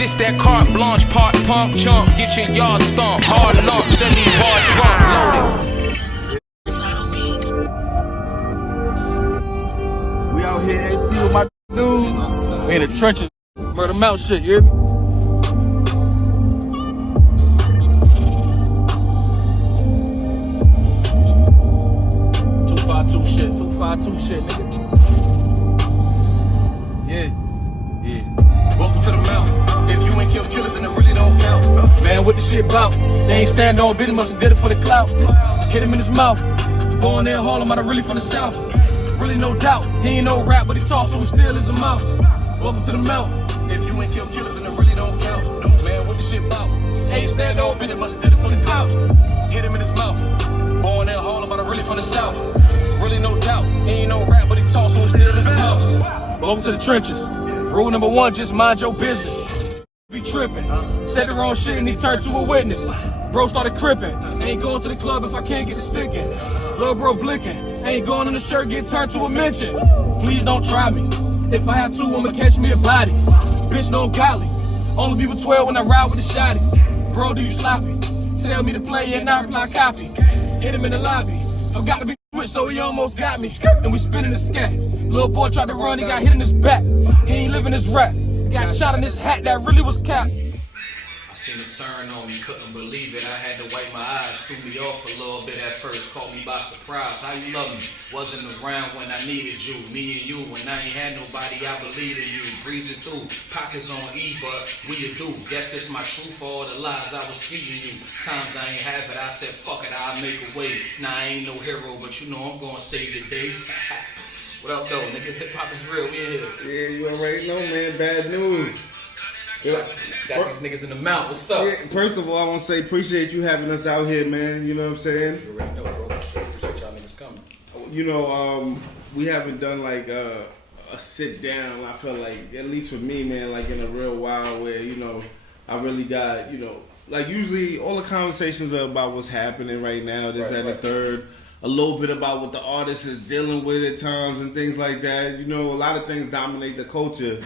This that carte blanche, part pump, chump, get your yard stomped. Hard lump, send me hard drunk, loaded. We out here AC with my dudes. We in the trenches. Murder Mount shit, you hear me? Shit, 252 shit, nigga. Yeah. Welcome to the mountain. If you ain't killed killers, then it really don't count. Man, what the shit about? They ain't stand on business, must have did it for the clout. Hit him in his mouth. Going there, Harlem, out really from the south. Really no doubt. He ain't no rap, but he talks, so he still is a mouth. Welcome to the mountain. If you ain't killed killers, then it really don't count. Man, what the shit about? They ain't stand on business, must have did it for the clout. Hit him in his mouth. Going there, Harlem, out really from the south. Really no doubt. He ain't no rap, but he talks, so he still is a mouth. Welcome to the trenches. Rule number 1, just mind your business. Be tripping. Said the wrong shit and he turned to a witness. Bro started crippin'. Ain't going to the club if I can't get the sticking. Lil' bro blinking. Ain't going in the shirt, get turned to a mention. Please don't try me. If I have to, I'ma catch me a body. Bitch no golly. Only be with 12 when I ride with the shotty. Bro, do you sloppy? Tell me to play and I reply copy. Hit him in the lobby. Forgot to be with, so he almost got me. And we spinning the scat. Little boy tried to run, he got hit in his back. He ain't living his rap. Got shot in his hat, that really was cap. I seen it turn on me, couldn't believe it. I had to wipe my eyes, threw me off a little bit at first, caught me by surprise. How you love me? Wasn't around when I needed you. Me and you, when I ain't had nobody, I believed in you. Breezing through, pockets on E, but we a do. Guess this my truth for all the lies I was feeding you. Times I ain't have it, I said fuck it, I'll make a way. Nah, I ain't no hero, but you know I'm gonna save the day. What up though, nigga? Hip hop is real, we in here. Yeah, you already know, man. Bad Newz. Got these niggas in the mount. What's up? Yeah, first of all, I want to say appreciate you having us out here, man. You know what I'm saying? You already know, bro. Appreciate y'all niggas coming. You know, we haven't done like a sit down. I feel like, at least for me, man, like in a real while where, you know, I really got, you know, like usually all the conversations are about what's happening right now, this, that, and the third. A little bit about what the artist is dealing with at times and things like that. You know, a lot of things dominate the culture,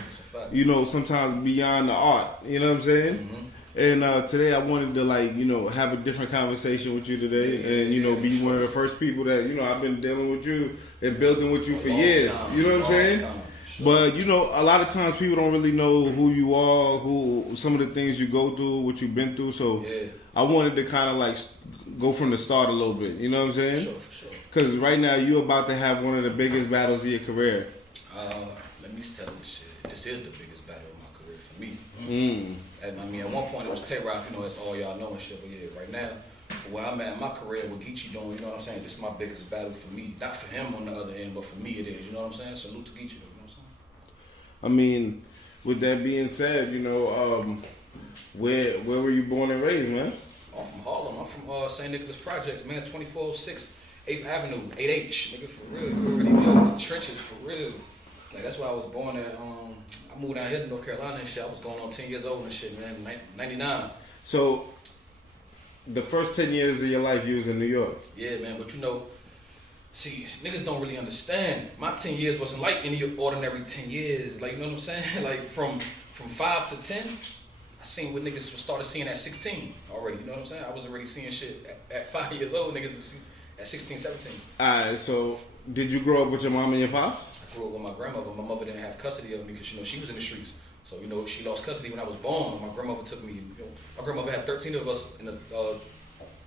you know, sometimes beyond the art. You know what I'm saying? Mm-hmm. And today I wanted to, like, you know, have a different conversation with you today and, you know, be one of the first people that, you know, I've been dealing with you and building with you for years. You know what I'm saying? Sure. But, you know, a lot of times people don't really know who you are, who some of the things you go through, what you've been through. So I wanted to kind of like go from the start a little bit. You know what I'm saying? For sure. Because right now you're about to have one of the biggest battles of your career. Let me tell you shit. This is the biggest battle of my career for me. And I mean, at one point it was Tay-Rock, you know, that's all y'all know and shit. But yeah, right now, for where I'm at in my career, what Geechee doing, you know what I'm saying? This is my biggest battle for me. Not for him on the other end, but for me it is. You know what I'm saying? Salute to Geechee, you know what I'm saying? I mean, with that being said, you know, where were you born and raised, man? I'm from Harlem. I'm from St. Nicholas Projects, man. 2406 8th Avenue, 8H, nigga, for real. You already know the trenches, for real. Like that's why I was born at. I moved down here to North Carolina and shit. I was going on 10 years old and shit, man. 99. So, the first 10 years of your life, you was in New York. Yeah, man. But you know, see, niggas don't really understand. My 10 years wasn't like any ordinary 10 years. Like, you know what I'm saying? Like from 5 to 10. I seen what niggas started seeing at 16 already, you know what I'm saying? I was already seeing shit at 5 years old, niggas at 16, 17. Alright, so did you grow up with your mom and your pops? I grew up with my grandmother. My mother didn't have custody of me because, you know, she was in the streets. So, you know, she lost custody when I was born. My grandmother took me, you know, my grandmother had 13 of us in a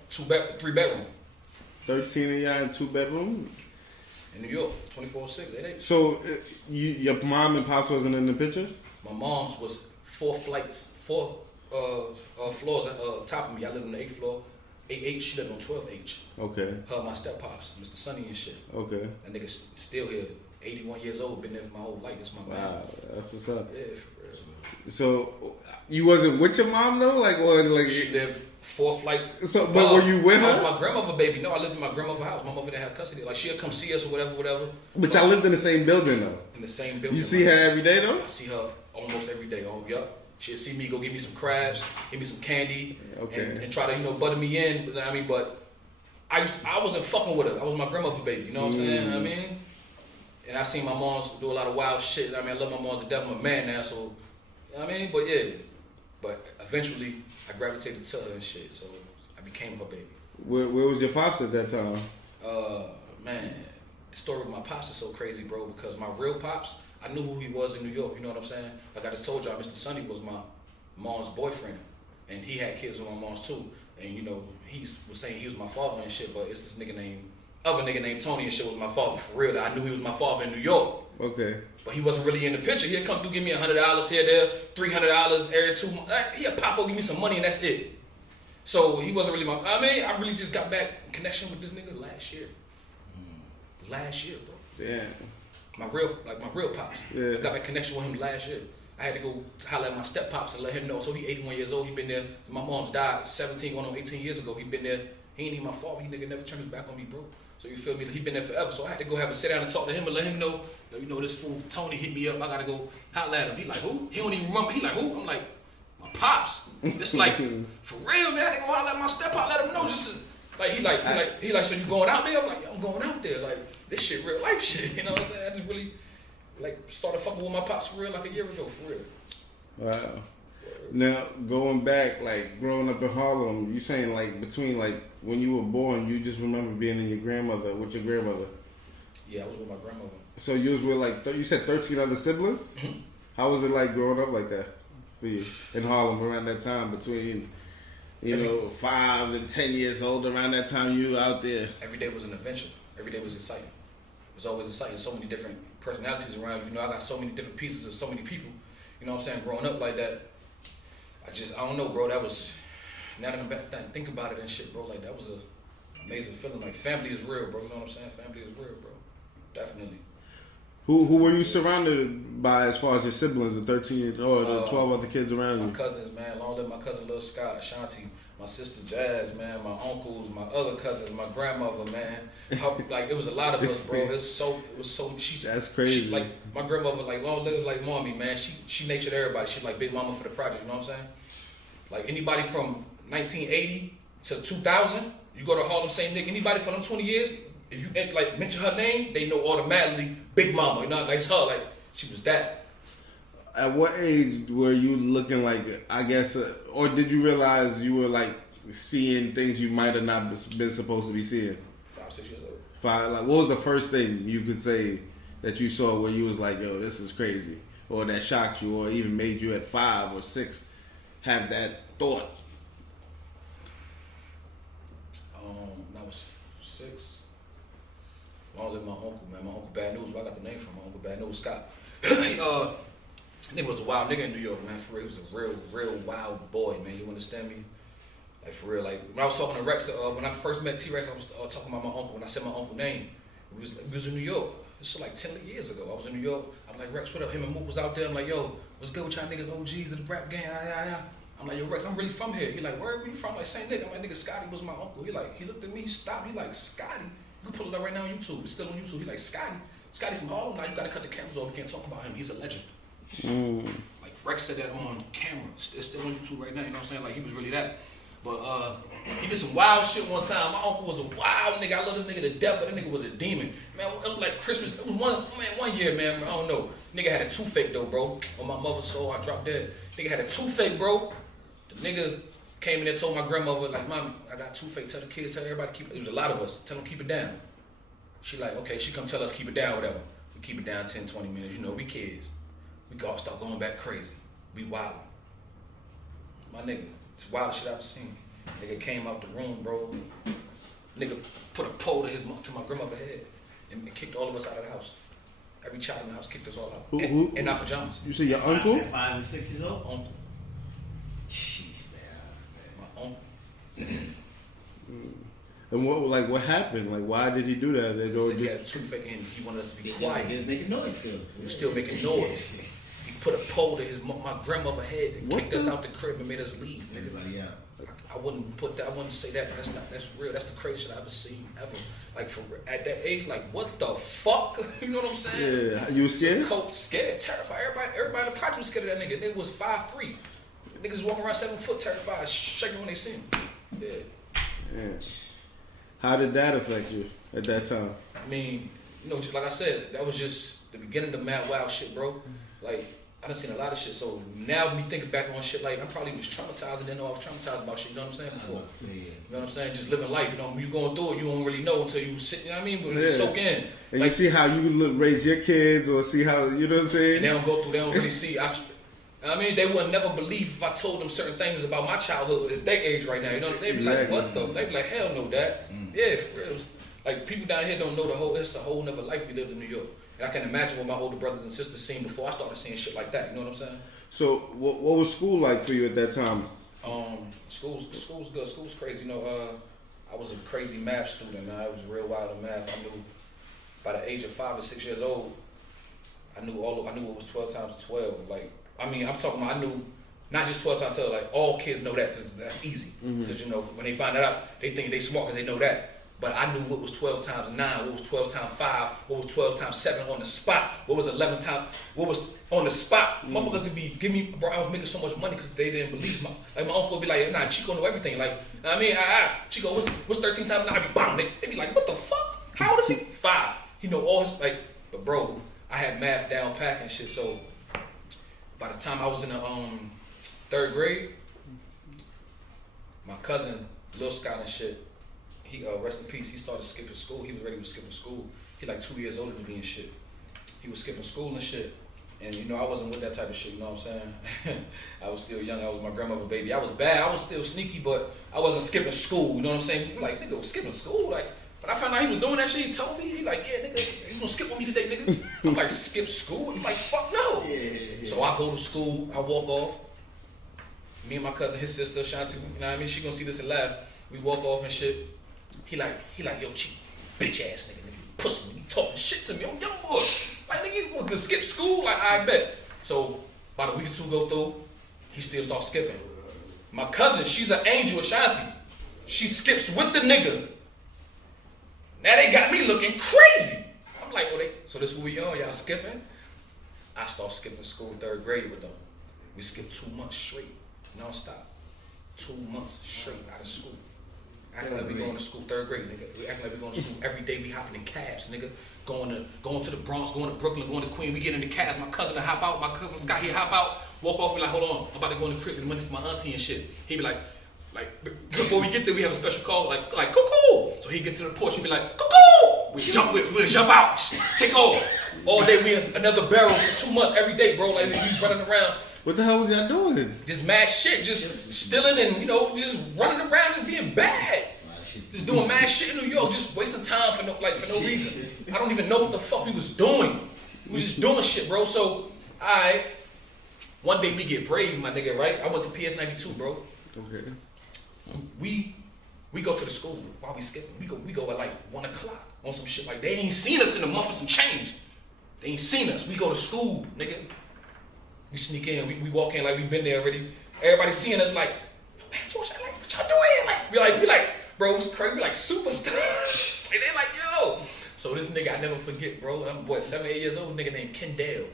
3-bedroom. 13 of y'all in 2-bedroom? In New York, 2406, 8H. So, your mom and pops wasn't in the picture? My mom's was 4 floors at top of me. I lived on the 8th floor. 8H, she lived on 12H. Okay. Her, my step pops, Mr. Sonny and shit. Okay. That nigga's still here, 81 years old, been there for my whole life. That's my man. Wow, that's what's up. Yeah, for real. So, you wasn't with your mom though? Like She lived 4 flights. So, but were you with her? I was my grandmother, baby. No, I lived in my grandmother's house. My mother didn't have custody. Like, she'll come see us or whatever. But y'all lived in the same building though? In the same building. You see her every day though? I see her almost every day. Oh, yeah. She'll see me, go give me some crabs, give me some candy, and try to, you know, butter me in. I mean, but I wasn't fucking with her. I was my grandmother, baby. You know what I'm saying? I mean, and I seen my moms do a lot of wild shit. I mean, I love my moms to death. I'm a man now, so, you know what I mean? But yeah. But eventually, I gravitated to her and shit, so I became her baby. Where was your pops at that time? Man, the story with my pops is so crazy, bro, because my real pops, I knew who he was in New York, you know what I'm saying? Like I just told y'all, Mr. Sonny was my mom's boyfriend, and he had kids with my mom's too. And you know, he was saying he was my father and shit, but it's this other nigga named Tony and shit was my father for real. That I knew he was my father in New York. Okay. But he wasn't really in the picture. He'd come through, give me $100 here, there, $300 every 2 months. He'd pop up, give me some money, and that's it. So he wasn't really I really just got back in connection with this nigga last year. Last year, bro. Damn. My real pops. Yeah. I got back connection with him last year. I had to go holler at my step pops and let him know. So he 81 years old. He been there. My mom's died 17, going on 18 years ago. He been there. He ain't even my father. He nigga never turned his back on me, bro. So you feel me? He been there forever. So I had to go have a sit down and talk to him and let him know, you know, this fool Tony hit me up. I gotta go holler at him. He like, who? He don't even remember. He like, who? I'm like, my pops. It's like, for real, man. I had to go holler at my step pop, let him know. Just like he like, so you going out there? I'm like, yeah, I'm going out there. Like this shit, real life shit. You know what I'm saying? I just really like started fucking with my pops for real like a year ago, for real. Wow. Now, going back, like, growing up in Harlem, you saying, like, between, like, when you were born, you just remember being with your grandmother. Yeah, I was with my grandmother. So you was with, like, you said 13 other siblings? Mm-hmm. How was it, like, growing up like that for you in Harlem around that time between, you know, 5 and 10 years old, around that time you out there? Every day was an adventure. Every day was exciting. It was always exciting. So many different personalities around. You know, I got so many different pieces of so many people. You know what I'm saying? Growing up like that, I don't know, bro. That was, now that I'm back think about it and shit, bro, like that was an amazing feeling. Like family is real, bro. You know what I'm saying? Family is real, bro. Definitely. Who were you surrounded by as far as your siblings, the 13 or the 12 other kids around you? My cousins, man. Long live my cousin Lil Scott, Ashanti, my sister Jazz, man, my uncles, my other cousins, my grandmother, man. Like it was a lot of us, bro. It was so That's crazy. Like my grandmother, like long live like mommy, man. She natured everybody. She like big mama for the project, you know what I'm saying? Like anybody from 1980 to 2000, you go to Harlem, St. Nick, anybody from them 20 years, if you like mention her name, they know automatically Big Mama. You know, like it's her, like she was that. At what age were you looking like, I guess, or did you realize you were like seeing things you might have not been supposed to be seeing? 5, 6 years old. 5, like what was the first thing you could say that you saw where you was like, yo, this is crazy, or that shocked you, or even made you at 5 or 6 have that thought? When I was 6, I lived with my uncle, man. My uncle Bad Newz, where I got the name from, my uncle Bad Newz, Scott. Nigga was a wild nigga in New York, man. For real, he was a real wild boy, man. You understand me? Like for real, like when I was talking to Rex, when I first met T-Rex, I was talking about my uncle. When I said my uncle's name, we was in New York. This was like 10 years ago. I was in New York. I'm like, Rex, what up? Him and Mook was out there. I'm like, yo, what's good with y'all niggas, OGs of the rap game? I'm like, yo, Rex, I'm really from here. He like, where you from? I'm like, St. Nick. I'm like, nigga, Scotty was my uncle. He looked at me, he stopped. He like, Scotty? You can pull it up right now on YouTube. It's still on YouTube. He like, Scotty from Harlem. Now you gotta cut the cameras off. We can't talk about him. He's a legend. Like Rex said that on camera. It's still on YouTube right now. You know what I'm saying? Like he was really that. But he did some wild shit one time. My uncle was a wild nigga. I love this nigga to death, but that nigga was a demon. Man, it was like Christmas. It was one year, man. I don't know. Nigga had a toothache though, bro. On my mother's soul, I dropped dead. Nigga had a toothache, bro. The nigga came in there and told my grandmother, like, Mommy, I got a toothache. Tell the kids, tell everybody keep it. It was a lot of us. Tell them keep it down. She like, okay, she come tell us keep it down, whatever. We keep it down 10, 20 minutes. You know, we kids. We start going back crazy. We wildin'. My nigga, it's the wildest shit I've ever seen. Nigga came out the room, bro. Nigga put a pole to my grandmother's head and kicked all of us out of the house. Every child in the house kicked us all out. In our pajamas. You say your uncle? 5 and 6 years old? Uncle. Jeez, man. My uncle. And what happened? Like, why did he do that? They go. He had a toothache and he wanted us to be He quiet. was making noise still. He was still making noise. He put a pole to my grandmother's head and kicked us out the crib and made us leave. Nigga. Everybody out. I wouldn't put that. I wouldn't say that. That's real. That's the craziest shit I've ever seen ever. Like at that age, like what the fuck? You know what I'm saying? Yeah. You was scared? Scared, terrified. Everybody in the project was scared of that nigga. Nigga was 5'3". Niggas walking around 7 foot, terrified, shaking when they see him. Yeah. Yeah. How did that affect you at that time? I mean, you know, just like I said, that was just the beginning of mad wild shit, bro. Like I done seen a lot of shit. So now me thinking back on shit like I probably was traumatized and didn't know I was traumatized about shit. You know what I'm saying? Before. You know what I'm saying? Just living life. You know, when you going through it, you don't really know until you sit. You know what I mean? But you soak in. And like, you see how you raise your kids, or see how you know what I'm saying. And they don't go through. They don't really see. I mean, they would never believe if I told them certain things about my childhood at their age right now. You know, they'd be like, "What the?" They'd be like, "Hell no, Dad." Yeah, for real. Like people down here don't know it's a whole nother life we lived in New York. And I can imagine what my older brothers and sisters seen before I started seeing shit like that. You know what I'm saying? So what was school like for you at that time? School's good. School's crazy. You know, I was a crazy math student, man. I was real wild in math. I knew by the age of 5 or 6 years old, I knew what was 12 times 12. Like, I mean, I'm talking about I knew not just 12 times 12. Like all kids know that because that's easy. Because you know when they find that out, they think they smart because they know that. But I knew what was 12 times 9, what was 12 times 5, what was 12 times 7 on the spot, what was 11 times, what was on the spot. Motherfuckers would be give me, bro. I was making so much money because they didn't believe my uncle would be like, nah, Chico know everything. Like, I mean, Chico, what's 13 times 9? I'd be bang. They be like, what the fuck? How old is he? 5. He know all his like. But bro, I had math down pack and shit. So by the time I was in the 3rd grade, my cousin Lil Scott and shit. He rest in peace. He started skipping school. He was ready to skip school. He like 2 years older than me and shit. He was skipping school and shit. And you know I wasn't with that type of shit. You know what I'm saying? I was still young. I was my grandmother's baby. I was bad. I was still sneaky, but I wasn't skipping school. You know what I'm saying? He like nigga skipping school. Like, but I found out he was doing that shit. He told me. He like, yeah, nigga, you gonna skip with me today, nigga? I'm like, skip school? He's like, fuck no. So I go to school. I walk off. Me and my cousin, his sister, Shanti. You know what I mean? She gonna see this and laugh. We walk off and shit. He like, yo, Chief, bitch ass nigga, pussy, he talking shit to me. I'm young boy. Like, nigga, you want to skip school? Like, I bet. So, about a week or two go through, he still starts skipping. My cousin, she's an angel, Ashanti. She skips with the nigga. Now they got me looking crazy. I'm like, so this is what we on, y'all skipping? I start skipping school 3rd grade with them. We skipped 2 months straight, non-stop. 2 months straight out of school. Acting like we going to school 3rd grade, nigga. We acting like we going to school every day. We hopping in cabs, nigga. Going to the Bronx, going to Brooklyn, going to Queen. We get in the cabs. My cousin to hop out. My cousin Scott here hop out. Walk off. Be like, hold on. I'm about to go in the crib and went for my auntie and shit. He be like before we get there, we have a special call like cuckoo. So he get to the porch. He be like cuckoo. We jump out. Take off. All day we in another barrel for 2 months every day, bro. Like we running around. What the hell was y'all doing? Just mad shit, just stealing and, you know, just running around, just being bad. Just doing mad shit in New York, just wasting time for no reason. I don't even know what the fuck we was doing. We was just doing shit, bro. So, alright. One day we get brave, my nigga, right? I went to PS92, bro. Okay. We go to the school while we skipping. We go at like 1 o'clock on some shit like they ain't seen us in a month for some change. They ain't seen us. We go to school, nigga. We sneak in, we walk in like we been there already. Everybody seeing us like, man, what y'all doing? We like, bro, it's crazy. We like superstars. And they like, yo. So this nigga I never forget, bro. I'm 7, 8 years old. Nigga named Kendall.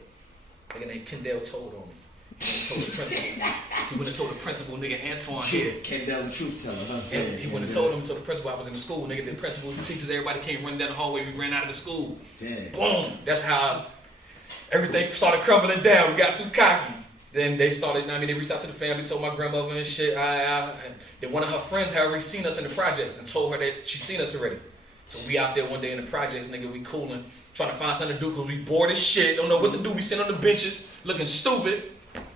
Nigga named Kendall told on me. He went and told the principal, nigga Antoine here. Kendall the truth teller, huh? And he went and told the principal I was in the school. Nigga, the principal, the teachers, everybody came running down the hallway. We ran out of the school. Damn. Boom. That's how everything started crumbling down. We got too cocky. Then they started, they reached out to the family, told my grandmother and shit. Then one of her friends had already seen us in the projects and told her that she seen us already. So we out there one day in the projects, nigga, we cooling, trying to find something to do because we bored as shit, don't know what to do. We sitting on the benches, looking stupid.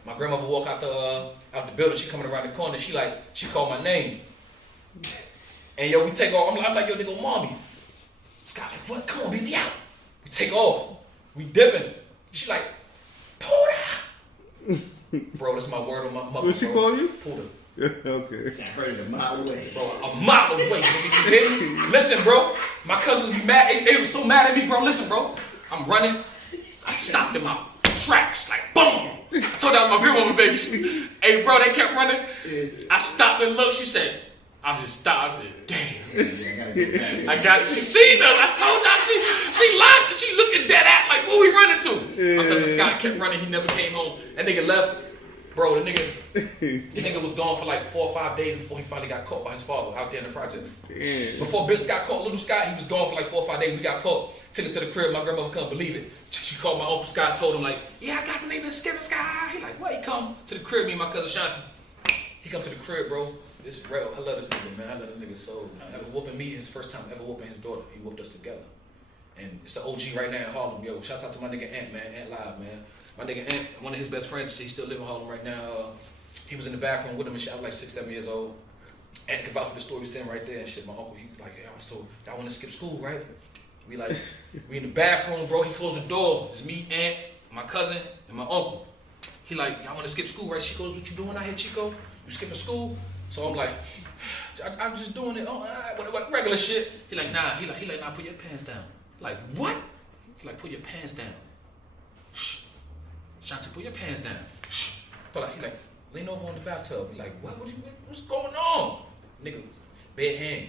My grandmother walk out the building, she coming around the corner, she called my name. And yo, we take off, I'm like, yo, nigga, mommy. Scott like, what? Come on, beat me out. We take off, we dipping. She like, Puda. Bro, that's my word on my mother. What she call you? Puda. Okay. I heard it a mile away. Bro, a mile away, nigga. You hear me? Listen, bro. My cousins be mad. They were so mad at me, bro. Listen, bro. I'm running. I stopped them out. Tracks, like, boom. I told that was my grandmama, baby. Hey, bro, they kept running. I stopped and looked. She said, I just stopped. I said, damn. I got she seen us. I told y'all she lied. She looking dead at like, what we running to? My cousin Scott kept running. He never came home. That nigga left. Bro, the nigga was gone for like 4 or 5 days before he finally got caught by his father out there in the projects. Damn. Before Bitch got caught, Little Scott, he was gone for like 4 or 5 days. We got caught. Took us to the crib. My grandmother couldn't believe it. She called my Uncle Scott, told him like, yeah, I got the name of Skipper Sky. He like, what? He come to the crib, me and my cousin Shanti. He come to the crib, bro. This is real. I love this nigga, man. I love this nigga so. Ever whooping me, his first time ever whooping his daughter. He whooped us together. And it's the OG right now in Harlem. Yo, shouts out to my nigga Ant, man. Ant Live, man. My nigga Ant, one of his best friends, he still live in Harlem right now. He was in the bathroom with him and shit. I was like 6, 7 years old. Ant could vouch for the story sitting right there and shit. My uncle, he was like, yeah, so y'all want to skip school, right? We in the bathroom, bro. He closed the door. It's me, Ant, my cousin, and my uncle. He like, y'all want to skip school, right? She goes, what you doing out here, Chico? You skipping school? So I'm like, I'm just doing it. What regular shit. He like, nah. He like, nah. Put your pants down. Like, what? He like, put your pants down. Shh. Shanti, put your pants down. Shh. But he like, lean over on the bathtub. He like, what's going on? Nigga, bare hand.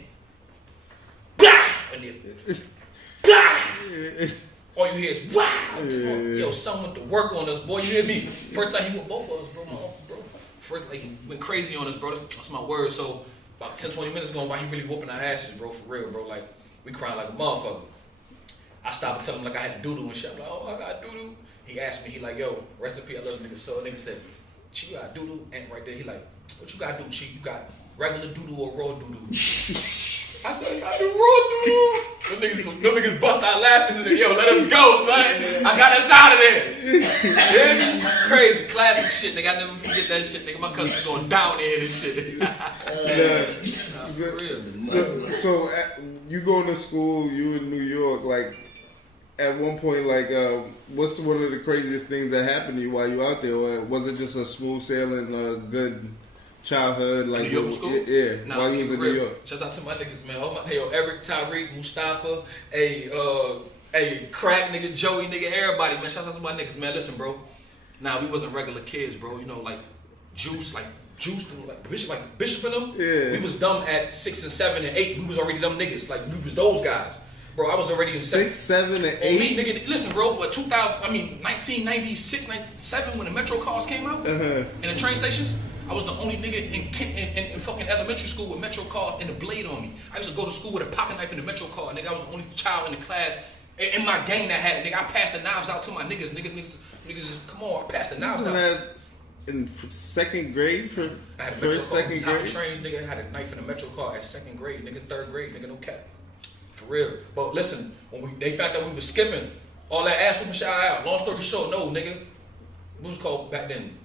Blah! And then, blah! All you hear is, wow! Yo, someone went to work on us, boy. You hear me? First time he whooped both of us, bro. My uncle, bro. First, like, he went crazy on us, bro. That's my word. So, about 10, 20 minutes going by, he really whooping our asses, bro. For real, bro. Like, we crying like a motherfucker. I stopped and tell him, like, I had doo-doo and shit. I'm like, oh, I got doo-doo. He asked me, he like, yo, rest in peace, I love this nigga. So, nigga said, Chi, you got doo-doo? And right there, he like, what you got to do, Chi? You got regular doo-doo or raw doo-doo? I said, I do raw doo-doo. Them niggas bust out laughing. And yo, let us go, son. I got us out of there. Yeah, crazy, classic shit, nigga. I never forget that shit, nigga. My cousin's going down there and shit. So you going to school, you in New York, like, at one point, like, what's one of the craziest things that happened to you while you out there? Or was it just a smooth sailing, good childhood? Like, New York school? Yeah, nah, while you was in New York. Shout out to my niggas, man. Yo, Eric, Tyreek, Mustafa, Crack, nigga, Joey, nigga, everybody, man. Shout out to my niggas, man. Listen, bro. Nah, we wasn't regular kids, bro. You know, like, Juice, like Bishop and them. Yeah. We was dumb at 6 and 7 and 8. We was already dumb niggas. Like, we was those guys. Bro, I was already in 6, 7, and 8. Me, nigga, listen, bro. 1996, 97, when the Metro cars came out in the train stations, I was the only nigga in fucking elementary school with Metro car and a blade on me. I used to go to school with a pocket knife in the Metro car, nigga. I was the only child in the class in my gang that had it, nigga. I passed the knives out to my niggas, niggas. Come on, I passed the knives out. In second grade, I had a first, second grade. Trains, nigga. I had a knife in the Metro car at second grade, nigga. Third grade, nigga. No cap. For real. But listen, when they found out we was skipping, all that ass whooping shout out. Long story short, no, nigga. What was it called back then?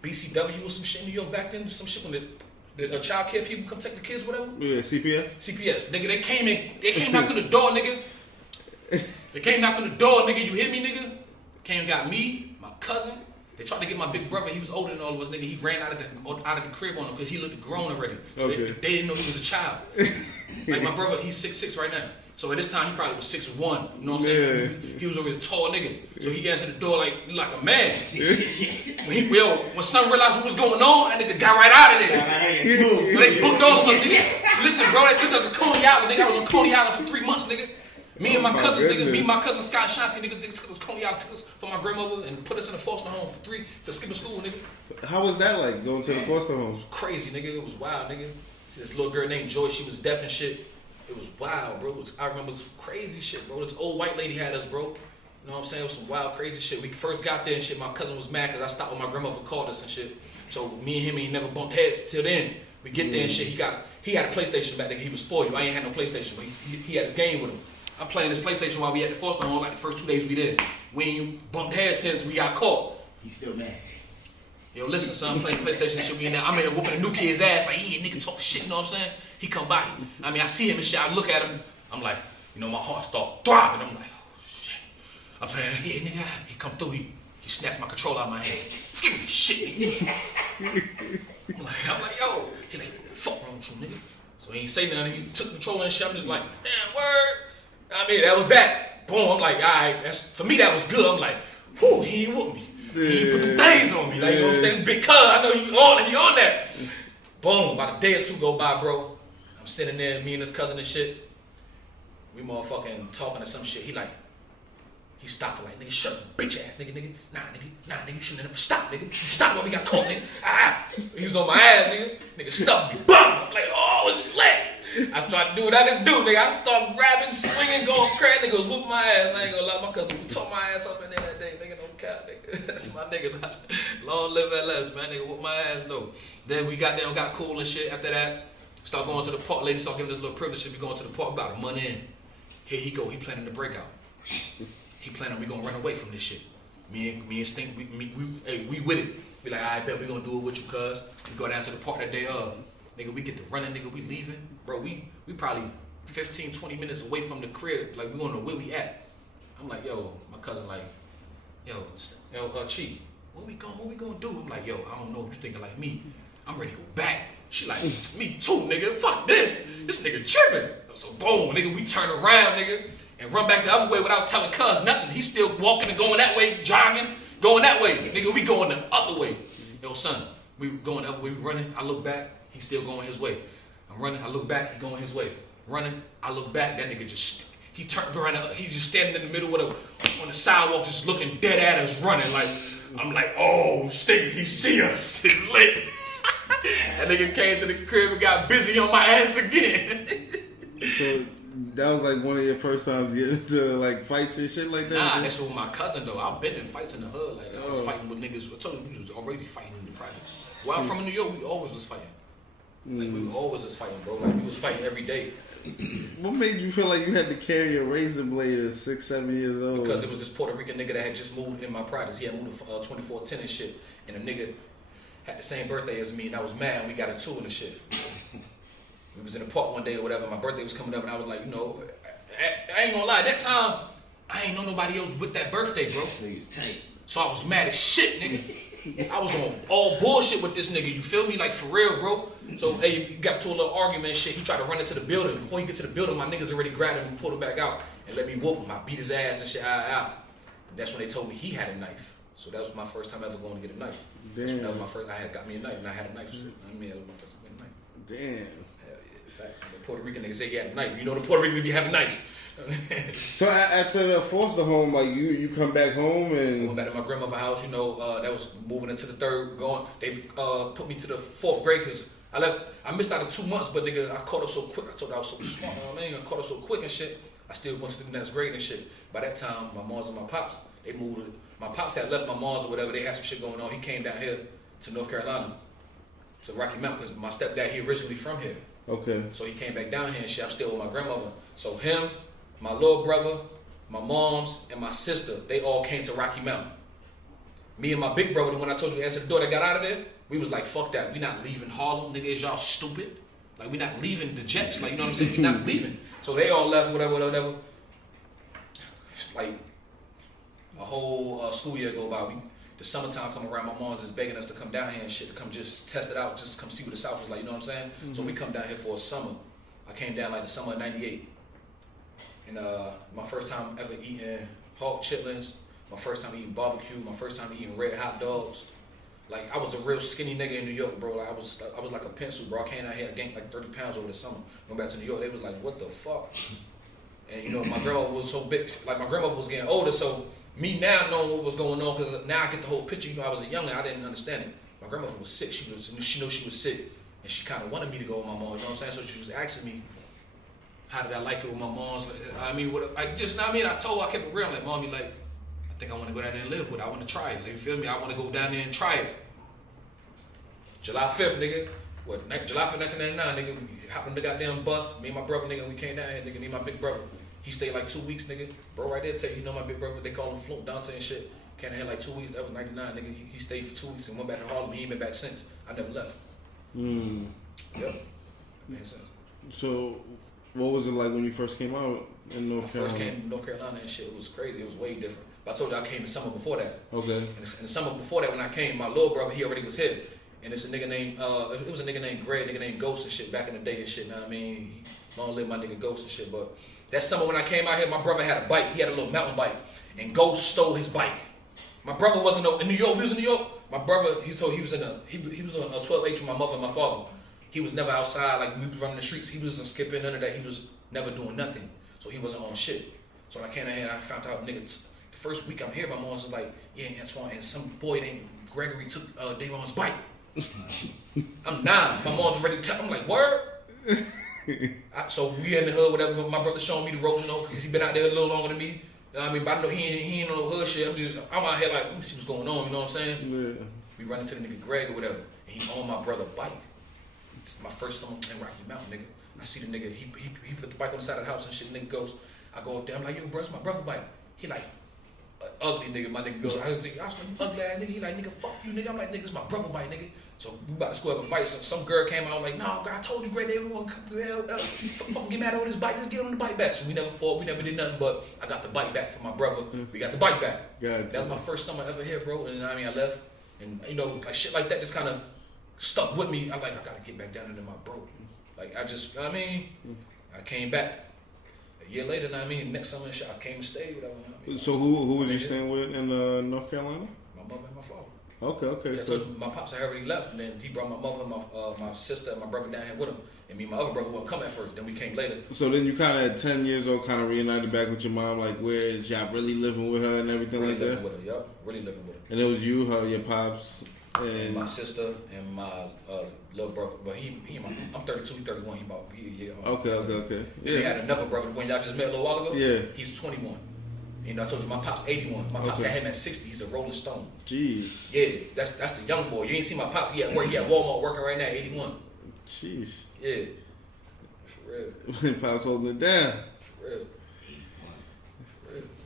BCW or some shit in New York back then? Some shit when the child care people come take the kids, whatever? Yeah, CPS? CPS. Nigga, they came knocking the door, nigga. They came knocking the door, nigga. You hear me, nigga? Came and got me, my cousin. They tried to get my big brother. He was older than all of us, nigga. He ran out of the crib on him because he looked grown already. So they didn't know he was a child. Like my brother, he's 6'6" right now. So at this time, he probably was 6'1". You know what I'm saying? He was already a tall nigga. So he answered the door like a man. When son realized what was going on, that nigga got right out of there. So they booked all of us, nigga. Listen, bro, they took us to Coney Island, nigga. I was on Coney Island for 3 months, nigga. Me and my cousins, nigga. Me and my cousin Scott Shanti, nigga, took us to Coney Island, took us for my grandmother and put us in a foster home for skipping school, nigga. How was that like, going to the foster homes? It was crazy, nigga. It was wild, nigga. See this little girl named Joy, she was deaf and shit. It was wild, bro. I remember some crazy shit, bro. This old white lady had us, bro. You know what I'm saying? It was some wild, crazy shit. We first got there and shit. My cousin was mad because I stopped when my grandmother called us and shit. So me and him ain't never bumped heads till then. We get there and shit. He had a PlayStation back then. He was spoiled. I ain't had no PlayStation, but he had his game with him. I'm playing this PlayStation while we at the foster home like the first 2 days we did. We ain't bumped heads since we got caught. He's still mad. Yo, listen, son, I'm playing PlayStation and shit. We in there. I'm in there whooping a new kid's ass. Like, yeah, nigga talk shit, you know what I'm saying? He come by. I mean, I see him and shit. I look at him. I'm like, you know, my heart start throbbing. I'm like, oh, shit. I'm saying, yeah, nigga. He come through. He snatched my controller out of my hand. Give me shit, nigga. I'm like, yo. He like, fuck wrong with you, nigga. So he ain't say nothing. He took the controller and shit. I'm just like, damn, word. I mean, that was that. Boom. I'm like, all right. For me, that was good. I'm like, whew, he ain't whooped me. He put the things on me. Like, you know what I'm saying? This big cuz. I know he on that. Boom. About a day or two go by, bro. I'm sitting there, me and his cousin and shit. We motherfucking talking to some shit. He He stopped like, nigga, shut up, bitch ass nigga. Nah, nigga, you shouldn't have stopped, nigga. You stopped when we got caught, nigga. He was on my ass, nigga. Nigga stuffed me, bam. I'm like, oh, it's lit. I tried to do what I could do, nigga. I started grabbing, swinging, going crazy. Nigga was whooping my ass. I ain't gonna lie, my cousin tore my ass up in there that day. Nigga, no cap, nigga. That's my nigga. Long live LS, man. Nigga whooped my ass, though. Then we got down, got cool and shit. After that, start going to the park. Lady start giving us a little privilege. We going to the park about a month in. Here he go. He planning the breakout. He planning we gonna run away from this shit. Me and Stink, we with it. We like, I bet we gonna do it with you, cuz. We go down to the park that day of. Nigga, we get to running, nigga, we leaving. Bro, we probably 15, 20 minutes away from the crib. Like, we don't know where we at. I'm like, yo, my cousin like, yo, Chief, what we gonna do? I'm like, yo, I don't know if you thinking like me. I'm ready to go back. She like, me too, nigga. Fuck this. This nigga tripping. So boom, nigga, we turn around, nigga, and run back the other way without telling cuz nothing. He's still walking and going that way, jogging, going that way. Nigga, we going the other way. Yo, son, we going the other way, we running. I look back, he's still going his way. I'm running, I look back, he going his way. Running, I look back, that nigga just, he turned around, he's just standing in the middle on the sidewalk, just looking dead at us, running. Like, I'm like, oh, Stink, he see us. It's lit. That nigga came to the crib and got busy on my ass again. So that was like one of your first times getting into like fights and shit like that? Nah, that's with my cousin though. I've been in fights in the hood. Like I was fighting with niggas. I told you we was already fighting in the projects. Where I'm from in New York, we always was fighting. Like we always was fighting, bro. Like we was fighting every day. What made you feel like you had to carry a razor blade at 6, 7 years old? Because it was this Puerto Rican nigga that had just moved in my projects. He had moved to 2410 and shit. And the nigga had the same birthday as me, and I was mad. And we got into it and shit. We was in the park one day or whatever. My birthday was coming up, and I was like, you know, I ain't gonna lie. That time, I ain't know nobody else with that birthday, bro. So I was mad as shit, nigga. I was on all bullshit with this nigga. You feel me? Like for real, bro. So hey, he got to a little argument and shit. He tried to run into the building. Before he get to the building, my niggas already grabbed him and pulled him back out and let me whoop him. I beat his ass and shit out. That's when they told me he had a knife. So that was my first time ever going to get a knife. Damn. That was my first. I had got me a knife, and I had a knife. I mean, that was my first time getting a knife. Damn. Hell yeah, facts. The Puerto Rican nigga say he had a knife. You know the Puerto Rican be having knives. So after the foster home, like you come back home and went back to my grandmother's house. You know, that was moving into the third. They put me to the 4th grade because I missed out of 2 months, but nigga, I caught up so quick. I told you I was so smart. You know what I mean? I caught up so quick and shit. I still went to the next grade and shit. By that time, my moms and my pops, they moved. My pops had left my mom's or whatever. They had some shit going on. He came down here to North Carolina, to Rocky Mount, because my stepdad, he originally from here. Okay. So he came back down here and shit. I'm still with my grandmother. So him, my little brother, my moms, and my sister, they all came to Rocky Mount. Me and my big brother, the one I told you answered the door that got out of there, we was like, fuck that. We not leaving Harlem. Nigga, is y'all stupid? Like, we not leaving the Jets. Like, you know what I'm saying? We not leaving. So they all left, whatever. Like, a whole school year go by. The summertime come around, my mom's is begging us to come down here and shit, to come just test it out, just come see what the South was like, you know what I'm saying? Mm-hmm. So we come down here for a summer. I came down like the summer of '98. And my first time ever eating hog chitlins, my first time eating barbecue, my first time eating red hot dogs. Like, I was a real skinny nigga in New York, bro. Like, I was like a pencil, bro. I came out here, I gained like 30 pounds over the summer. Went back to New York, they was like, what the fuck? And you know, my grandma was so big, like my grandmother was getting older, so me now knowing what was going on, because now I get the whole picture. You know, I was a youngin', I didn't understand it. My grandmother was sick. She knew she was sick, and she kind of wanted me to go with my mom. You know what I'm saying? So she was asking me, how did I like it with my mom's? I mean, I told her, I kept it real. Like, mommy, like, I think I want to go down there and live with it. I want to try it. Like, you feel me? I want to go down there and try it. July 5th, nigga. July 5th, 1999, nigga. We hopped in the goddamn bus. Me and my brother, nigga, we came down here, nigga. Me and my big brother. He stayed like 2 weeks, nigga. Bro, right there, tell you, you know my big brother, they call him Fluke Dante and shit. Came down here like 2 weeks. That was 99, nigga. He stayed for 2 weeks and went back to Harlem. He ain't been back since. I never left. Yep. Makes sense. So, what was it like when you first came out in North Carolina? First came to North Carolina and shit. It was crazy. It was way different. But I told you I came the summer before that. Okay. And the summer before that, when I came, my little brother, he already was here. And it's a nigga named, it was a nigga named Greg, nigga named Ghost and shit back in the day and shit. Know what I mean? Long live my nigga Ghost and shit. But that summer when I came out here, my brother had a bike. He had a little mountain bike. And Ghost stole his bike. My brother wasn't in New York. We was in New York. My brother, he was on a 12H with my mother and my father. He was never outside. Like, we was running the streets. He wasn't skipping, none of that. He was never doing nothing. So he wasn't on shit. So when I came out here and I found out niggas, The first week I'm here, my mom's just like, yeah, Antoine, and some boy named Gregory took Davon's bike. I'm 9. My mom's ready to tell. I'm like, word? So we in the hood, whatever. My brother showing me the ropes, because he been out there a little longer than me. You know what I mean? But I know he ain't on no hood shit. I'm out here like, let me see what's going on, you know what I'm saying? Yeah. We run into the nigga Greg or whatever, and he on my brother's bike. This is my first summer in Rocky Mountain, nigga. I see the nigga, he put the bike on the side of the house and shit, nigga goes, I go up there, I'm like, yo, bro, it's my brother's bike. He like, ugly nigga, my nigga goes, I was like, ugly ass nigga. He like, nigga, fuck you, nigga. I'm like, nigga, it's my brother bike, nigga. So we about to square up a fight. So some girl came out like, nah, girl, I told you, Greg, everyone fucking get mad over this bike. Just get on the bike back. So we never fought. We never did nothing. But I got the bike back from my brother. We got the bike back. God, that was my first summer ever here, bro. And I mean, I left, and you know, like shit like that just kind of stuck with me. I'm like, I gotta get back down into my bro. Like I just, you know what I mean, I came back. A year later, you know what I mean, next summer I came and stayed, whatever. You know what I mean? So who was you staying with in North Carolina? My mother and my father. Okay. Yeah, so my pops had already left, and then he brought my mother, my sister, and my brother down here with him. And me and my other brother wouldn't come at first. Then we came later. So then you kind of at 10 years old, kind of reunited back with your mom, like where y'all really living with her and everything Really like living that. with her, yup. Really living with her. And it was you, her, your pops, And my sister and my little brother. But I'm 32, he's 31. He about a year old. Okay. Yeah. We had another brother when y'all just met a little while ago. Yeah. He's 21. And I told you my pop's 81. My pops had him at 60. He's a Rolling Stone. Jeez. Yeah, that's the young boy. You ain't see my pops. He at Walmart working right now, 81. Jeez. Yeah. For real. Pops holding it down. For real.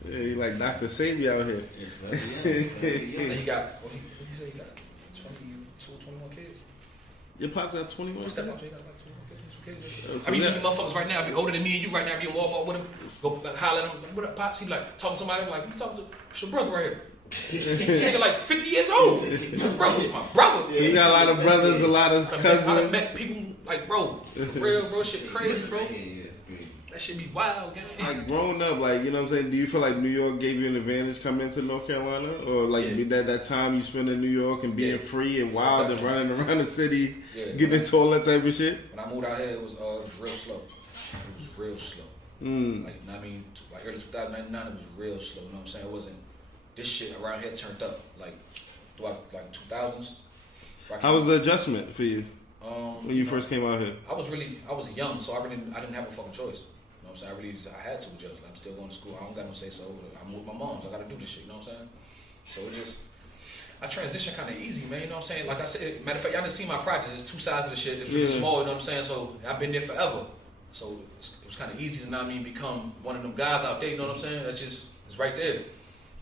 Yeah, he like Dr. Savior out here. And he got, what he say? He got 22, 21 kids. Your pops got 21? What's that pops? He got like 22 kids. So I mean, that- you motherfuckers right now be older than me and you right now be in Walmart with him. Go holler at him. What up, pops? He like talking to somebody. I'm like, you talking to? It's your brother right here. This nigga like 50 years old. My brother's my brother. You got a lot of brothers, a lot of I cousins. done met people like, bro, for real, bro, shit crazy, bro. That shit be wild, gang. Like growing up, like, you know what I'm saying? Do you feel like New York gave you an advantage coming into North Carolina? Or like that time you spent in New York and being free and wild and running around the city, getting into all that type of shit? When I moved out here, it was real slow. It was real slow. Like, I mean, like early 2099, it was real slow. You know what I'm saying? It wasn't. This shit around here turned up like throughout like 2000s. How was the adjustment for you when you know, first came out here? I was young, so I didn't have a fucking choice. You know what I'm saying? I had to adjust. Like, I'm still going to school. I don't got no say so. I'm with my moms. I got to do this shit. You know what I'm saying? So it just, I transitioned kind of easy, man. You know what I'm saying? Like I said, matter of fact, y'all just see my projects. It's two sides of the shit. It's really small. You know what I'm saying? So I've been there forever. So it was kind of easy to, you know what I mean, become one of them guys out there. You know what I'm saying? That's just, it's right there.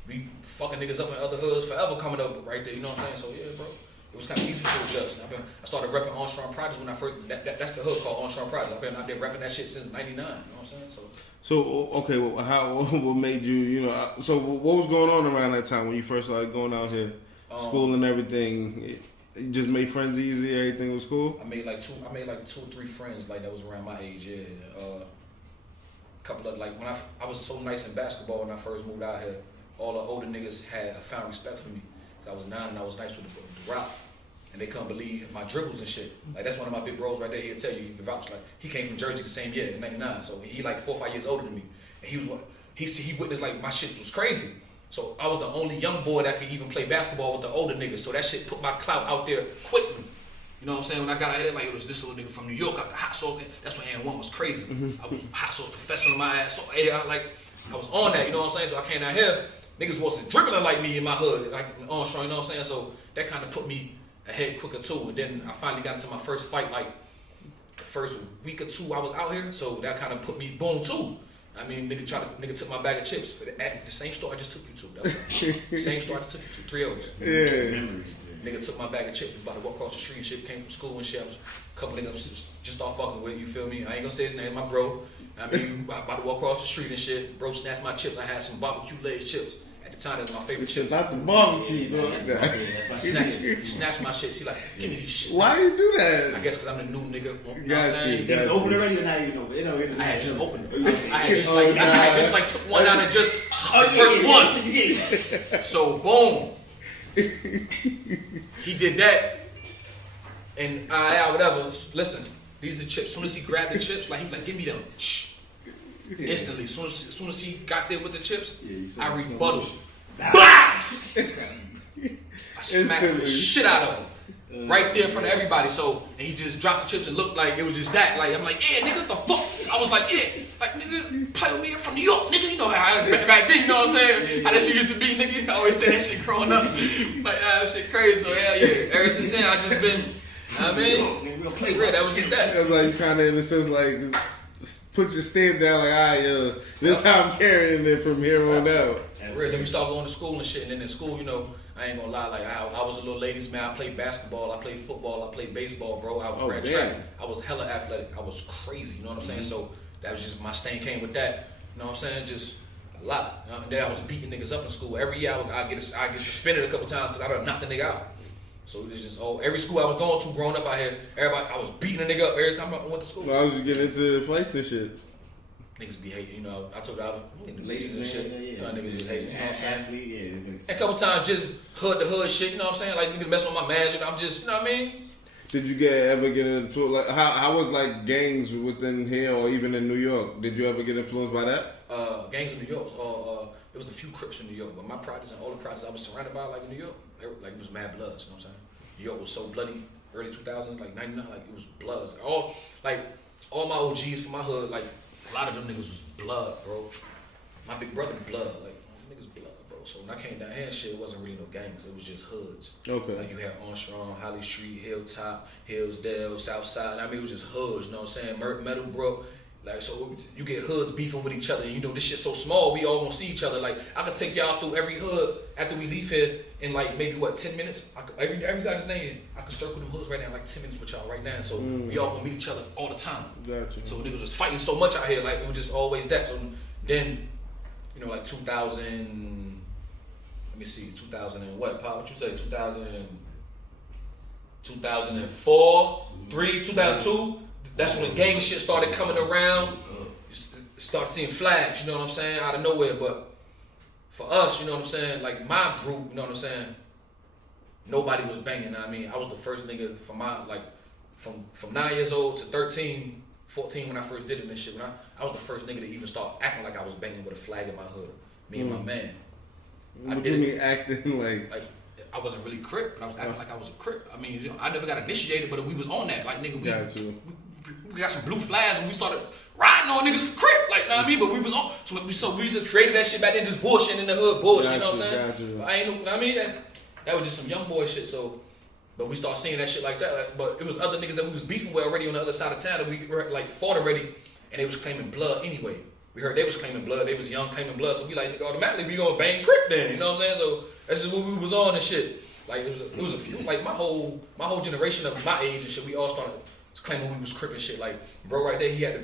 We fucking niggas up in other hoods forever coming up right there. You know what I'm saying? So yeah, bro. It was kind of easy to adjust. I started repping Armstrong Projects when I first. That's the hood called Armstrong Projects. I've been out there repping that shit since '99. You know what I'm saying? So okay, well, what made you? You know, so what was going on around that time when you first started going out here, school and everything? You just made friends easy. Everything was cool. I made like two or three friends like that was around my age. Yeah, a couple of like when I was so nice in basketball when I first moved out here. All the older niggas found respect for me. Cause I was 9 and I was nice with the rock. And they couldn't believe my dribbles and shit. Like that's one of my big bros right there. He'll tell you, he can vouch. Like he came from Jersey the same year in '99, so he like 4 or 5 years older than me. And he witnessed like my shit was crazy. So I was the only young boy that could even play basketball with the older niggas. So that shit put my clout out there quickly. You know what I'm saying? When I got out there, like it was this little nigga from New York, out the hot sauce. That's when N1 was crazy. I was hot sauce professor in my ass. So I was on that. You know what I'm saying? So I came out here. Niggas wasn't dribbling like me in my hood, like Armstrong, you know what I'm saying? So that kind of put me ahead quicker too. And then I finally got into my first fight, like the first week or two I was out here. So that kind of put me boom too. I mean, nigga took my bag of chips at the same store I just took you to. That's the same store I just took you to, 3 O's. Yeah. Nigga took my bag of chips, was about to walk across the street and shit, came from school and shit. A couple niggas just start fucking with, you feel me? I ain't gonna say his name, my bro. I mean, about to walk across the street and shit. Bro snatched my chips. I had some barbecue Lay's chips. At the time, that was my favorite chips. Not the barbecue, though. He snatched my shit. He like, give me these shit. Why you do that? I guess because I'm the new nigga. You know what I'm Got saying? you. It was open already or not even open? I had just opened them. I had just like took one out and just first one. So boom, he did that, and whatever. Listen, these are the chips. As soon as he grabbed the chips, like he was like, give me them. Instantly, as soon as he got there with the chips, Yeah, I rebutted. I smacked the shit out of him. Right there in front of everybody. So, and he just dropped the chips and looked like it was just that. Like, I'm like, yeah, nigga, what the fuck? I was like, yeah. Like, nigga, play with me from New York, nigga. You know how I back then, you know what I'm saying? How that shit used to be, nigga. I always say that shit growing up. Like, that shit crazy. So, hell yeah. Ever since then, I just been, I mean, real, that was just that. It was like, kind of in a sense, like, put your stand down, like, all right, this how I'm carrying it from here on out. Real. Then we start going to school and shit. And then in school, you know, I ain't gonna lie, like I was a little ladies man. I played basketball, I played football, I played baseball, bro. I was ran track. I was hella athletic. I was crazy, you know what I'm saying? So that was just my stain came with that. You know what I'm saying? Just a lot. And then I was beating niggas up in school. Every year I get suspended a couple times because I done knocked the nigga out. So it was just every school I was going to growing up out here, everybody I was beating a nigga up every time I went to school. Well, I was just getting into fights and shit. Niggas be hating, you know. I told you I was ladies and shit. Niggas just hating, you know what I'm saying? Athlete, yeah. A couple times just hood to hood shit, you know what I'm saying? Like niggas messing with my mans, you know, I'm just, you know what I mean? Did you ever get into like how was like gangs within here or even in New York? Did you ever get influenced by that? Gangs in New York, there was a few Crips in New York, but my projects and all the projects I was surrounded by, like in New York, like it was mad bloods, you know what I'm saying? New York was so bloody, early 2000s, like 99, like it was bloods. Like all my OGs from my hood, like a lot of them niggas was blood, bro. My big brother blood, like niggas blood, bro. So when I came down here and shit, it wasn't really no gangs. It was just hoods. Okay. Like you had Armstrong, Holly Street, Hilltop, Hillsdale, Southside. I mean, it was just hoods. You know what I'm saying? Meadowbrook. Like so, you get hoods beefing with each other. And you know this shit so small, we all gonna see each other. Like I could take y'all through every hood after we leave here in like maybe 10 minutes. Every guy's name, I could circle them hoods right now in like 10 minutes with y'all right now. So we all gonna meet each other all the time. Gotcha. So niggas was fighting so much out here, like it was just always that. So then, you know, like 2000. Let me see, 2000 and what? Pop, what you say? 2004, 3, 2002. That's when the gang shit started coming around. Started seeing flags, you know what I'm saying, out of nowhere. But for us, you know what I'm saying, like my group, you know what I'm saying, nobody was banging. I mean, I was the first nigga from from 9 years old to 13, 14 when I first did it and shit. When I was the first nigga to even start acting like I was banging with a flag in my hood. Me and my man. What do you mean acting like? Like I wasn't really Crip, but I was acting like I was a Crip. I mean, you know, I never got initiated, but we was on that. Like nigga, we got some blue flags and we started riding on niggas for Crip, like, you know what I mean? But we was on, so we just created that shit back then, just bullshit in the hood, bullshit, you know what I'm saying? I ain't know, I mean, that was just some young boy shit, so, but we started seeing that shit like that, like, but it was other niggas that we was beefing with already on the other side of town that we like fought already, and they was claiming blood anyway. We heard they was claiming blood, they was young claiming blood, so we like, nigga, automatically we gonna bang Crip then, you know what I'm saying? So that's just what we was on and shit. Like, it was a few, like my whole generation of my age and shit, we all started claiming we was Crip and shit. Like, bro, right there, he had to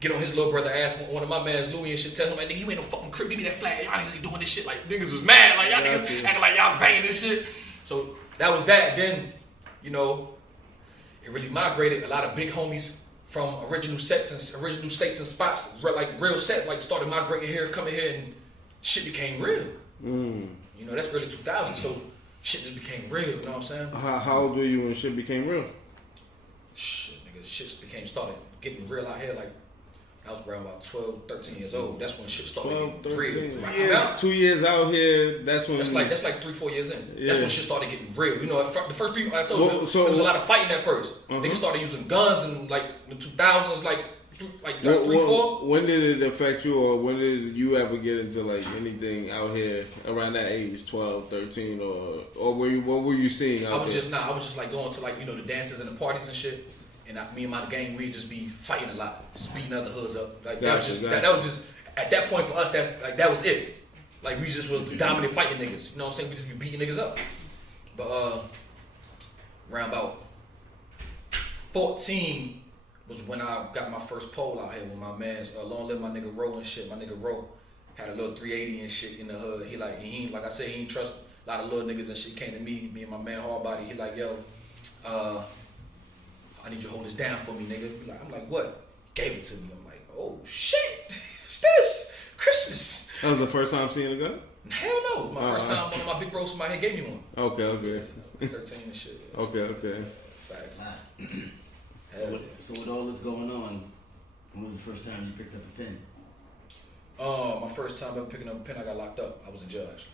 get on his little brother ass, one of my mans, Louis and shit, tell him like, nigga, you ain't no fucking Crip, give me that flag. Y'all niggas ain't doing this shit. Like, niggas was mad. Like, y'all niggas acting like y'all banging this shit. So that was that. Then, you know, it really migrated. A lot of big homies from original states and spots, like real set, like started migrating here, coming here, and shit became real. You know, that's early 2000s, so shit just became real. You know what I'm saying? How old were you when shit became real? Shit, nigga, shit started getting real out here. Like, I was around about 12, 13 years old. That's when shit started getting real. Right? Yeah, 2 years out here, that's when... That's like 3-4 years in. Yeah. That's when shit started getting real. You know, the first 3, I told you, there was a lot of fighting at first. Niggas started using guns in, like, the 2000s, like 3, 4. When did it affect you, or when did you ever get into, like, anything out here around that age, 12, 13, or what were you seeing out there? I was just, like, going to, like, you know, the dances and the parties and shit. And me and my gang, we'd just be fighting a lot, just beating other hoods up. Like that was just at that point for us. That was it. Like we just was the dominant fighting niggas. You know what I'm saying? We just be beating niggas up. But around about 14 was when I got my first pole out here with my mans. Long live my nigga Ro and shit. My nigga Ro had a little 380 and shit in the hood. He like I said, he ain't trust a lot of little niggas and shit. Came to me and my man Hardbody. He like, yo, I need you to hold this down for me, nigga. I'm like, what? Gave it to me. I'm like, oh shit, what's this? Christmas. That was the first time seeing a gun? Hell no. My first time, one of my big bros from my head gave me one. Okay. 13 and shit. Yeah. Okay. Facts. So with all this going on, when was the first time you picked up a pen? My first time ever picking up a pen, I got locked up. I was in jail actually.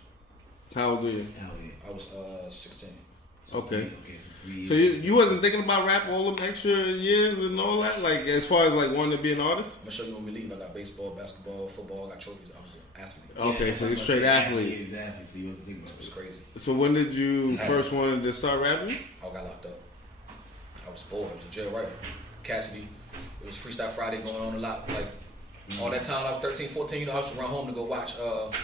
How old were you? Hell yeah. I was 16. Okay. So So you wasn't thinking about rap all them extra years and all that? Like, as far as, like, wanting to be an artist? I'm gonna show you when we leave. I got baseball, basketball, football. I got trophies. I was an athlete. Okay, so you're straight athlete. Exactly. So you wasn't thinking about It was it. crazy. So when did you first want to start rapping? I got locked up. I was bored. I was in jail, right? Cassidy. It was Freestyle Friday going on a lot. Like, all that time I was 13, 14, you know, I used to run home to go watch, I don't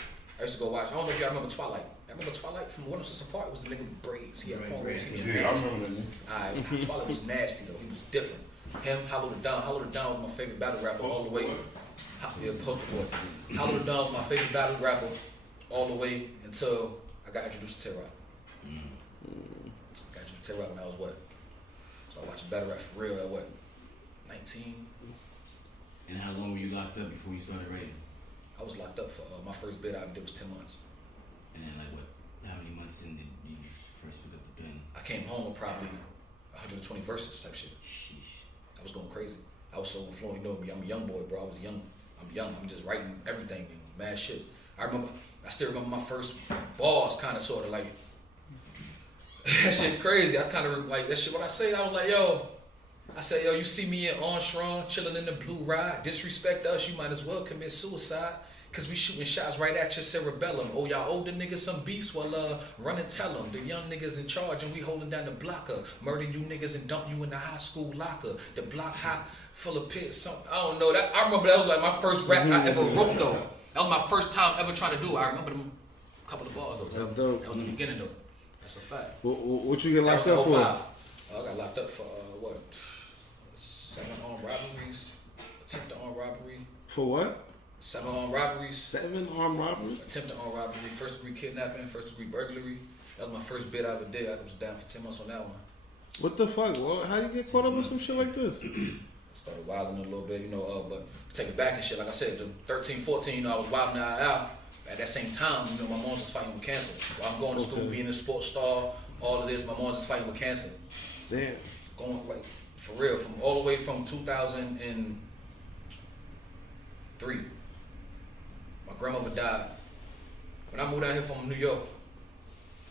know if y'all remember Twilight. I remember Twilight from One of the Apart. It was the nigga with braids. He had cornrows. He was nasty. Alright, Twilight was nasty though. He was different. Him, Hollow the Don. Hollow the Don was my favorite battle rapper all the way. Yeah, Poster Boy. Hollow the Don was my favorite battle rapper all the way until I got introduced to T-Rock. Got introduced to T-Rock when I was what? So I watched battle rap for real at what? 19? And how long were you locked up before you started writing? I was locked up for my first bid I ever did was 10 months. And then like what? How many months in did you first pick up the pen? I came home with probably 120 verses type shit. Sheesh. I was going crazy. I was so influenced. You know me, I'm a young boy, bro. I'm young. I'm just writing everything, mad shit. I still remember my first bars, kind of, sort of like that shit crazy. I kind of like that shit. What I say, I was like, yo. I said, yo, you see me in Armstrong, chilling in the blue ride, disrespect us, you might as well commit suicide. Cause we shooting shots right at your cerebellum. Oh, y'all older niggas some beasts, well, run and tell them. The young niggas in charge and we holding down the blocker. Murder you niggas and dump you in the high school locker. The block hot, full of pits, something. I don't know. I remember that was like my first rap I ever wrote though. That was my first time ever trying to do it. I remember them couple of bars though. That's dope. That was the beginning though. That's a fact. What you get That locked was up in for? 05. I got locked up for what? 7 armed robberies, attempted armed robbery. For what? 7 armed robberies. 7 armed robberies? Attempted armed robbery, first degree kidnapping, first degree burglary. That was my first bid I ever did. I was down for 10 months on that one. What the fuck? Well, how you get caught up with some shit like this? Started wilding a little bit, you know, but take it back and shit. Like I said, the 13, 14, you know, I was wilding out. At that same time, you know, my mom was fighting with cancer. While I'm going to school, being a sports star, all of this, my mom was fighting with cancer. Damn. Going like for real, from all the way from 2003. My grandmother died. When I moved out here from New York,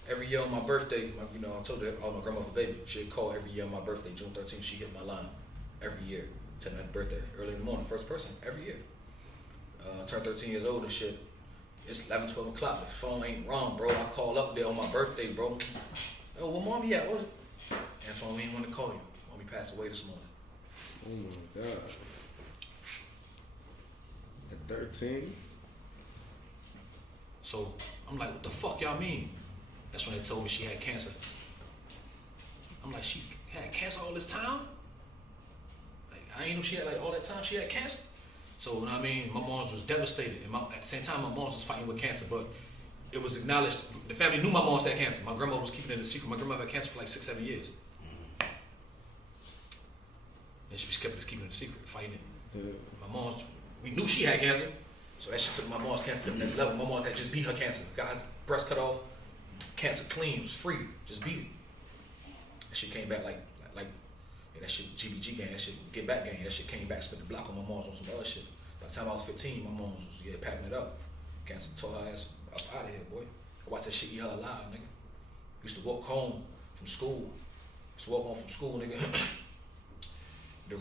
every year on my birthday, you know, I told her I was my grandmother's baby. She'd call every year on my birthday, June 13th, she hit my line every year. Tell me happy birthday, early in the morning, first person, every year. Turned 13 years old and shit. It's 11, 12 o'clock. The phone ain't wrong, bro. I call up there on my birthday, bro. Oh, where mommy at? What? Antoine, we ain't want to call you. Mommy passed away this morning. Oh my God. At 13? So I'm like, what the fuck y'all mean? That's when they told me she had cancer. I'm like, she had cancer all this time? Like, I ain't know she had like all that time she had cancer. So, you know what I mean? My mom was devastated. And at the same time, my mom was fighting with cancer, but it was acknowledged. The family knew my mom had cancer. My grandma was keeping it a secret. My grandma had cancer for like 6, 7 years. And she was keeping it a secret, fighting it. Yeah. My mom, we knew she had cancer, so that shit took my mom's cancer to the next level. My mom had just beat her cancer. Got her breast cut off, cancer clean, was free, just beat it. And she came back like yeah, that shit GBG gang, that shit get back gang, that shit came back, spit the block on my mom's on some other shit. By the time I was 15, my mom was packing it up. Cancer tore her ass up out of here, boy. I watched that shit eat her alive, nigga. Used to walk home from school. Nigga. I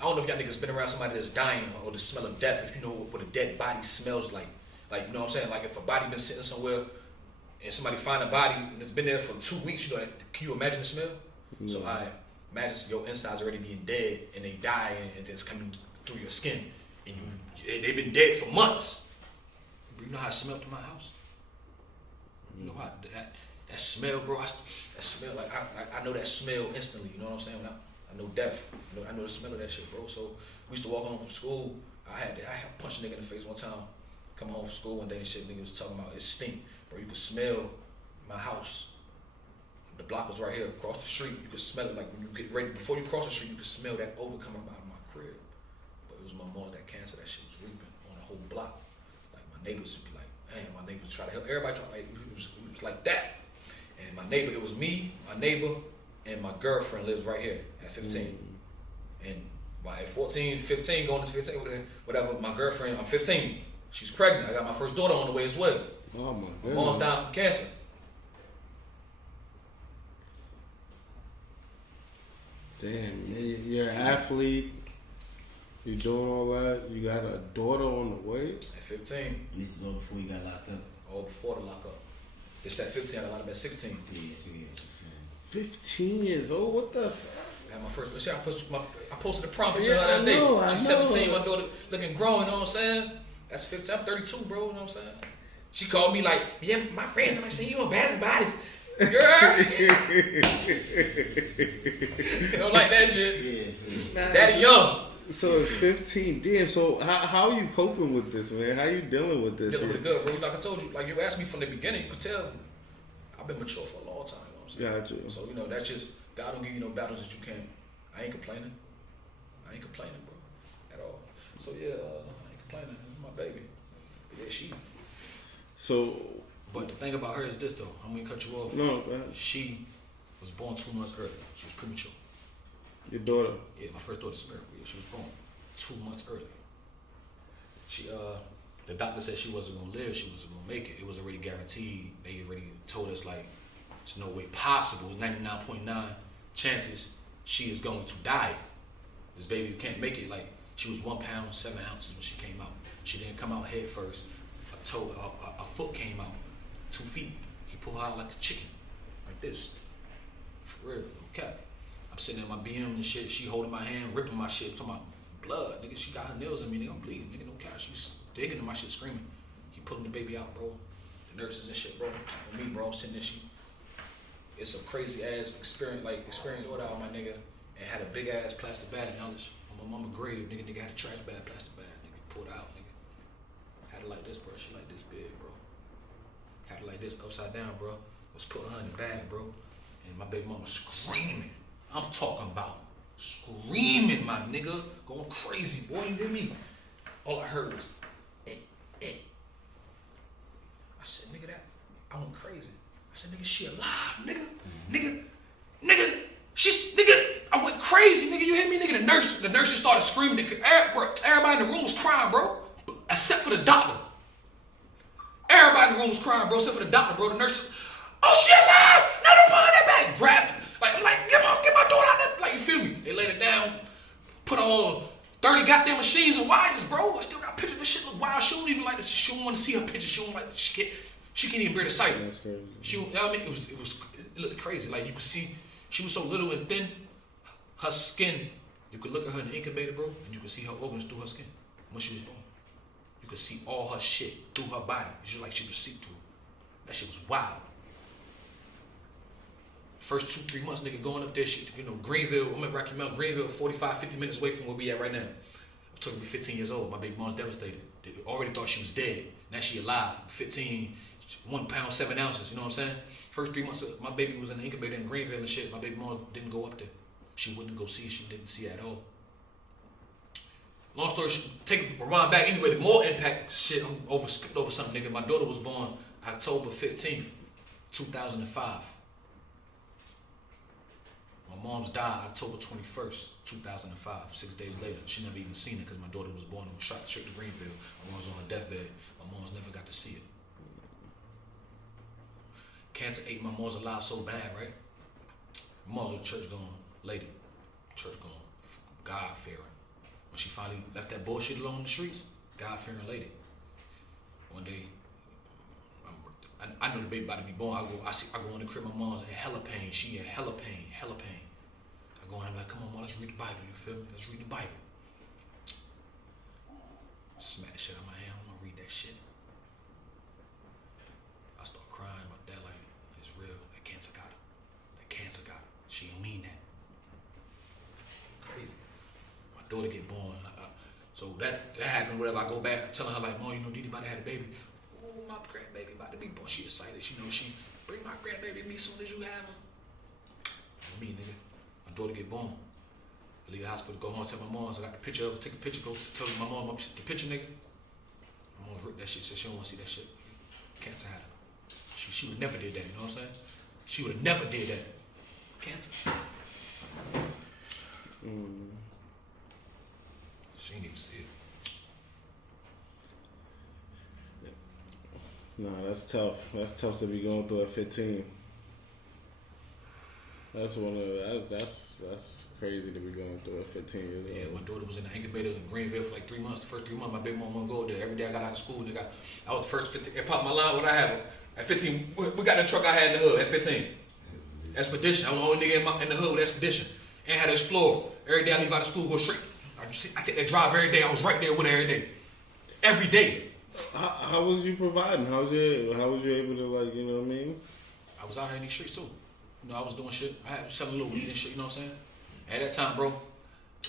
don't know if y'all niggas been around somebody that's dying or the smell of death. If you know what a dead body smells like you know what I'm saying? Like if a body been sitting somewhere and somebody find a body and it's been there for 2 weeks, you know, can you imagine the smell? Mm. So I imagine your insides already being dead and they die and it's coming through your skin and they've been dead for months. But you know how it smelled in my house? You know how that smell, bro. That smell, like I know that smell instantly. You know what I'm saying? When I know death. I know the smell of that shit, bro. So we used to walk home from school. I had punched a nigga in the face one time. Coming home from school one day and shit. Nigga was talking about it stink, bro. You could smell my house. The block was right here across the street. You could smell it like when you get ready before you cross the street. You could smell that odor coming out of my crib. But it was my mom that cancer. That shit was reaping on the whole block. Like my neighbors would be like, man, my neighbors try to help. Everybody try like it was like that. And my neighbor, it was me, my neighbor, and my girlfriend lives right here at 15. And by 14, 15, going to 15, whatever, my girlfriend, I'm 15. She's pregnant. I got my first daughter on the way as well. Oh my My goodness. mom's dying from cancer. Damn, you're an athlete. You doing all that. You got a daughter on the way. At 15, And this is all before you got locked up. all before the lockup. It's at 15. I got locked up at 16. Yeah, so yeah. 15 years old. What the? I had my first. See, I posted the prom picture Yeah, the other day. I know. She's 17. My daughter looking grown. You know what I'm saying? That's 15. I'm 32, bro. You know what I'm saying? She called me like, yeah, my friends. I seen you on Bad Newz. Girl. You don't like that shit? Yeah, so Daddy young. So it's 15. Damn. So how are you coping with this, man? How you dealing with this? Dealing with it good, bro. Like I told you, like you asked me from the beginning, you could tell I've been mature for a long time. You know what I'm saying? Got you. So you know that's just God don't give you no battles that you can't. I ain't complaining. I ain't complaining, bro, at all. So yeah, I ain't complaining. It's my baby. But yeah, she. So But the thing about her is this though. I'm gonna cut you off. no, man. She was born 2 months early. She was premature. Your daughter. Yeah, my first daughter's a miracle. Yeah, she was born 2 months early. She the doctor said she wasn't gonna live, she wasn't gonna make it. It was already guaranteed. They already told us like there's no way possible. It's 99.9 chances she is going to die. This baby can't make it. Like she was 1 pound 7 ounces when she came out. She didn't come out head first. A foot came out, 2 feet. He pulled her out like a chicken, like this. For real, okay. I'm sitting in my BM and shit. She holding my hand, ripping my shit. Talking about blood, nigga. She got her nails in me, nigga. I'm bleeding, nigga. No cap. She's digging in my shit, screaming. He pulling the baby out, bro. The nurses and shit, bro. And me, bro. I'm sitting there. It's a crazy ass experience order out, my nigga. And had a big ass plastic bag knowledge on my mama grave, nigga. Nigga had a trash bag, plastic bag, nigga. Pulled out, nigga. Had it like this, bro. She like this big, bro. Had it like this, upside down, bro. Was putting her in the bag, bro. And my baby mama screaming. I'm talking about screaming, my nigga. Going crazy, boy. You hear me? All I heard was, eh. I said, nigga, that. I went crazy. I said, nigga, she alive, nigga. Nigga. I went crazy, nigga. You hear me, nigga? The nurses started screaming. Everybody in the room was crying, bro. Except for the doctor. Everybody in the room was crying, bro. Except for the doctor, bro. The nurse, oh, she alive. No, don't put her in that bag. Grabbed it. Like, get my daughter out there. Like, you feel me? They laid it down, put on 30 goddamn machines and wires, bro. I still got pictures. This shit look wild. She don't even like this. She don't want to see her picture. She don't like. She can't even bear the sight. That's crazy. You know what I mean? It looked crazy. Like you could see, she was so little and thin. Her skin, you could look at her in the incubator, bro, and you could see her organs through her skin when she was born. You could see all her shit through her body. It's just like she was see-through. That shit was wild. First 2-3 months, nigga, going up there, shit, Greenville, I'm at Rocky Mountain, Greenville, 45, 50 minutes away from where we at right now. It took me 15 years old. My baby mom's devastated. They already thought she was dead. Now she alive. 15, 1 pound, 7 ounces, you know what I'm saying? First 3 months, my baby was in the incubator in Greenville and shit. My baby mom didn't go up there. She wouldn't go see. She didn't see at all. Long story short, take a rewind back anyway. The more impact shit, skipped over something, nigga. My daughter was born October 15th, 2005. My mom's died October 21st, 2005. 6 days later, she never even seen it because my daughter was born and was shot straight to Greenville. My mom's on her deathbed. My mom's never got to see it. Cancer ate my mom's alive so bad, right? My mom's a church-going lady, church-going, God-fearing. When she finally left that bullshit alone in the streets, God-fearing lady. One day, I know the baby about to be born. I go in the crib, my mom's in hella pain. She in hella pain. I go in, I'm like, come on, mom, let's read the Bible. You feel me? Let's read the Bible. Smack the shit out of my hand. I'm gonna read that shit. I start crying. My dad like, it's real. That cancer got her. She don't mean that. Crazy. My daughter get born. So that happened. Whatever. I go back telling her like, mom, Didi about to have a baby. Oh, my grandbaby about to be born. She excited. She bring my grandbaby to me as soon as you have him. Me, nigga. My daughter get born. I leave the hospital, go home, tell my mom. So I got the picture of her. Take a picture, go tell my mom the picture, nigga. My mom ripped that shit. Said she don't want to see that shit. Cancer had her. She would never did that. You know what I'm saying? She would have never did that. Cancer. She ain't even see it. Nah, that's tough. That's tough to be going through at 15. That's crazy to be going through at 15 years old. Yeah, my daughter was in the incubator in Greenville for like 3 months. The first 3 months, my baby mom wouldn't go there. Every day I got out of school, nigga, I was the first 15. It popped my line, what I have. At 15, we got the truck I had in the hood at 15. Expedition. I was the only nigga in the hood with Expedition. And had an Explorer. Every day I leave out of school, go straight. I take that drive every day. I was right there with her every day. Every day. How was you providing? How was you able to, like, you know what I mean? I was out here in these streets too. You know, I was doing shit. I was selling a little weed and shit, you know what I'm saying? At that time, bro,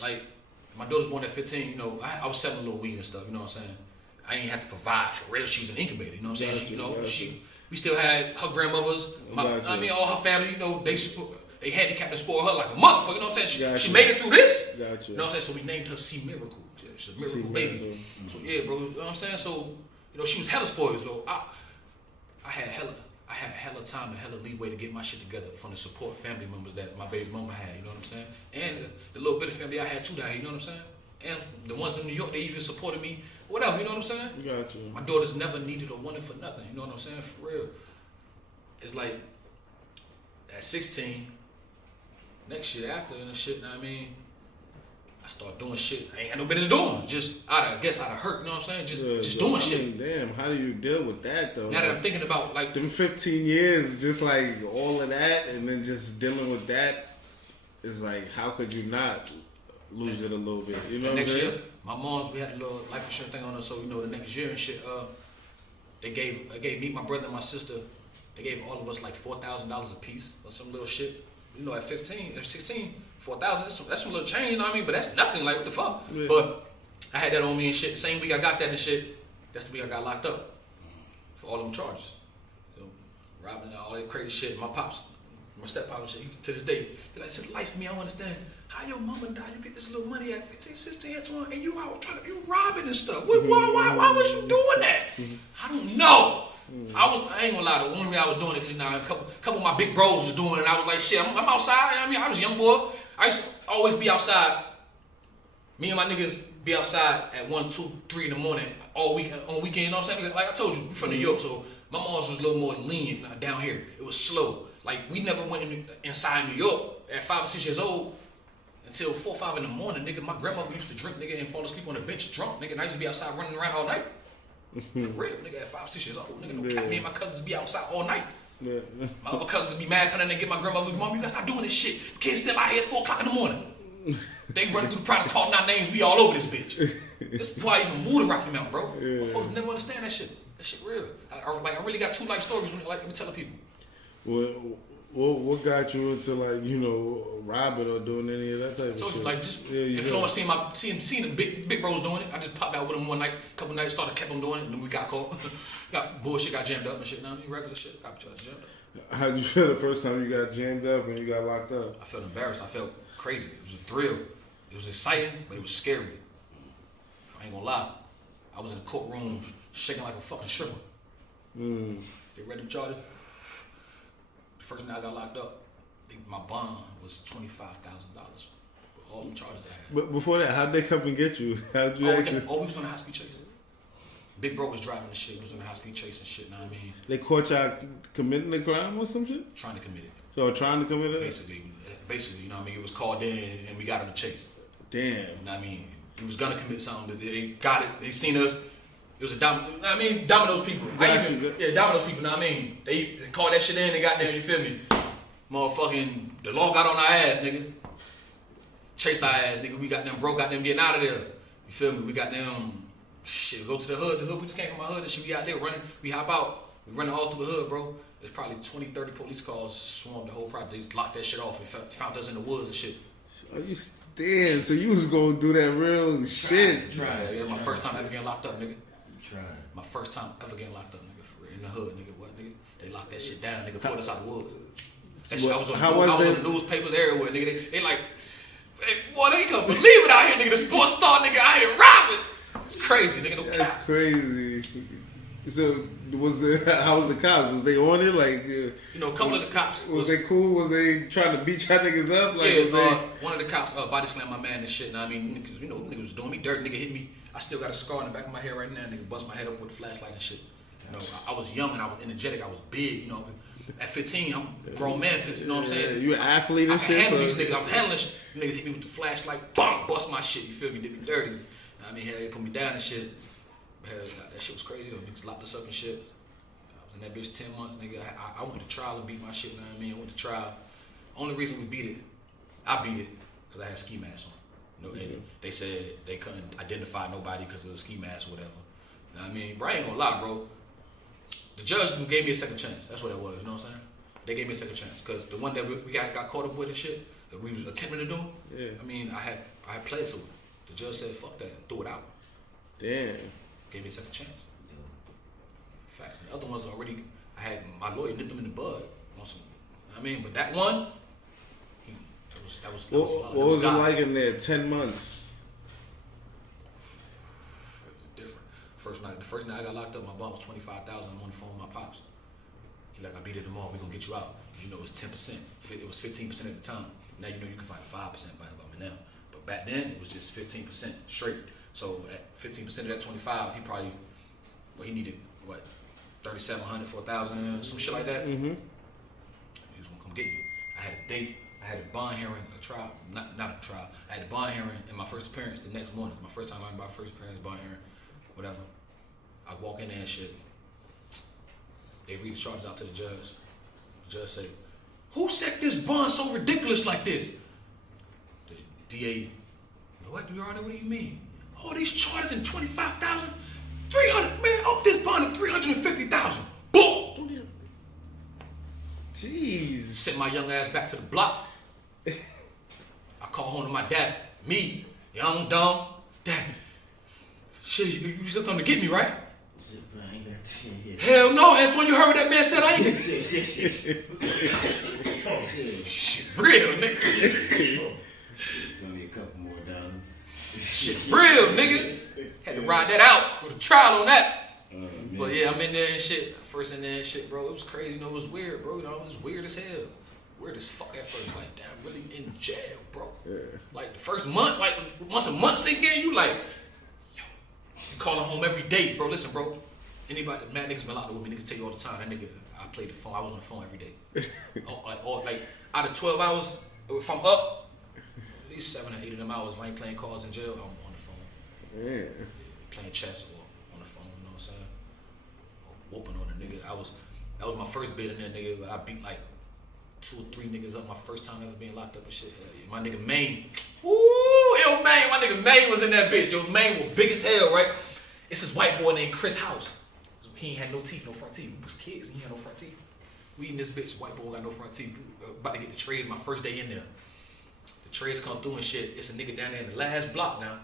like, my daughter was born at 15, you know, I was selling a little weed and stuff, you know what I'm saying? I didn't have to provide for real. She was an incubator, you know what I'm saying? We still had her grandmothers, all her family, you know, they handicapped and spoiled her like a motherfucker, you know what I'm saying? She made it through this. You know what I'm saying? So we named her C Miracle. She's a miracle baby. So yeah, bro, you know what I'm saying? So, you know, she was hella spoiled. So I had hella time and hella leeway to get my shit together from the support family members that my baby mama had, you know what I'm saying? And the little bit of family I had too down here, you know what I'm saying? And the ones in New York, they even supported me, whatever, you know what I'm saying? Got you. My daughters never needed or wanted for nothing, you know what I'm saying? For real. It's like, at 16, next year after and shit, you know what I mean? I start doing shit I ain't had no business doing. Just out of hurt, you know what I'm saying? Just doing shit. Damn, how do you deal with that though? Now that I'm thinking about like them 15 years, just like all of that, and then just dealing with that, is like, how could you not lose it a little bit? You know what I'm saying? Next year, my mom's, we had a little life insurance thing on us, so you know the next year and shit, they gave me, my brother and my sister, they gave all of us like $4,000 a piece or some little shit. You know, at 16, 4,000, that's some little change, you know what I mean? But that's nothing, like, what the fuck? Yeah. But I had that on me and shit. The same week I got that and shit, that's the week I got locked up for all them charges. You know, robbing, all that crazy shit. My pops, my step-pop and shit, to this day, he like, to the life of me, I don't understand. How your mama died, you get this little money at 15, 16, 20, and you out you robbing and stuff. Why was you doing that? I don't know. I ain't gonna lie, the only way I was doing it because now a couple of my big bros was doing it, and I was like, shit, I'm outside. You know what I mean, I was a young boy. I used to always be outside. Me and my niggas be outside at 1, 2, 3 in the morning all week on weekend. You know what I'm saying? Like I told you, we from New York, so my mom's was a little more lenient down here. It was slow. Like we never went inside New York at 5 or 6 years old until 4 or 5 in the morning. Nigga, my grandmother used to drink, nigga, and fall asleep on the bench drunk, nigga. And I used to be outside running around all night. For real, nigga, at 5, 6 years old, nigga, no cap. Me and my cousins be outside all night. Yeah. My other cousins be mad coming in and get my grandmother, Mom, you gotta stop doing this shit. The kids still out here, it's 4 o'clock in the morning. They running through the project calling out names, we all over this bitch. This before I even moved to Rocky Mount, bro. Yeah. My folks never understand that shit. That shit real. I really got 2 life stories when like me telling people. What got you into, like, you know, robbing or doing any of that type of shit? I told you, like, just seeing the big bros doing it. I just popped out with them one night, a couple nights, kept them doing it, and then we got caught. Got bullshit, got jammed up and shit. You know what I mean? Regular shit, got jammed up. How'd you feel the first time you got jammed up and you got locked up? I felt embarrassed. I felt crazy. It was a thrill. It was exciting, but it was scary. I ain't gonna lie. I was in the courtroom shaking like a fucking stripper. They read them charges. First night I got locked up, my bond was $25,000 for all them charges I had. But before that, how'd they come and get you? How'd you we was on a high-speed chase. Big bro was driving the shit. He was on a high-speed chase and shit, you know what I mean? They caught y'all committing the crime or some shit? Trying to commit it. So trying to commit it? Basically, you know what I mean? It was called in and we got on the chase. Damn. You know what I mean? He was gonna commit something, but they got it. They seen us. It was Domino's people. Domino's people, know what I mean? They called that shit in, they got there, you feel me? Motherfucking, the law got on our ass, nigga. Chased our ass, nigga. We got them getting out of there. You feel me? We got them, shit, go to the hood. We just came from my hood and shit. We out there running. We hop out. We running all through the hood, bro. There's probably 20, 30 police cars swarmed the whole project. They just locked that shit off and found us in the woods and shit. Damn, so you was going to do that real shit. Yeah, my first time ever getting locked up, nigga. My first time ever getting locked up, nigga, for real. In the hood, nigga. What, nigga? They locked that shit down, nigga. Pulled us out the woods. That shit, I was on the newspapers everywhere, nigga. They like, boy, they couldn't believe it out here, nigga. The sports star, nigga, out here robbing. It's crazy, nigga. No cap. That's crazy. So, how was the cops? Was they on it? Like, you know, a couple of the cops. Was they cool? Was they trying to beat y'all niggas up? Like, yeah, one of the cops body slammed my man and shit. And I mean, niggas, you know, niggas was doing me dirt. Nigga hit me. I still got a scar in the back of my head right now. Nigga bust my head up with a flashlight and shit. You know, I was young and I was energetic. I was big. You know, at 15, I'm a grown man. You know what I'm saying? You an athlete and I shit. can handle these niggas. I'm handling shit. Niggas hit me with the flashlight, bang, bust my shit. You feel me? Did me dirty. I mean, hell, they put me down and shit. Hell, that shit was crazy though. Niggas locked us up and shit. I was in that bitch 10 months, nigga. I went to trial and beat my shit. You know what I mean? I went to trial. Only reason we beat it, I beat it because I had ski masks on. You know, and they said they couldn't identify nobody because of the ski mask or whatever. You know what I mean? Bro, I ain't gonna lie, bro. The judge gave me a second chance. That's what it was. You know what I'm saying? They gave me a second chance because the one that we got caught up with and shit that we was attempting to do. Yeah. I mean, I had played to it. The judge said, "Fuck that," and threw it out. Damn. Gave me a second chance. Facts. And the other ones already, I had my lawyer nipped them in the bud. On some, I mean, but that one, what was it like in there? 10 months. It was different. The first night I got locked up, my bond was $25,000. I'm on the phone with my pops. He like, I beat it tomorrow. We gonna get you out because you know it's 10%. It was 15% at the time. Now you know you can find 5% by me now. But back then it was just 15% straight. So at 15% of that 25, he probably, he needed what, 3,700, 4,000, some shit like that. Mm-hmm. He was gonna come get me. I had a date. I had a bond hearing, a trial, not a trial. I had a bond hearing in my first appearance the next morning. My first time I my first appearance, bond hearing, whatever. I walk in there and shit. They read the charges out to the judge. The judge said, "Who set this bond so ridiculous like this?" The DA, "What, Your Honor? What do you mean? All these charges and 25,000, 300, man, up this bond to 350,000. Boom." Jeez. Sent my young ass back to the block. I call home to my dad. Me, young, dumb. Dad, shit, you still come to get me, right? Hell no, that's when you heard what that man said. I ain't. Shit, real, nigga. It's only a couple more dollars. Shit, real, nigga. Had to ride that out with a trial on that. But yeah, I'm in there and shit. First in there and shit, bro. It was crazy. You know, it was weird, bro. You know, it was weird as hell. Weird as fuck at first. Like, damn, really in jail, bro. Yeah. Like, the first month, like, once a month sink in, you like, yo, you calling home every day, bro. Listen, bro. Anybody, mad niggas been locked up with me. Niggas tell you all the time. That nigga, I played the phone. I was on the phone every day. like, out of 12 hours, if I'm up, at least 7 or 8 of them hours, if I ain't playing cards in jail, I'm on the phone. Yeah. Playing chess or on the phone, you know what I'm saying? Or whooping on a nigga. That was my first bid in there, nigga, but I beat like 2 or 3 niggas up my first time ever being locked up and shit. Hell yeah. My nigga Maine. Woo! Yo, Maine. My nigga Maine was in that bitch. Yo, Maine was big as hell, right? It's this white boy named Chris House. He ain't had no teeth, no front teeth. We was kids and he had no front teeth. We in this bitch, white boy got no front teeth. About to get the trades my first day in there. The trades come through and shit. It's a nigga down there in the last block now.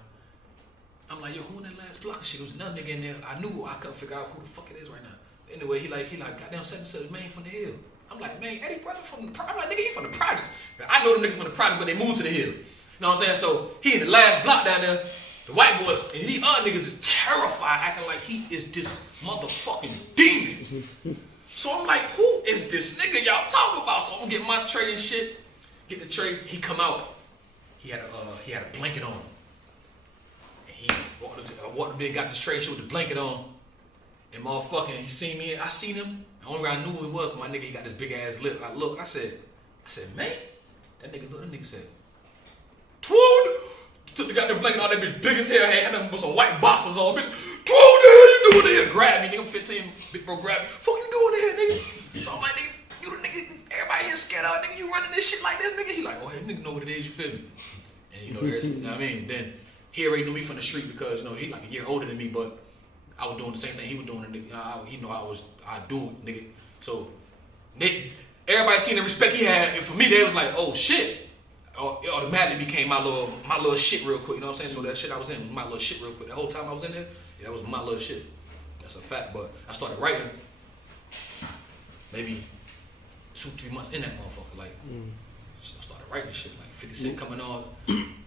I'm like, yo, who in that last block? And shit, there was another nigga in there. I knew I couldn't figure out who the fuck it is right now. Anyway, he like, goddamn said, man from the hill. I'm like, man, Eddie brother from the I'm like, nigga, he from the projects. I know them niggas from the projects, but they moved to the hill. You know what I'm saying? So he in the last block down there. The white boys and these other niggas is terrified, acting like he is this motherfucking demon. So I'm like, who is this nigga y'all talking about? So I'm gonna get my tray and shit. Get the tray. He come out. He had a blanket on him. And he walked up there, got this tray and shit with the blanket on. And motherfucking, he seen me. I seen him. The only way I knew who it was, my nigga, he got this big ass lip. And I looked. I said, man, that nigga said, Tword. Took the goddamn blanket out, that bitch big as hell, had them with some white boxers on, bitch. What the hell you doing here? Grab me, nigga. I'm 15, big bro, grab me. Fuck you doing here, nigga? So I'm like, nigga, you the nigga, everybody here scared out, nigga. You running this shit like this, nigga? He like, oh, hey, nigga know what it is, you feel me? And you know what I mean? Then he already knew me from the street because, you know, he like a year older than me, but I was doing the same thing he was doing, nigga. He know I do it, nigga. So, everybody seen the respect he had, and for me, they was like, oh shit. It automatically became my little shit real quick, you know what I'm saying? So that shit I was in was my little shit real quick. The whole time I was in there, yeah, that was my little shit. That's a fact. But I started writing maybe 2-3 months in that motherfucker. Like, I started writing shit, like 50 Cent coming on,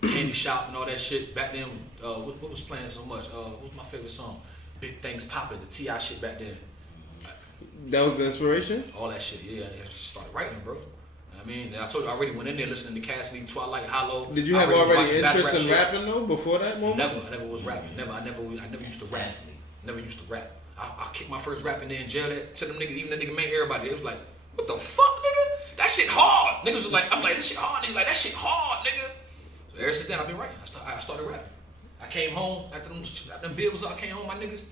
Candy Shop and all that shit. Back then, what was playing so much? What was my favorite song? Big Things Poppin', the T.I. shit back then. That was the inspiration? All that shit, yeah. I just started writing, bro. I mean, I told you I already went in there listening to Cassidy, Twilight, Hollow. Did you have already interest in rapping though before that moment? Never. I never was rapping. I never used to rap. Never used to rap. I kicked my first rap in there in jail. That to them niggas, even the nigga made everybody. They was like, what the fuck, nigga? That shit hard. Niggas was like, I'm like, this shit hard. Niggas like, that shit hard, nigga. So ever since then, I've been writing. I started rapping. I came home after them bills. I came home, my niggas.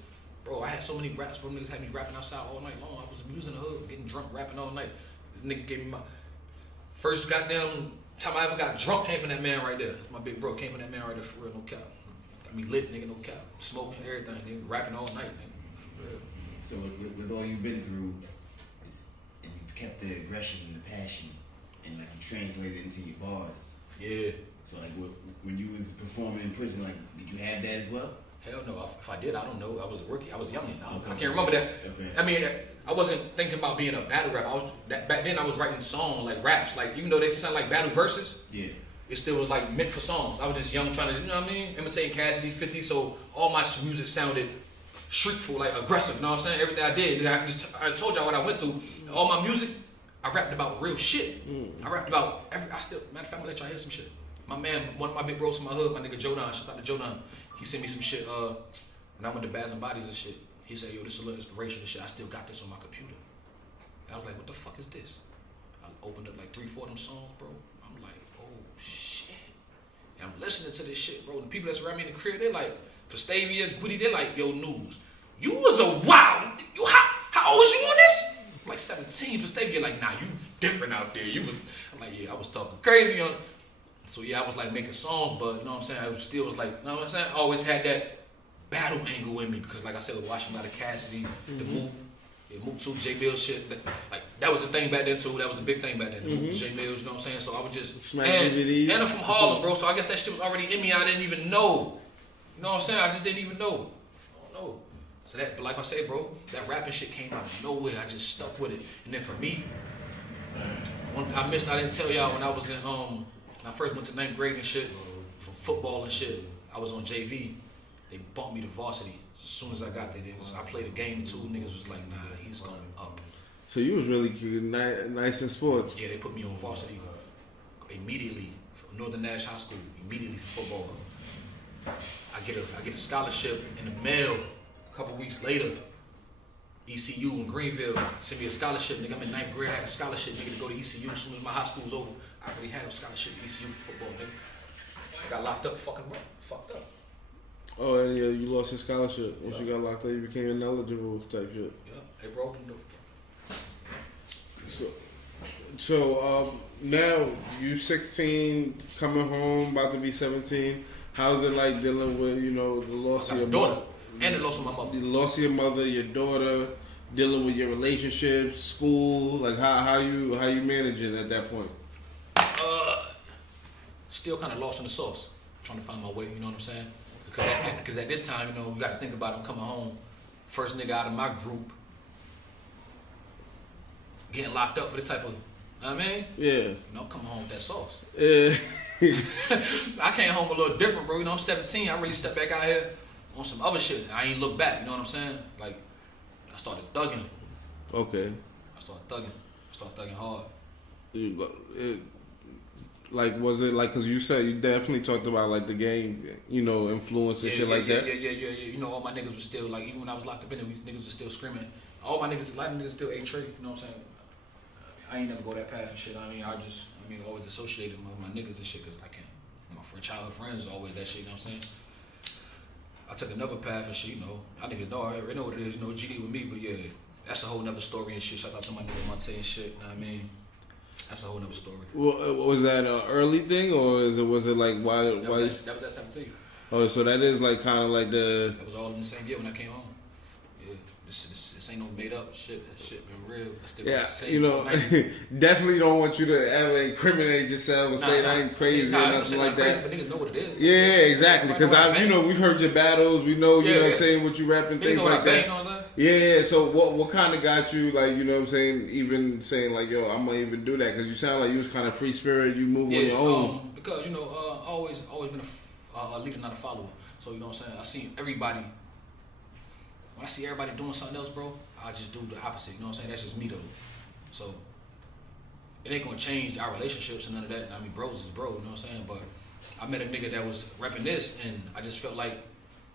Bro, I had so many raps, bro. Niggas had me rapping outside all night long. I was abusing the hood, getting drunk, rapping all night. This nigga gave me my first goddamn time I ever got drunk. Came from that man right there. My big bro came from that man right there for real, no cap. Got me lit, nigga, no cap. Smoking everything, nigga. Rapping all night, nigga. For real. So with all you've been through, and you've kept the aggression and the passion, and like you translated it into your bars. Yeah. So like when you was performing in prison, like did you have that as well? Hell no. If I did, I don't know. I was a rookie. I was young. Okay. I can't remember that. Okay. I mean, I wasn't thinking about being a battle rapper. Back then I was writing songs like raps. Like even though they sound like battle verses, Yeah. it still was like meant for songs. I was just young, trying to, you know what I mean, imitating Cassidy, 50. So all my music sounded shriekful, like aggressive. You know what I'm saying? Everything I did, I told y'all what I went through. All my music, I rapped about real shit. I rapped about matter of fact, I'm gonna let y'all hear some shit. My man, one of my big bros from my hood, my nigga Jodan, shout out to Jodan. He sent me some shit when I went to Bads and Bodies and shit. He said, yo, this is a little inspiration and shit. I still got this on my computer. And I was like, what the fuck is this? I opened up like 3-4 of them songs, bro. I'm like, oh shit. And I'm listening to this shit, bro. And the people that's around me in the crib, they're like, Prestavia, Goody, they're like, yo, Newz, you was a wild. How old was you on this? I'm like 17. Prestavia like, nah, you different out there. I'm like, yeah, I was talking crazy on it. So yeah, I was like making songs, but you know what I'm saying? I still was like, you know what I'm saying? I always had that battle angle in me because like I said, with watching a lot of Cassidy, the Moot, Moot 2, J Mills shit. That was a thing back then too. That was a big thing back then. The Moot, J Mills, you know what I'm saying? So I would just, and I'm from Harlem, bro. So I guess that shit was already in me. I didn't even know. You know what I'm saying? I just didn't even know. I don't know. So that, but like I said, bro, that rapping shit came out of nowhere. I just stuck with it. And then for me, I didn't tell y'all when I was in, I first went to 9th grade and shit, for football and shit. I was on JV. They bumped me to varsity. As soon as I got there, I played a game or two. Niggas was like, nah, he's going up. So you was really nice in sports. Yeah, they put me on varsity immediately from Northern Nash High School. Immediately for football. I get a scholarship in the mail. A couple weeks later, ECU in Greenville sent me a scholarship. Nigga, I'm in 9th grade. I had a scholarship, nigga, to go to ECU as soon as my high school was over. I already had a scholarship at ECU for football, nigga. I got locked up, fucked up. Oh, and yeah, you lost your scholarship. Once you got locked up, you became ineligible type shit. Yeah, they broke them though. So now you 16, coming home, about to be 17. How's it like dealing with, you know, the loss of your daughter and the loss of my mother? The loss of your mother, your daughter, dealing with your relationships, school. Like how you managing at that point? Still kind of lost in the sauce, trying to find my way. You know what I'm saying? Because at this time, you know, you got to think about it. I'm coming home, first nigga out of my group, getting locked up for this type of, you know what I mean? Yeah. You know, I'm coming home with that sauce. Yeah. I came home a little different, bro. You know, I'm 17. I really stepped back out here on some other shit. I ain't look back. You know what I'm saying? Like, I started thugging. Okay. I started thugging hard. Like, was it like, because you said you definitely talked about like the game, you know, influence and shit like that? Yeah. You know, all my niggas was still, like, even when I was locked up in there, niggas was still screaming. All my niggas, a lot of niggas still ate trade, you know what I'm saying? I ain't never go that path and shit. I mean, always associated with my niggas and shit, because I can't. My childhood friends always that shit, you know what I'm saying? I took another path and shit, you know. I niggas know, I already know what it is, you know, GD with me, but yeah, that's a whole nother story and shit. Shout out to my nigga Monte and shit, you know what I mean? That's a whole nother story. Well, was that an early thing, or was it like why? That was at 17. Oh, so that is like kind of like the. That was all in the same year when I came home. Yeah, this ain't no made up shit. That shit been real. I still yeah, same you know, definitely don't want you to ever incriminate yourself and say I ain't crazy or nothing like that. Crazy, but niggas know what it is. Yeah, exactly. Because you know, we've heard your battles. We know, you know what I'm saying, what you rapping, things like that. You know what I'm saying? Yeah, so what kind of got you, like, you know what I'm saying, even saying, like, yo, I'm going to even do that? Because you sound like you was kind of free spirit, you move on your own. Because, you know, always been a leader, not a follower. So, you know what I'm saying, I see everybody, when I see everybody doing something else, bro, I just do the opposite, you know what I'm saying? That's just me, though. So, it ain't going to change our relationships and none of that. I mean, bros is bro, you know what I'm saying? But I met a nigga that was repping this, and I just felt like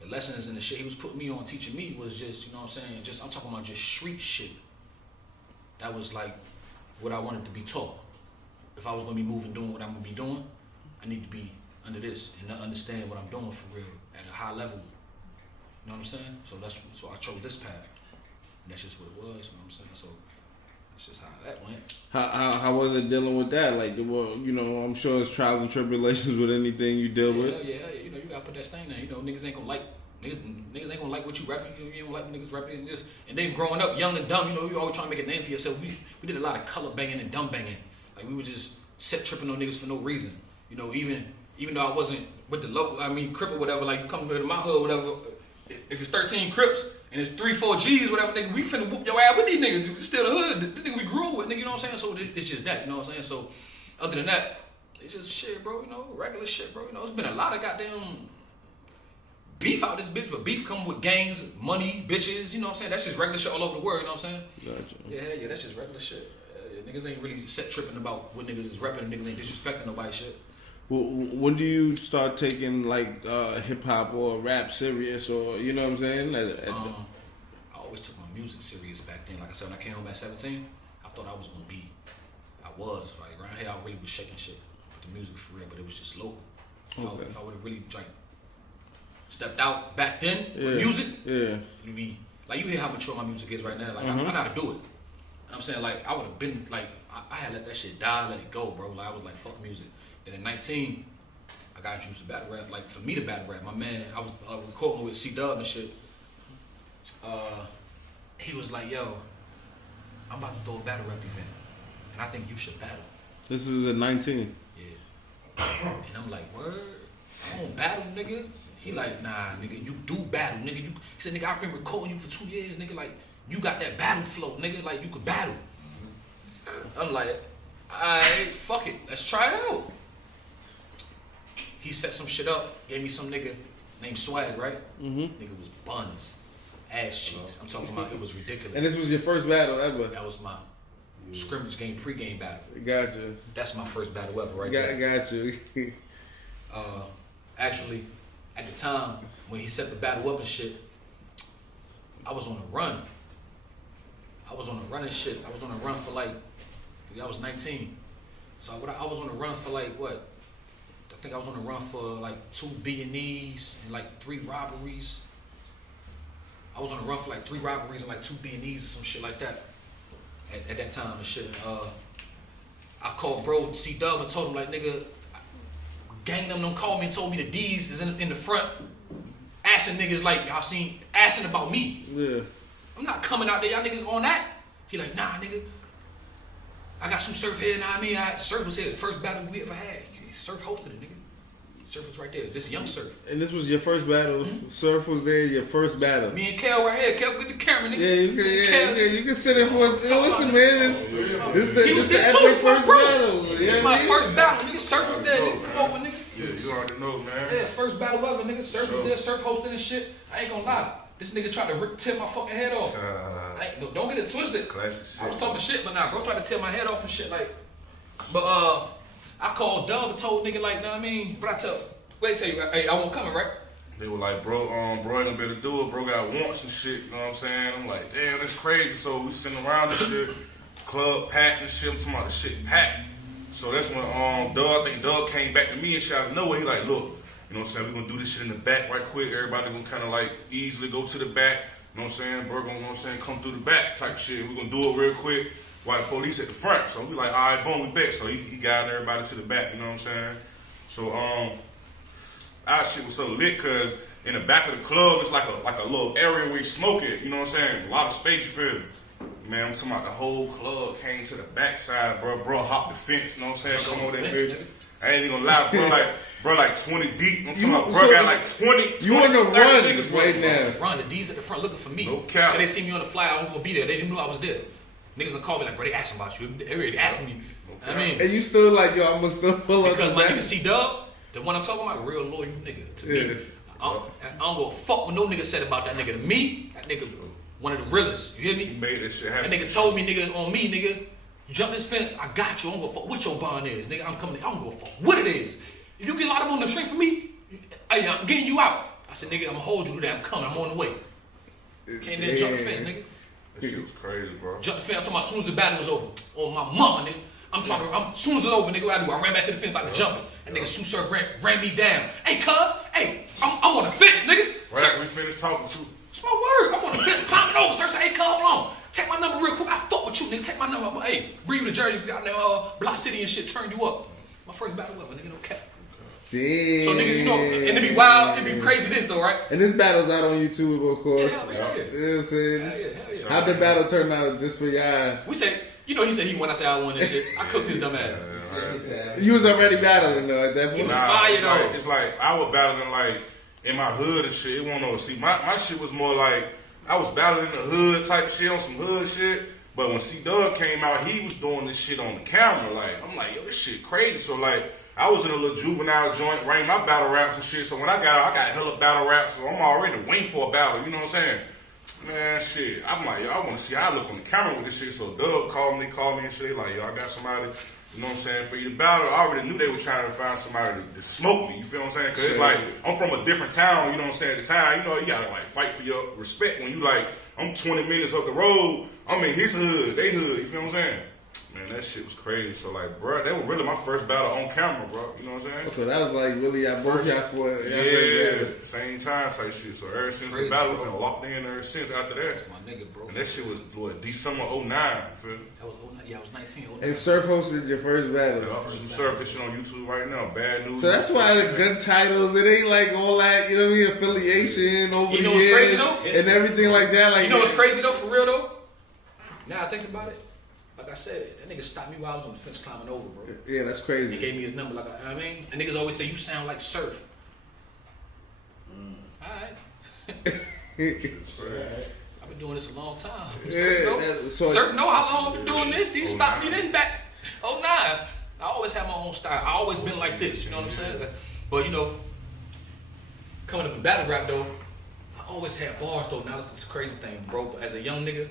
the lessons and the shit he was putting me on, teaching me was just, you know what I'm saying, just, I'm talking about just street shit. That was like what I wanted to be taught. If I was gonna be moving, doing what I'm gonna be doing, I need to be under this and understand what I'm doing for real at a high level. You know what I'm saying? So I chose this path. And that's just what it was, you know what I'm saying? So that's just how that went. How was it dealing with that? Like, well, you know, I'm sure it's trials and tribulations with anything you deal with. Yeah, you know, you gotta put that stain there. You know, niggas ain't gonna like niggas ain't gonna like what you rapping. You don't like niggas rapping, and then growing up young and dumb, you know, you always trying to make a name for yourself. We did a lot of color banging and dumb banging. Like we were just set tripping on niggas for no reason. You know, even though I wasn't with the local, I mean Crip or whatever, like you come to my hood, whatever. If it's 13 Crips and it's 3-4 G's, whatever, nigga, we finna whoop your ass with these niggas. It's still the hood, the nigga we grew with, nigga, you know what I'm saying? So it's just that, you know what I'm saying? So other than that, it's just shit, bro, you know, regular shit, bro. You know, it's been a lot of goddamn beef out this bitch, but beef come with gangs, money, bitches, you know what I'm saying? That's just regular shit all over the world, you know what I'm saying? Gotcha. Yeah, that's just regular shit. Niggas ain't really set tripping about what niggas is repping, and niggas ain't disrespecting nobody shit. Well, when do you start taking like hip hop or rap serious, or you know what I'm saying? I always took my music serious back then. Like I said, when I came home at 17, I thought I was gonna be. I was like around here. I really was shaking shit with the music for real, but it was just local. Okay. If I would have really like stepped out back then with music, it'd be like you hear how mature my music is right now. Like I know how to do it. I'm saying like I would have been like I had let that shit die, let it go, bro. Like I was like fuck music. Then at 19, I got introduced to battle rap. Like for me to battle rap, my man, I was recording with C-Dub and shit. He was like, "Yo, I'm about to throw a battle rap event, and I think you should battle." This is at 19. Yeah. And I'm like, "Word? I don't battle, nigga." He like, "Nah, nigga, you do battle, nigga." He said, "Nigga, I've been recording you for 2 years, nigga. Like, you got that battle flow, nigga. Like, you could battle." I'm like, "Alright, fuck it. Let's try it out." He set some shit up, gave me some nigga named Swag, right? Nigga was buns, ass cheeks. I'm talking about it was ridiculous. And this was your first battle ever? That was my scrimmage game, pre-game battle. Gotcha. That's my first battle ever, right there. Got you. Actually, at the time when he set the battle up and shit, I was on a run. I was on a run and shit. I was on a run for like, I was 19. So I was on a run for like what? I think I was on a run for like 2 B&Es and like 3 robberies. I was on a run for like 3 robberies and like 2 B&Es or some shit like that at that time and shit. I called bro C-Dub and told him like, nigga, gang them don't call me and told me the D's is in the front asking niggas like, y'all seen, asking about me. Yeah. I'm not coming out there, y'all niggas on that. He like, nah, nigga, I got some Surf here, I mean, Surf was here, the first battle we ever had. Surf hosted it, nigga. Surf was right there. This is young Surf. And this was your first battle. Surf was there, your first battle. Me and Kel right here. Kel, get the camera, nigga. Yeah, you can sit there for us. Listen, man, this is the epic first battle. This is my first battle, nigga. Surf was there, nigga. Come over, nigga. Yeah, you already know, man. Yeah, first battle ever, nigga. Surf was there, Surf hosted and shit. I ain't gonna lie. This nigga tried to tear my fucking head off. Don't get it twisted. Classic shit. I was talking shit, but nah, bro tried to tear my head off and shit, like. But I called Dub and told nigga like, know what I mean? But I tell you, hey, I won't coming, right? They were like, bro ain't gonna be able to do it. Bro got wants and shit, you know what I'm saying? I'm like, damn, that's crazy. So we sitting around and shit, club packed and shit. I'm talking about the shit packed. So that's when I think Doug came back to me and shit out of nowhere. He like, look, you know what I'm saying? We gonna do this shit in the back right quick. Everybody gonna kind of like easily go to the back. You know what I'm saying? Bro gonna, you know what I'm saying, come through the back type shit. We gonna do it real quick while the police at the front. So we like, all right, boom, we back. So he guided everybody to the back, you know what I'm saying? So our shit was so lit because in the back of the club, it's like a little area where you smoke it, you know what I'm saying? A lot of space, you feel me? Man, I'm talking about the whole club came to the backside, bro. Bro hopped the fence, you know what I'm saying? Come over that bitch. I ain't even gonna lie, bro like 20 deep. I'm talking about, bro got like 20, you on the run niggas right now. Run, the D's at the front looking for me. No cap. And they see me on the flyer, I was gonna be there. They didn't know I was there. Niggas gonna call me like, bro, they asking about you. They already asking me. I mean, And you still like, yo, I'm gonna still pull up because the my back. nigga C-Dub, the one I'm talking about, real loyal nigga to me. I don't go fuck what no nigga said about that nigga. To me, that nigga one of the realest. You hear me? He made that shit That happen. nigga told me, nigga, on me, nigga, you jump this fence, I got you. I don't go fuck what your bond is, nigga. I'm coming. I don't go fuck what it is. If you get a lot of on the street for me, hey, I'm getting you out. I said, nigga, I'm gonna hold you to that. I'm coming. I'm on the way. Came there and jumped the fence, nigga. That shit was crazy, bro. Jumped the fence. I'm talking about as soon as the battle was over. On my mama, nigga. As soon as it's over, nigga, what I do? I ran back to the fence about to jump it. That nigga Sue Sir ran me down. Hey, cuz, hey, I'm on the fence, nigga. Right after we finished talking too. It's my word. I'm on the fence climbing over. Sir said, hey, cuz, hold on. Take my number real quick. I fuck with you, nigga. Take my number. Hey, bring you to Jersey. We got Block City and shit. Turn you up. My first battle ever, nigga. No cap. Damn. So niggas, you know, and it be wild, it be crazy this though, right? And this battle's out on YouTube, of course. Yeah, hell yeah. You know what I'm saying? Hell yeah. How'd the battle turn out just for y'all? We said, you know, he said he won. I said I won this shit. I cooked his dumb ass. You was already battling though at that point. He was fire though. It's like I was battling like in my hood and shit. It won't know. See, my shit was more like I was battling in the hood type shit on some hood shit. But when C-Dub came out, he was doing this shit on the camera. Like I'm like, yo, this shit crazy. So like. I was in a little juvenile joint, ran my battle raps and shit. So when I got out, I got hella battle raps. So I'm already waiting for a battle. You know what I'm saying? Man, shit. I'm like, yo, I want to see how I look on the camera with this shit. So Dub called me and shit. Like, yo, I got somebody, you know what I'm saying, for you to battle. I already knew they were trying to find somebody to smoke me. You feel what I'm saying? Because it's like, I'm from a different town, you know what I'm saying? At the time, you know, you got to like fight for your respect. When you like, I'm 20 minutes up the road. I'm in his hood, they hood. You feel what I'm saying? Man, that shit was crazy. So like, bro, that was really my first battle on camera, bro. You know what I'm saying? So that was like really y'all both got for same time type shit. So ever since Crazy, the battle, bro. been locked in ever since after that. That's my nigga, bro. And that shit was what, December 09. Feel me? That was 09. Yeah, I was 19. 09. And Surf hosted your first battle. Yeah, I'm surf this shit on YouTube right now. Bad Newz. So that's why the good titles, it ain't like all that, you know what I mean, affiliation over You know the what's crazy years though? and everything like that. Like You know what's crazy though, for real though? Now I think about it, like I said, that nigga stopped me while I was on the fence climbing over, bro. Yeah, that's He crazy. gave me his number, like I mean, and niggas always say you sound like Surf. Alright. I've been doing this a long time. Yeah, Surf know how long I've been doing this. He stopped me then back 09. I always have my own style. I always been like this, you know what I'm saying? But you know, coming up in battle rap though, I always had bars though. Now this is the crazy thing, bro. But as a young nigga,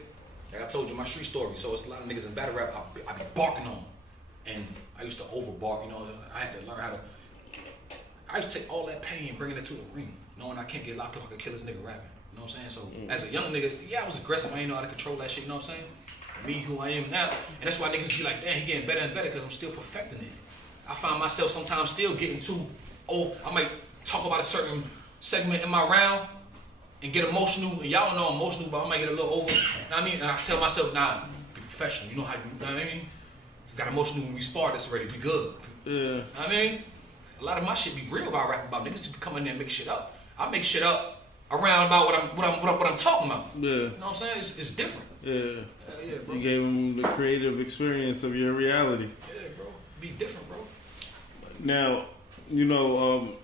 like I told you my street story, so it's a lot of niggas in battle rap I be barking on. And I used to over bark, you know, I had to learn how to, I used to take all that pain and bring it to the ring, knowing I can't get locked up like a kill this nigga rapping. You know what I'm saying? So as a young nigga, yeah, I was aggressive. I didn't know how to control that shit, you know what I'm saying? Me, who I am now. And that's why niggas be like, damn, he getting better and better because I'm still perfecting it. I find myself sometimes still getting too old. I might talk about a certain segment in my round and get emotional. And y'all know I'm emotional, but I might get a little over. You know what I mean? And I tell myself, nah, be professional. You know how you know what I mean? You got emotional when we spar this already. Be good. Yeah. You know what I mean? A lot of my shit be real about rapping about. Niggas just come in there and make shit up. I make shit up around about what I'm talking about. Yeah. You know what I'm saying? It's different. Yeah. Yeah, bro. You gave him the creative experience of your reality. Yeah, bro. Be different, bro. Now, you know,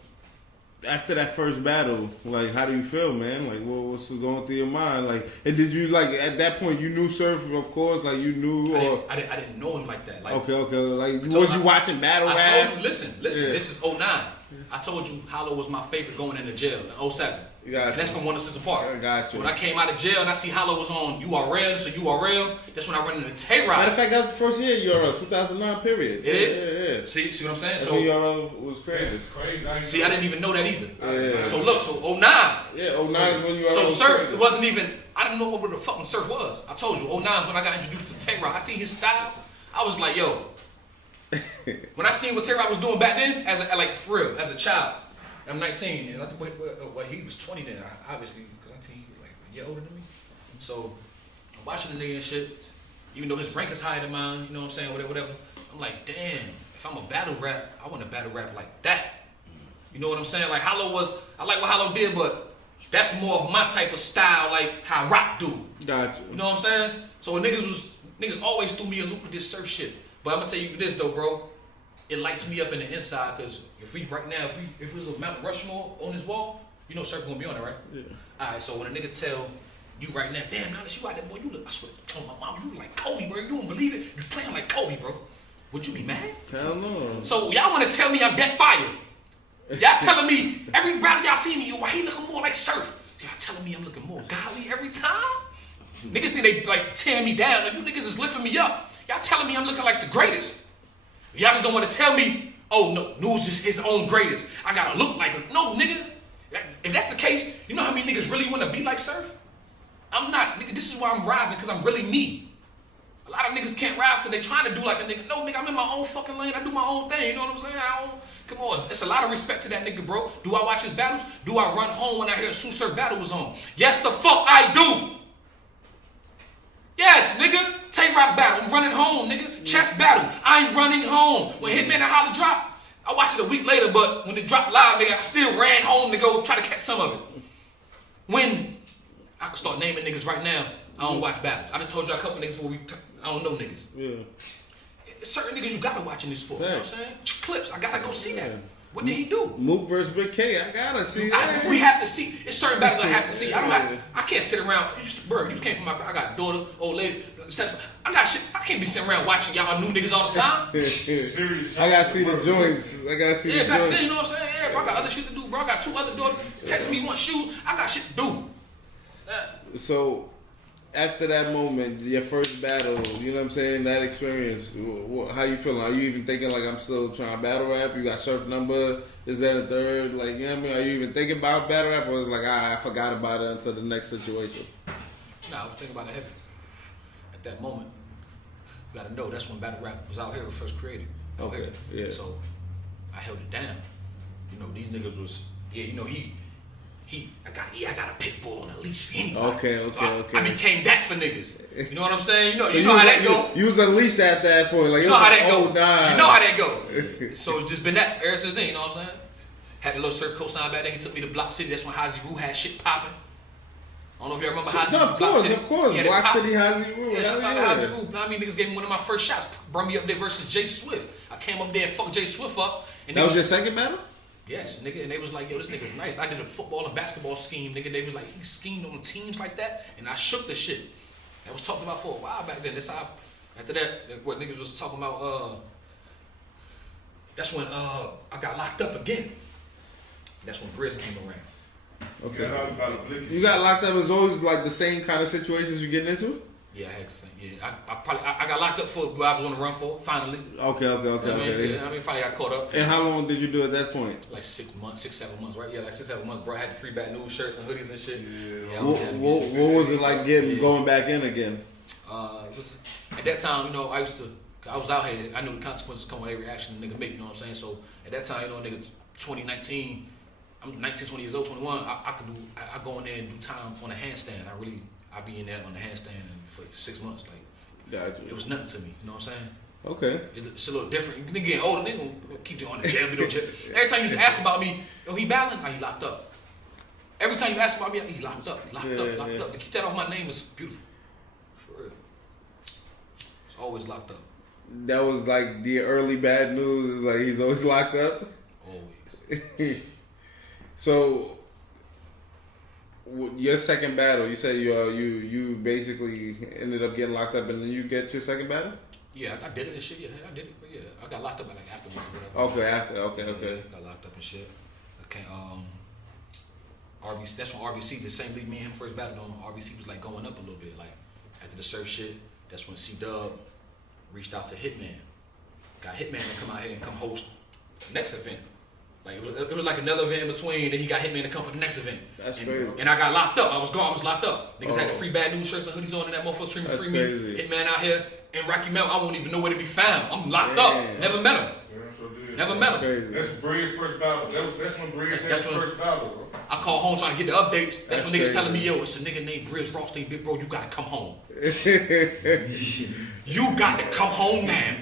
after that first battle, like, how do you feel, man? Like, what's going through your mind? Like, and did you, like, at that point, you knew Surf, of course, like, you knew, or... I didn't know him like that. Like, Okay, like, was you watching battle rap? I told you, listen, Yeah. this is 09. I told you Hollow was my favorite going into jail in 07. Gotcha. And that's from 106 Park. I got you. So when I came out of jail and I see Hollow was on URL, so URL, that's when I run into Tay Matter Rock. of fact, that was the first year URL, 2009 period. It is? Yeah. See what I'm saying? That's So when URL was crazy. see, I didn't even know that either. Yeah. So look, so 09. Yeah, 09 is when URL So was Surf, crazy. it wasn't even, I didn't know what the fucking Surf was. I told you, 09 when I got introduced to Tay Rock. I seen his style. I was like, yo. When I seen what Tay Rock was doing back then, like for real, as a child. I'm 19, and he was 20 then, obviously, because I think he was like a year older than me. So, I'm watching the nigga and shit, even though his rank is higher than mine, you know what I'm saying, whatever. I'm like, damn, if I'm a battle rap, I want to battle rap like that. You know what I'm saying? Like, Hollow was, I like what Hollow did, but that's more of my type of style, like how Rock do. Gotcha. You know what I'm saying? So niggas always threw me a loop with this surf shit. But I'm gonna tell you this though, bro. It lights me up in the inside because if it was a Mount Rushmore on his wall, you know Surf gonna be on it, right? Yeah. Alright, so when a nigga tell you right now, damn, now that you out there, boy, you look, I swear, I told my mom, you look like Kobe, bro. You don't believe it? You playing like Kobe, bro. Would you be mad? Hell no. So y'all wanna tell me I'm that fire? Y'all telling me every battle y'all see me, why he looking more like Surf? Y'all telling me I'm looking more godly every time? Niggas think they like tearing me down. Like, you niggas is lifting me up. Y'all telling me I'm looking like the greatest. Y'all just don't want to tell me, oh no, Newz is his own greatest. I gotta look like a no, nigga. If that's the case, you know how many niggas really want to be like Surf? I'm not, nigga. This is why I'm rising, because I'm really me. A lot of niggas can't rise because they trying to do like a nigga. No, nigga, I'm in my own fucking lane. I do my own thing. You know what I'm saying? Come on, it's a lot of respect to that nigga, bro. Do I watch his battles? Do I run home when I hear Sue Surf battle was on? Yes, the fuck I do. Yes, nigga. Tay-Rock battle. I'm running home, nigga. Chess battle. I'm running home. When Hitman and Holla drop, I watched it a week later, but when it dropped live, nigga, I still ran home to go try to catch some of it. When I can start naming niggas right now, I don't watch battles. I just told you a couple niggas where I don't know niggas. Yeah. Certain niggas you gotta watch in this sport. You know what I'm saying? Clips, I gotta go see that. What did he do? Mook versus Big K, I gotta see that. We have to see. It's certain battles I have to see. I can't sit around. Bro, you came from I got a daughter, old lady, steps. I got shit. I can't be sitting around watching y'all new niggas all the time. I gotta see the joints. I gotta see the joints. Yeah, back then, you know what I'm saying? Yeah, bro, I got other shit to do, bro. I got 2 other daughters. Text me one shoe. I got shit to do. So, after that moment, your first battle, you know what I'm saying, that experience, how you feeling? Are you even thinking like I'm still trying to battle rap? You got Surf number? Is that a third? Like, you know what I mean? Are you even thinking about battle rap, or is it like, I forgot about it until the next situation? Nah, I was thinking about it heavy. At that moment, you gotta know that's when battle rap was out here, it was first created. Out here. Yeah. So, I held it down. You know, these niggas was, I got a pit bull on a leash for anybody. Okay. I became that for niggas. You know what I'm saying? You know how that go. You was unleashed at that point. Like, you know how that go. Nah. You know how that go. So it's just been that ever since then. You know what I'm saying? Had a little Surf cosign back then. He took me to Block City. That's when Hazy Roo had shit popping. I don't know if you remember Hazy Roo. Of course. Block City, Hazy Roo. Yeah, shout out to Hazy Roo. I mean, niggas gave me one of my first shots. Brought me up there versus Jay Swift. I came up there and fucked Jay Swift up. And that was your second battle? Yes, nigga, and they was like, yo, this nigga's nice. I did a football and basketball scheme, nigga. They was like, he schemed on teams like that, and I shook the shit. That was talked about for a while back then. That's how, after that, what niggas was talking about, that's when I got locked up again. That's when Briz came around. Okay. You got locked up as always like the same kind of situations you getting into? Yeah, I had the same. Yeah, I got locked up for what I was on the run for. Finally. Okay. I mean, finally got caught up. And how long did you do at that point? Like 6 months, 7 months, right? Yeah, like 6, 7 months. Bro, I had the free Bad Newz shirts and hoodies and shit. Yeah. What was it like going back in again? At that time, you know, I was out here. I knew the consequences come with every action a nigga make. You know what I'm saying? So at that time, you know, nigga, 2019. I'm 19, 20 years old, 21. I go in there and do time on a handstand. I be in there on the handstand for 6 months. Like, gotcha. It was nothing to me. You know what I'm saying? Okay. It's a little different. Nigga getting older, nigga gonna keep you on the jam. Every time you used to ask about me, yo, he battling? Oh, he locked up. Every time you ask about me, he's locked up. Locked up. To keep that off my name is beautiful. For real. It's always locked up. That was like the early Bad Newz. Is like he's always locked up. Always. So, your second battle, you said you basically ended up getting locked up, and then you get your second battle. Yeah, I did it and shit. Yeah, I did it. But yeah, I got locked up like afterwards. Okay, Okay. Yeah, got locked up and shit. Okay, RBC. That's when RBC, the same league me and him first battled on. RBC was like going up a little bit. Like after the Surf shit, that's when C-Dub reached out to Hitman. Got Hitman to come out here and come host the next event. Like it was like another event in between. Then he got Hitman to come for the next event. That's crazy. And I got locked up. I was locked up. Niggas had the free Bad Newz shirts and hoodies on, and that motherfucker screaming That's free crazy. me. Hitman out here in Rocky Mount. I won't even know where to be found. I'm locked up. Never met him. Never met him. Crazy. That's Briz's first battle. That's when Briz had his first battle, bro. I call home trying to get the updates. That's when niggas crazy. telling me, yo, it's a nigga named Briz Rothstein, big bro. You gotta come home. You got to come home now.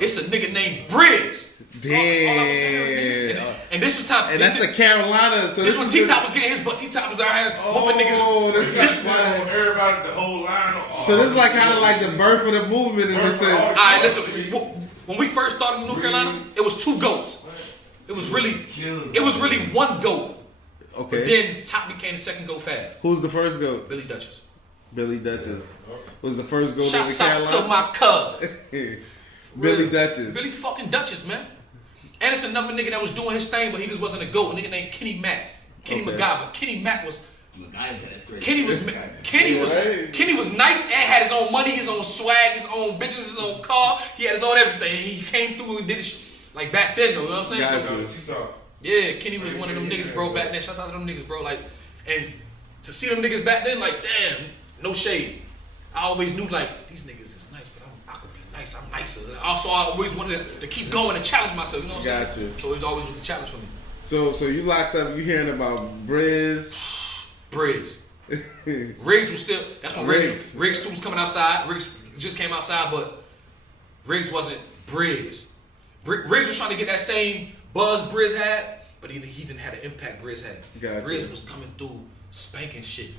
It's a nigga named Briz. Damn. And this was time. And that's the Carolina. So this when T-Top was getting his butt. T-Top was out here whooping niggas. This Everybody, the whole line. So this is like kind of like the birth of the movement in this sense. Alright, listen. When we first started in North Carolina, it was 2 goats. It was really one goat. Okay. But then Top became the second goat fast. Who's the first goat? Billy Dutchess. Billy Dutchess was the first goat in Shouts out Carolina. to my cuz. Billy Dutchess. Billy fucking Dutchess, man. And it's another nigga that was doing his thing, but he just wasn't a goat. A nigga named Kenny Mack. Kenny MacGyver. Kenny Mack was. Kenny was nice and had his own money, his own swag, his own bitches, his own car. He had his own everything. He came through and did it like back then, though. You know what I'm saying? Gotcha. So, Yeah, Kenny was one of them niggas, bro, back then. Shout out to them niggas, bro. Like, and to see them niggas back then, like, damn, no shade. I always knew, like, these niggas is nice, but I could be nice. I'm nicer. Also, I always wanted to keep going and challenge myself. You know what I'm Got saying? you. So it always was a challenge for me. So you locked up. You hearing about Briz? Riggs was still. That's when Riggs. Riggs 2 was coming outside. Riggs just came outside, but Riggs wasn't Briz. Riggs was trying to get that same buzz Briz had, but he didn't have the impact Briz had. Gotcha. Briz was coming through spanking shit.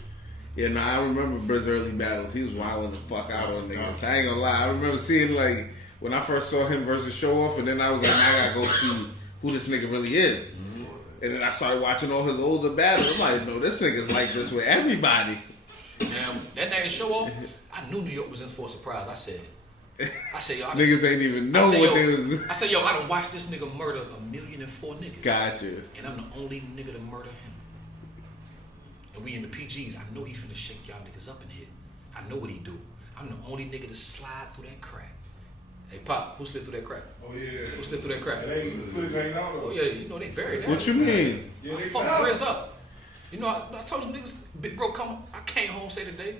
Yeah, no, I remember Briz early battles. He was wilding the fuck out on niggas. I ain't gonna lie. I remember seeing like when I first saw him versus Show Off, and then I was like, I gotta go see who this nigga really is. Mm-hmm. And then I started watching all his older battles. I'm like, no, this nigga's like this with everybody. Now, that night in Show Off, I knew New York was in for a surprise. I said, yo, niggas ain't even know what they was. I said, yo, I done watched this nigga murder 1,000,004 niggas. Got you. And I'm the only nigga to murder him. And we in the PGs. I know he finna shake y'all niggas up in here. I know what he do. I'm the only nigga to slide through that crack. Hey, Pop, who slid through that crack? Oh yeah. Who slid through that crack? The footage ain't out though. Oh yeah, you know they buried that. What you mean? Yeah, I they fucked found Briz up. You know, I told you niggas, big bro, come. I came home say today.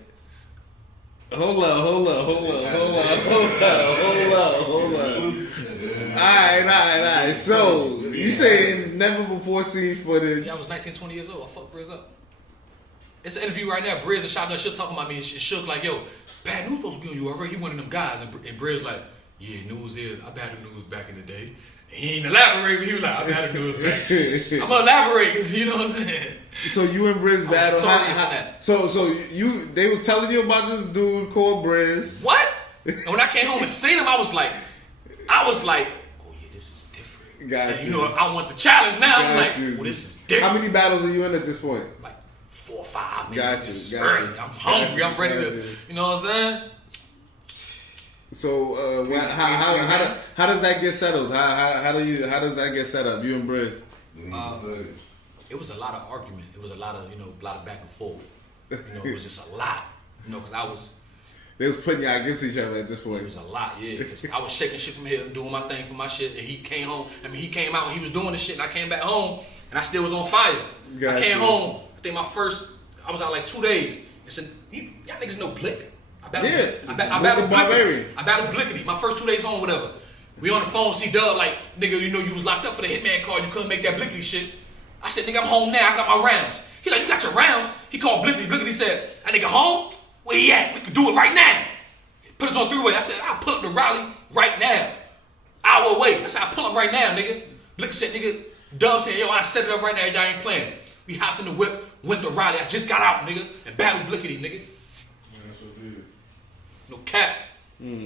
Hold up. Alright. So, you saying never before seen footage. Yeah, I was 19, 20 years old. I fucked Briz up. It's an interview right now. Briz and Shotgun Shook talking about me and shit. Shook like, yo, Bad Newz supposed to be on you already. He one of them guys. And Briz like, yeah, News is. I Bad Newz back in the day. He ain't elaborate, but he was like, I Bad Newz back. I'm gonna elaborate because you know what I'm saying. So you and Briz battle. So they were telling you about this dude called Briz. What? And when I came home and seen him, I was like, oh yeah, this is different. Got and you. You know, I want the challenge now. I'm like, well, this is different. How many battles are you in at this point? Like 4 or 5. Maybe. Got you. This is Got early. you. I'm hungry. I'm ready to. You know what I'm saying? So how does that get settled? How does that get set up? You and Briz. It was a lot of argument. It was a lot of back and forth. You know, it was just a lot. You know, because They was putting y'all against each other at this point. It was a lot, yeah. 'Cause I was shaking shit from here and doing my thing for my shit. And he came home. He came out and he was doing the shit. And I came back home and I still was on fire. I came home. I think I was out like 2 days. And said, y'all niggas know Blick. I battled Blickety. My first 2 days home, whatever. We on the phone, C-Dub, like, nigga, you know you was locked up for the Hitman card. You couldn't make that Blickety shit. I said, nigga, I'm home now. I got my rounds. He like, you got your rounds? He called Blickety. Blickety said, that nigga home? Where he at? We can do it right now. Put us on 3-way. I said, I'll pull up to Raleigh right now. Hour away. I said, I'll pull up right now, nigga. Blick said, nigga, Dub said, yo, I set it up right now. Y'all ain't playing. We hopped in the whip, went to Raleigh. I just got out, nigga, and battled Blickety, nigga. No cap.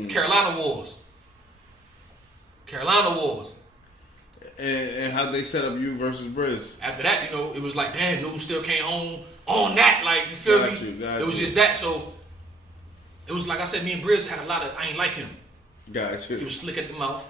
Carolina Wars. And how they set up you versus Briz? After that, you know, it was like, damn, Newz still came home on that. Like, you feel me? It was just that. So, it was like I said, me and Briz had a lot of, I ain't like him. Got you. He was slick at the mouth.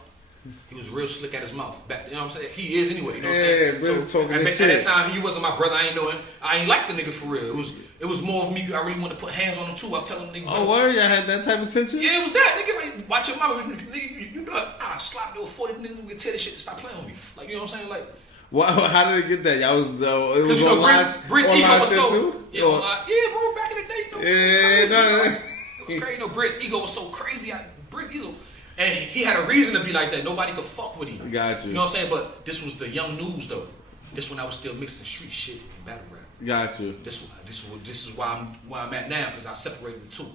He was real slick at his mouth. Back, you know what I'm saying? He is anyway. You know what I'm saying? Briz talking at shit. that time, he wasn't my brother. I ain't know him. I ain't like the nigga for real. It was more of me. I really wanted to put hands on him too. I was telling him, nigga. Oh, word? Y'all had that type of tension? Yeah, it was that. Nigga, like, watch your mouth. Nigga, you know, slap there with 40 niggas who can tell this shit to stop playing with me. Like, you know what I'm saying? Like, how did it get that? Y'all was it was you know, online. Briz ego was so. Too? Yeah, bro. Back in the day, you know, it was crazy. You know, Briz ego was so crazy. Briz ego. And he had a reason to be like that. Nobody could fuck with him. Got you. You know what I'm saying? But this was the young Newz though. This when I was still mixing street shit and battle rap. Got you. This is why I'm at now, because I separated the two. You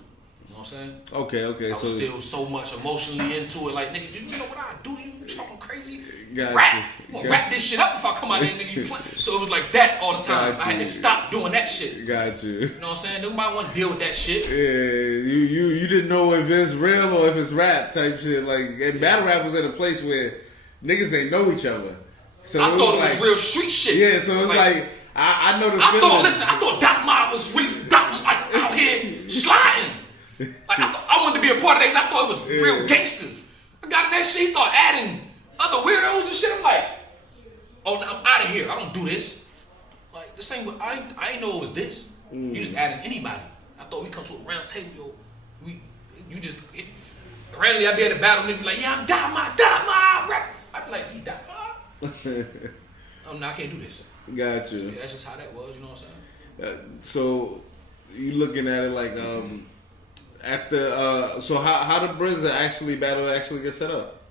know what I'm saying? Okay. I was still so much emotionally into it. Like, nigga, you know what I do? You talking crazy? Got rap. You gonna wrap this shit up if I come out there, nigga. You play. So it was like that all the time. I had to stop doing that shit. Got you. You know what I'm saying? Nobody want to deal with that shit. Yeah, you didn't know if it's real or if it's rap type shit. Like, and battle rap was at a place where niggas ain't know each other. So I thought it was real street shit. Yeah, so it's like I know the feeling. I thought Doc Mob was really like out here sliding. Like I wanted to be a part of that because I thought it was real gangster. I got in that shit, he started adding other weirdos and shit. I'm like, oh, I'm out of here. I don't do this. Like, this ain't what I ain't know it was this. You just adding anybody. I thought we come to a round table, yo. You just randomly I'd be at a battle and they'd be like, yeah, I'm Doc Mob rap. I'd be like, he Doc Mob? no, I can't do this. Got you. So, yeah, that's just how that was. You know what I'm saying? So you looking at it like after so how the Brizza actually battle actually get set up?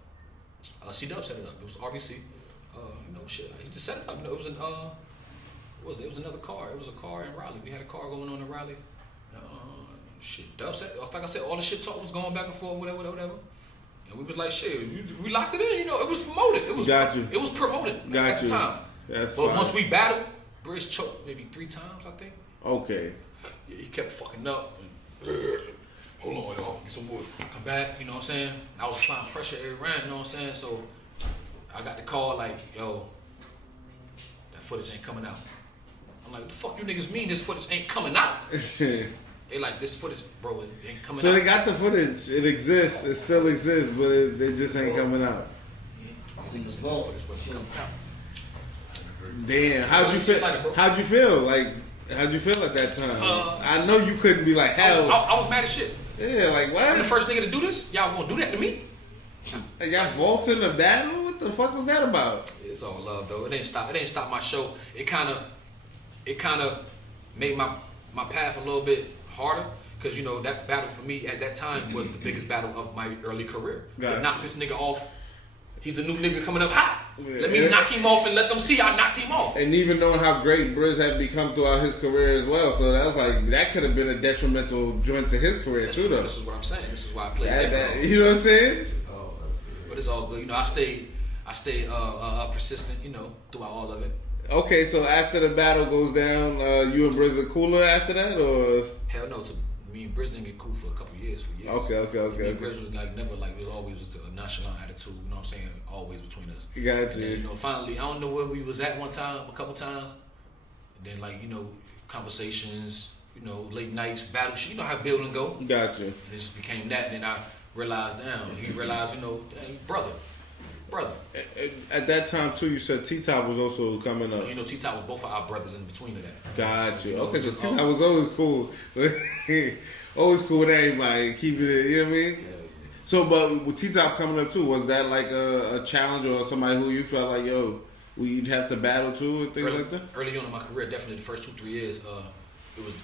C-Dub set it up. It was RBC. You know, shit. He just set it up. You know, it was it was another car. It was a car in Raleigh. We had a car going on in Raleigh. Shit, Dub said, like I said, all the shit talk was going back and forth, whatever. And we was like, shit, we locked it in, you know, it was promoted. It was promoted at the time. That's but fine. once we battled, Briz choked maybe 3 times, I think. Okay. Yeah, he kept fucking up. And, hold on, y'all, get some wood. Come back, you know what I'm saying? I was applying pressure every round, you know what I'm saying? So I got the call like, yo, that footage ain't coming out. I'm like, what the fuck you niggas mean this footage ain't coming out? They like, this footage, bro, it ain't coming out. So they got the footage. It exists. It still exists, but it just ain't coming out. Damn. How'd you feel? How'd you feel? Like, how'd you feel at that time? I know you couldn't be like, hell. I was mad as shit. Yeah, like what? I'm the first nigga to do this. Y'all gonna do that to me? Y'all vaulting the battle? What the fuck was that about? It's all love though. It didn't stop my show. It kind of made my path a little bit harder, because you know that battle for me at that time was the biggest battle of my early career. To knock this nigga off, he's the new nigga coming up hot. Yeah. Let me knock him off and let them see I knocked him off. And even knowing how great Briz had become throughout his career as well, so that was like that could have been a detrimental joint to his career too, though. This is what I'm saying. This is why I play. You know what I'm saying? But it's all good. You know, I stayed persistent. You know, throughout all of it. Okay, so after the battle goes down, you and Briz are cooler after that, or? Hell no. Me and Briz didn't get cool for a couple years. Okay. Me and Briz was like never like, it was always just a nonchalant attitude. You know what I'm saying? Always between us. Gotcha. And then, you know, finally, I don't know where we was at a couple times. And then like, you know, conversations, you know, late nights, battle shit. You know how building go. Gotcha. And it just became that. And then I realized, he realized, you know, hey, brother. At that time too, you said T-Top was also coming up. You know, T-Top was both of our brothers in between of that. Gotcha. So, you know, okay, so T-Top was always cool. Always cool with everybody. Keeping it, you know what I mean? Yeah. So, but with T-Top coming up too, was that like a challenge or somebody who you felt like, yo, we'd have to battle too and things like that? Early on in my career, definitely the first 2-3 years,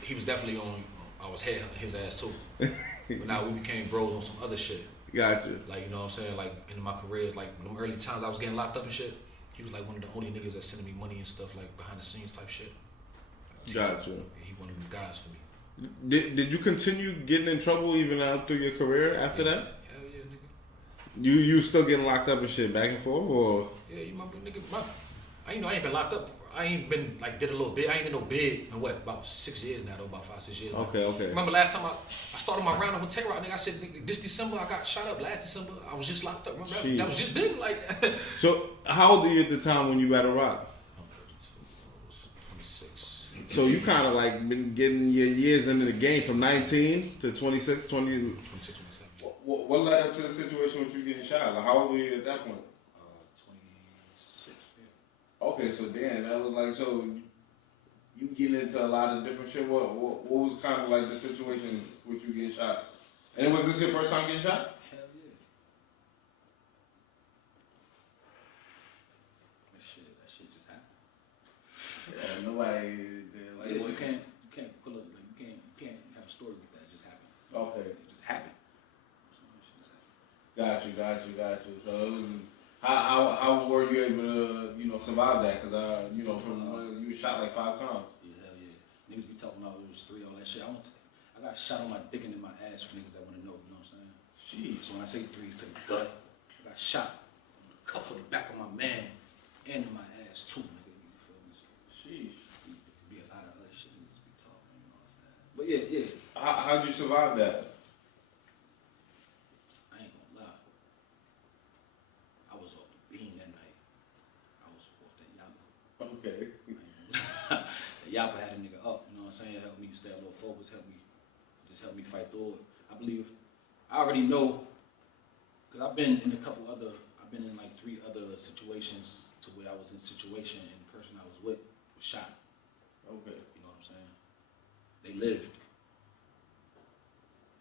he was definitely on, I was head his ass too. But now we became bros on some other shit. Gotcha. Like, you know what I'm saying? Like, in my career, like, them early times I was getting locked up and shit, he was like one of the only niggas that sending me money and stuff, like, behind the scenes type shit. Gotcha. He one of them guys for me. Did you continue getting in trouble even out through your career after that? Hell yeah, nigga. You still getting locked up and shit back and forth, or? Yeah, you my nigga. I ain't been locked up. I ain't been like did a little bit. I ain't did no bid in what, about 6 years now though, about 5-6 years. Okay, now. okay. Remember last time I started my round of Terror Rock, nigga, I said nigga, this December I got shot up. Last December I was just locked up. Remember that was just then like. So how old are you at the time when you battle Rock? I'm 26. So you kind of like been getting your years into the game from 19 to 26, 20. 26, 27. What led up to the situation with you getting shot? Like, how old were you at that point? 26. Yeah. Okay, so damn, that was like, so you getting into a lot of different shit. What was kind of like the situation with you getting shot? And was this your first time getting shot? Hell yeah. That shit just happened. Yeah, nobody. Like, Yeah, you can't pull up like you can't have a story with that. It just happened. Okay. It just happened. Got you. So it was, how were you able to survive that? Because from you were shot like 5 times. Yeah, hell yeah. Niggas be talking about it was 3, all that shit. I got shot on my dick and in my ass for niggas that want to know. You know what I'm saying? Jeez. So when I say 3s to the gut, I got shot on the cuff of the back of my man and in my ass too, nigga. You feel me? Sheesh. Be a lot of other shit niggas be talking. You know what I'm saying? But yeah. How'd you survive that? Okay. Yappa had a nigga up, you know what I'm saying? Helped me stay a little focused, helped me fight through it. I believe, I already know, because I've been in like 3 other situations to where I was in a situation and the person I was with was shot. Okay. You know what I'm saying? They lived.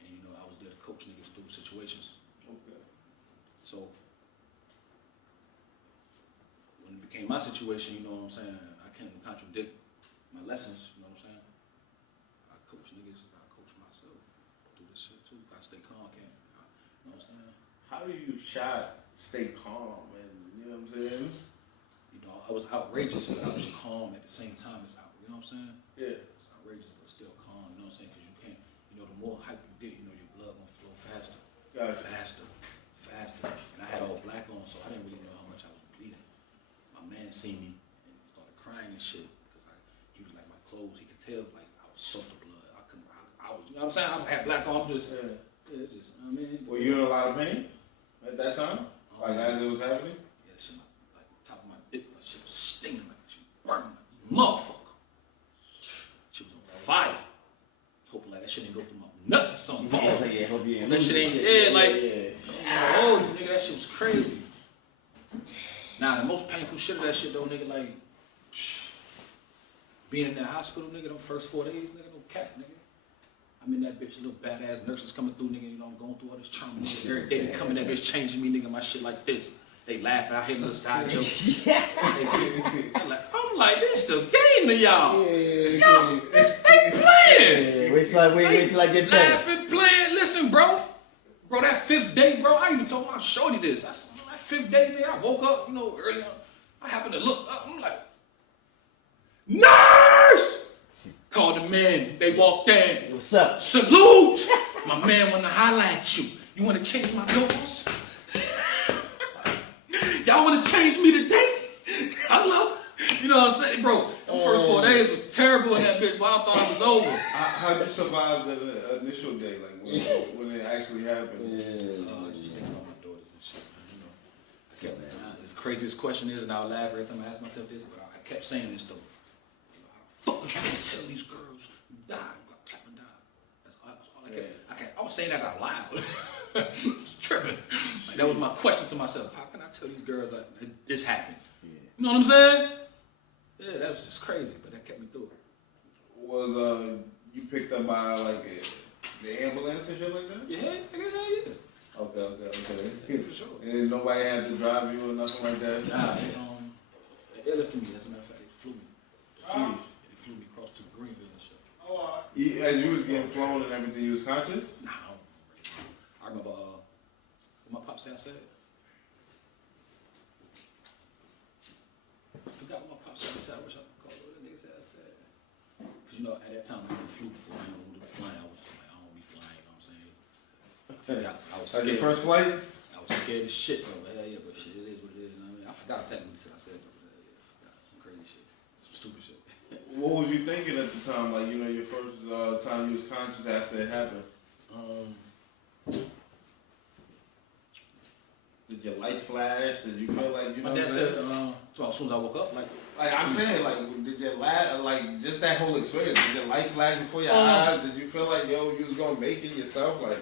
And I was there to coach niggas through situations. Okay. So, when it became my situation, situation, you know what I'm saying? I can't contradict my lessons, you know what I'm saying? I coach niggas, I coach myself through this shit too. Gotta stay calm, you know what I'm saying? How do you stay calm and you know what I'm saying? You know, I was outrageous, but I was calm at the same time. You know what I'm saying? Yeah. It's outrageous, but still calm. You know what I'm saying? Because you can't. You know, the more hype you get, you know, your blood gonna flow faster, Gotcha. faster. And I had all black on, so I didn't really know how much I was bleeding. My man seen me and started crying and shit because he was like my clothes. He could tell like I was soaked with blood. I couldn't. I was. You know what I'm saying? I had black on. Just. Yeah. It's just. I mean. Were you in a lot of pain at that time? Like as it was happening? Yeah, shit, like top of my dick, my shit was stinging like she burning like a motherfucker. She was on fire. Hoping like that shit didn't go through my nuts or something. Yeah, hope you ain't That shit ain't, oh, nigga, that shit was crazy. Nah, the most painful shit of that shit though, nigga, like, being in that hospital, nigga, them first 4 days, nigga, no cap, nigga. I'm in that bitch, little badass nurses coming through, nigga, you know, I'm going through all this trauma, nigga. Every day they come in that bitch changing me, nigga, my shit like this. They laughing, I hear little side jokes. I'm like, this the game to y'all. Yo, they playing. Yeah, wait till I get better. Laughing, playing. Listen, bro. Bro, that 5th day, bro, I even told my shorty this. I said, that 5th day, man, I woke up, you know, early on. I happened to look up. I'm like, nurse! Called the man. They walked in. What's up? Salute! My man want to highlight you. You want to change my doors? Y'all want to change me today? Hello? You know what I'm saying? Bro, the first 4 days was terrible in that bitch, but I thought it was over. How did you survive the initial day, like when it actually happened? Just thinking about my daughters and shit, you know. The craziest question is, and I'll laugh every time I ask myself this, but I kept saying this though. How the fuck are you gonna tell these girls you died? You got clap and die. That's all I kept. I was saying that out loud. I was tripping. Like, that was my question to myself. How can I tell these girls that this happened? Yeah. You know what I'm saying? Yeah, that was just crazy, but that kept me through it. Was you picked up by like the ambulance and shit like that? Yeah, yeah. Okay. For sure. And nobody had to drive you or nothing like that? Nah, they airlifted me, as a matter of fact, they flew me. They flew me across to Greenville and shit. As you was getting flown and everything, you was conscious? Nah, I remember what my pop said I said. I forgot what my pop said I said. I wish I could call it what the nigga said I said. Cause you know, at that time I hadn't flew before. I didn't know what flying. I was like, I don't be flying, you know what I'm saying? I forgot. I was scared. Your first flight? I was scared as shit though. Hell yeah, but shit, it is what it is. You know what I mean? I forgot exactly what he said I said. But, yeah, I forgot some crazy shit. Some stupid shit. What was you thinking at the time? Like, you know, your first time you was conscious after it happened? Did your light flash? Did you feel like, you know? My dad said, so as soon as I woke up, like I'm saying, like, did your like, just that whole experience, did your light flash before your eyes? Did you feel like, yo, you was gonna make it yourself? Like,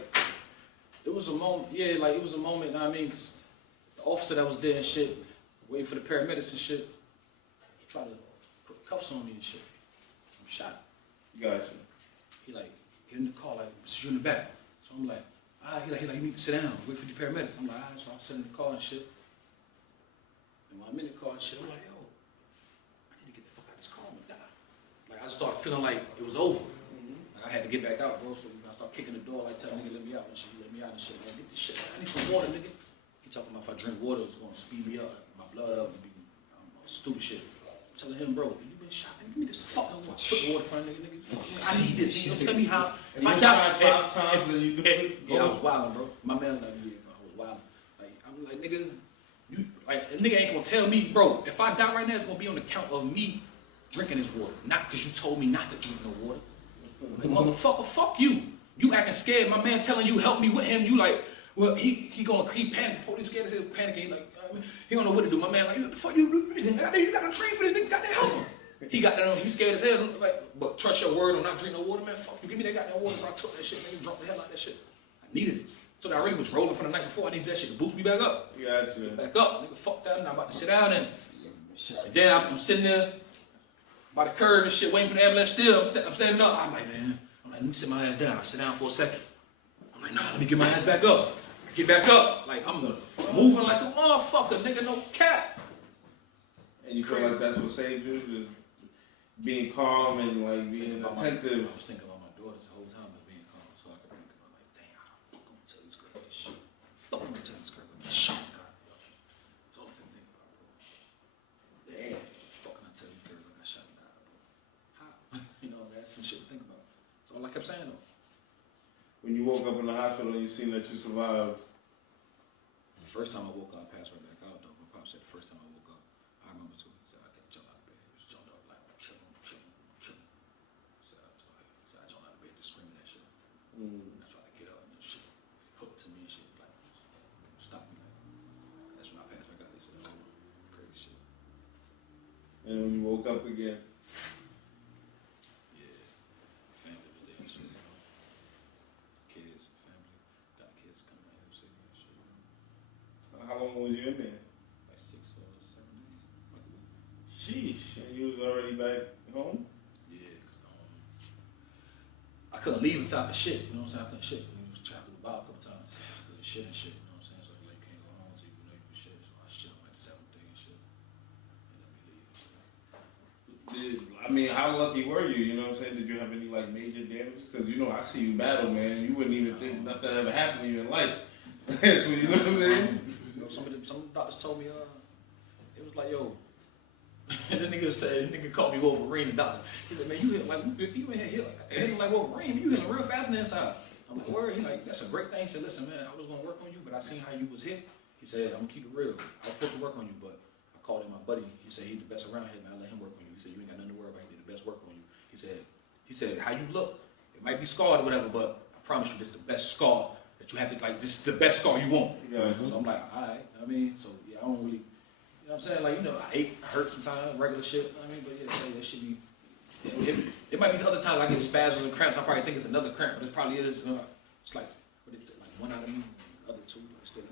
it was a moment, yeah, like it was a moment, you know what I mean? Cause the officer that was there and shit, waiting for the paramedics and shit, he tried to put cuffs on me and shit. I'm shot. Gotcha. He like, get in the car, like, sit you in the back. So I'm like, he like, you need to sit down, wait for the paramedics. I'm like, so I sit in the car and shit. And when I'm in the car and shit, I'm like, yo, I need to get the fuck out of this car, I'm gonna die. Like, I just started feeling like it was over. Like, I had to get back out, bro, so I started kicking the door, like, tell nigga, let me out and shit, let me out and shit. Like, get this shit, I need some water, nigga. He talking about if I drink water, it's gonna speed me up, my blood up, and be, stupid shit. I'm telling him, bro, you been shot, nigga, give me this fucking water. Put the water in front of nigga, I need this, nigga. Tell me how, if I die, yeah, I was wildin', bro. My man was like, yeah, I was wildin'. Like, I'm like, nigga, you, like, a nigga ain't gonna tell me, bro, if I die right now, it's gonna be on the count of me drinking this water. Not because you told me not to drink no water. Like, motherfucker, fuck you. You acting scared. My man telling you help me with him. You like, well, he panic. Police scared as hell, panicking. He like, I mean, he don't know what to do. My man like, what the fuck you do? You got to train for this nigga. Got that help him. He got that. He scared as hell. Like, but trust your word on not drink no water, man. Fuck you. Give me that goddamn water. So I took that shit. Nigga, drunk the hell out of that shit. I needed it. So that I really was rolling from the night before. I needed that shit to boost me back up. Gotcha. Back up, nigga. Fuck that. I'm not about to sit down and then I'm sitting there by the curve and shit, waiting for the ambulance. Still, I'm standing up. I'm like, man. Let me sit my ass down. I sit down for a second. I'm like, nah, let me get my ass back up. Get back up. Like, I'm moving like a motherfucker, nigga, no cap. And you feel like that's what saved you? Just being calm and like being attentive. I was thinking about my daughters the whole time, but being calm, so I could think about like, damn, how the fuck I'm gonna tell this girl this shit? Fuck, I'm gonna tell this girl this shit. That's all I can think about, bro. Damn, fuck, can I tell this girl I got shot and died, bro? How? You know, that's some shit to think about. That's all I kept saying though. When you woke up in the hospital and you seen that you survived. The first time I woke up, I passed right back out though. My pop said the first time I woke up, I remember too. He said I can't jump out of bed. He just jumped out like kill him. So I jumped out of bed just screaming that shit. I tried to get up and shit hooked to me and shit like stop me. Like, that's when I passed back out. They said, oh, crazy shit. And when you woke up again. Yeah, family was there and shit. You know, kids, family, got kids coming out here sick and shit. How long was you in there? Like 6 or 7 days. Like a week. Sheesh. And you was already back home? Yeah, because I couldn't leave the top of shit, you know what I'm saying? I couldn't shit. We was trapped with the bottle a couple times. I couldn't shit and shit, you know what I'm saying? So like, you can't go home until you know you can shit. So I shit on like the 7th day and shit. And let me leave. I mean, how lucky were you? You know what I'm saying? Did you have any like major damage? Because you know, I see you battle, man. You wouldn't even think nothing ever happened to you in life. That's what you know what I'm saying? You know, some doctors told me, it was like, yo, and the nigga called me Wolverine, the doctor. He said, man, you hit like, you in here hitting like Wolverine, you hitting real fast on the inside. I'm like, word? He like, that's a great thing. He said, listen, man, I was gonna work on you, but I seen how you was hit. He said, I'm gonna keep it real. I was supposed to work on you, but I called in my buddy. He said, he's the best around here, man. I let him work on you. He said, you ain't got nothing to worry about. He did the best work on you. He said, how you look, it might be scarred or whatever, but I promise you, this is the best scar that you have to, like, this is the best scar you want. Yeah. So I'm like, all right. I mean, so yeah, I don't really, you know what I'm saying? Like, you know, I hurt sometimes, regular shit. I mean, but yeah, that should be, it might be other times I get spasms and cramps. I probably think it's another cramp, but it probably is. It's like, what it took, like one out of me, the other two are still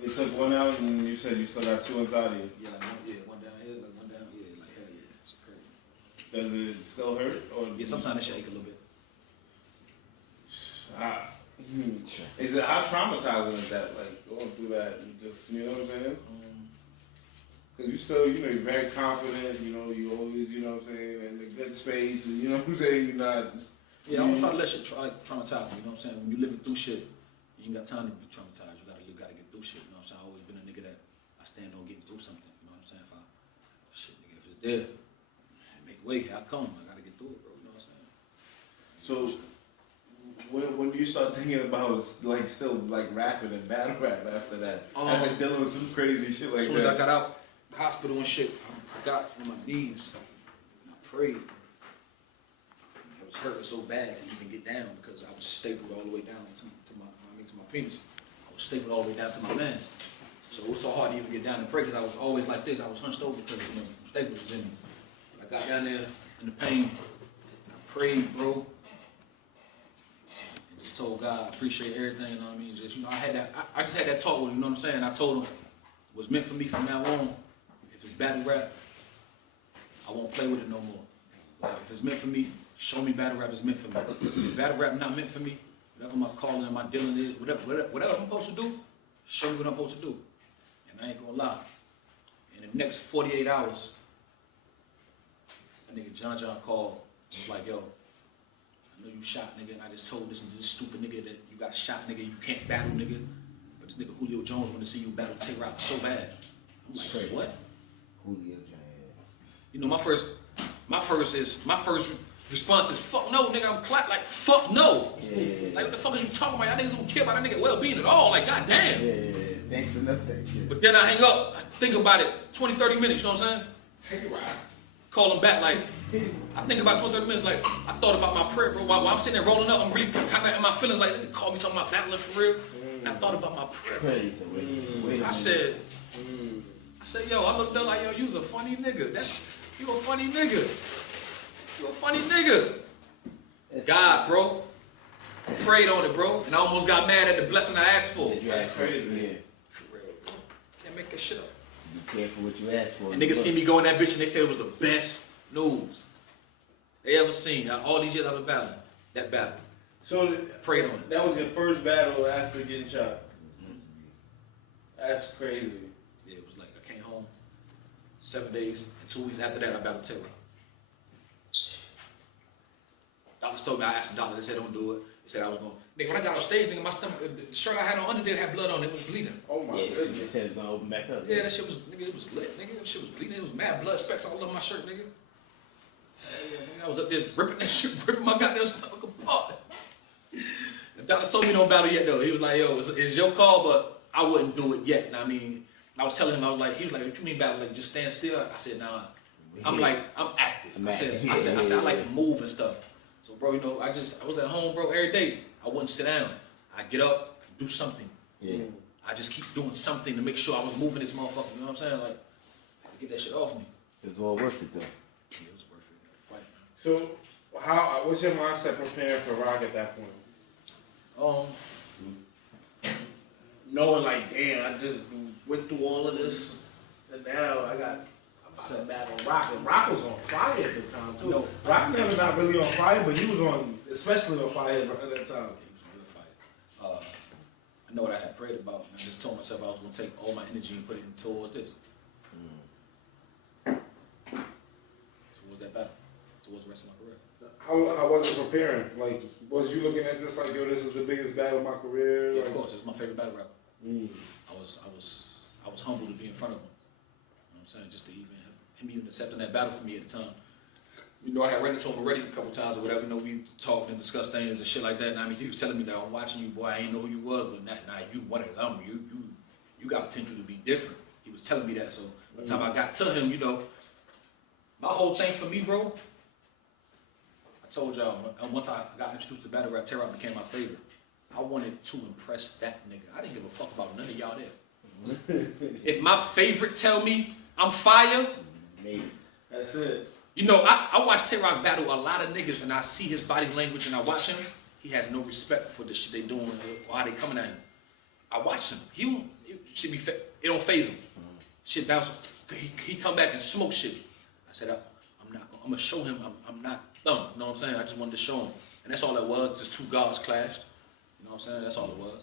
in me. They took one out and you said you still got 2 inside of you. Yeah, like one down here, like one down, yeah, like hell yeah, it's crazy. Does it still hurt? Or Yeah, sometimes it shake a little bit. Is it, how traumatizing is that? Like going through that and just, you know what I'm saying? Because you still, you know, you're very confident, you know, you always, you know what I'm saying, in a good space, and you know what I'm saying, you're not. Yeah, I don't try to let shit traumatize me, you know what I'm saying? When you're living through shit, you ain't got time to be traumatized, you gotta get through shit, you know what I'm saying? I've always been a nigga that I stand on getting through something, you know what I'm saying? If it's there, make way, I come, I gotta get through it, bro, you know what I'm saying? So, when do you start thinking about like still like rapping and battle rap after that? After dealing with some crazy shit like that. As soon as I got out the hospital and shit, I got on my knees and I prayed. I was hurting so bad to even get down because I was stapled all the way down to my penis. I was stapled all the way down to my mans. So it was so hard to even get down and pray because I was always like this. I was hunched over because you know staples was in me. I got down there in the pain. I prayed, bro. Just told God I appreciate everything, you know what I mean? Just, you know, I just had that talk with him, you know what I'm saying? I told him what's meant for me from now on. If it's battle rap, I won't play with it no more. Like, if it's meant for me, show me battle rap is meant for me. If battle rap not meant for me, whatever my calling and my dealing is, whatever I'm supposed to do, show me what I'm supposed to do. And I ain't gonna lie. In the next 48 hours, that nigga John called and was like, yo, I know you shot, nigga, and I just told this stupid nigga that you got shot, nigga, you can't battle, nigga. But this nigga Julio Jones want to see you battle Tay-Rock so bad. I'm like, Straight. what? Julio Jones. You know, my first response is, fuck no, nigga, I'm clapped like, fuck no. Yeah. Like, what the fuck is you talking about? Y'all niggas don't care about that nigga well-being at all. Like, goddamn. Yeah. Thanks for nothing. Yeah. But then I hang up, I think about it 20, 30 minutes, you know what I'm saying? Tay-Rock. Call him back, like, I think about 20, 30 minutes, like, I thought about my prayer, bro. While I'm sitting there rolling up, I'm really kind of in my feelings, like, nigga call me talking about battling for real. And I thought about my prayer. Crazy. Wait I said, yo, I looked up like, yo, you was a funny nigga. You a funny nigga. You a funny nigga. God, bro. Prayed on it, bro. And I almost got mad at the blessing I asked for. Did you ask for it? Yeah. For real, bro. Can't make that shit up. Be careful what you ask for. And niggas see me go in that bitch and they said it was the best news they ever seen. All these years I've been battling. That battle. So Prayed on it. that was your first battle after getting shot. That's crazy. Yeah, it was like I came home. 7 days and 2 weeks after that, I battled Tay-Rock. Doctor told me, I asked the doctor, they said don't do it. They said I was going. Nigga, when I got on stage, nigga, my stomach, the shirt I had on under there had blood on it. It was bleeding. Oh my Yeah, goodness. they said it's gonna open back up. Yeah, that shit was, nigga, it was lit, nigga. That shit was bleeding. It was mad blood specks all over my shirt, nigga. Yeah, nigga, I was up there ripping that shit, ripping my goddamn stomach apart. The doctor told me don't battle yet, though. He was like, yo, it's your call, but I wouldn't do it yet. And I mean, I was telling him, he was like, what you mean battle? Like, just stand still? I said, nah. I'm like, I'm active. I said, I like to move and stuff. So, bro, you know, I was at home, bro, every day. I wouldn't sit down. I get up, do something. Yeah. I just keep doing something to make sure I was moving this motherfucker. You know what I'm saying? Like, I had to get that shit off me. It was all worth it though. Yeah, it was worth it. Fight. So, what's your mindset preparing for Rock at that point? Knowing like, damn, I just went through all of this, and now I'm about to battle Rock. And Rock was on fire at the time too. No. Rock never not really on fire, but he was especially on fire at that time. It was a good fight. I know what I had prayed about. And I just told myself I was going to take all my energy and put it towards this. Towards that battle. Towards the rest of my career. How was it preparing? Like, was you looking at this like, yo, this is the biggest battle of my career? Yeah, like, of course. It was my favorite battle rapper. I was humbled to be in front of him. You know what I'm saying? Just to him even accepting that battle for me at the time. You know, I had ran into him already a couple times or whatever. You know, we talked and discussed things and shit like that. And I mean, he was telling me that I'm watching you, boy. I ain't know who you was, but now you one of them. You got potential to be different. He was telling me that. So by the time I got to him, you know, my whole thing for me, bro. I told y'all once I got introduced to battle rap, Tay-Rock became my favorite. I wanted to impress that nigga. I didn't give a fuck about none of y'all there. If my favorite tell me I'm fire, Maybe. That's it. you know, I watch Tay-Rock battle a lot of niggas and I see his body language and I watch him. He has no respect for the shit they doing or how they coming at him. I watch him. It don't faze him. Shit bounce. He come back and smoke shit. I said, I'm gonna show him I'm not dumb. You know what I'm saying? I just wanted to show him. And that's all it was. Just two gods clashed. You know what I'm saying? That's all it was.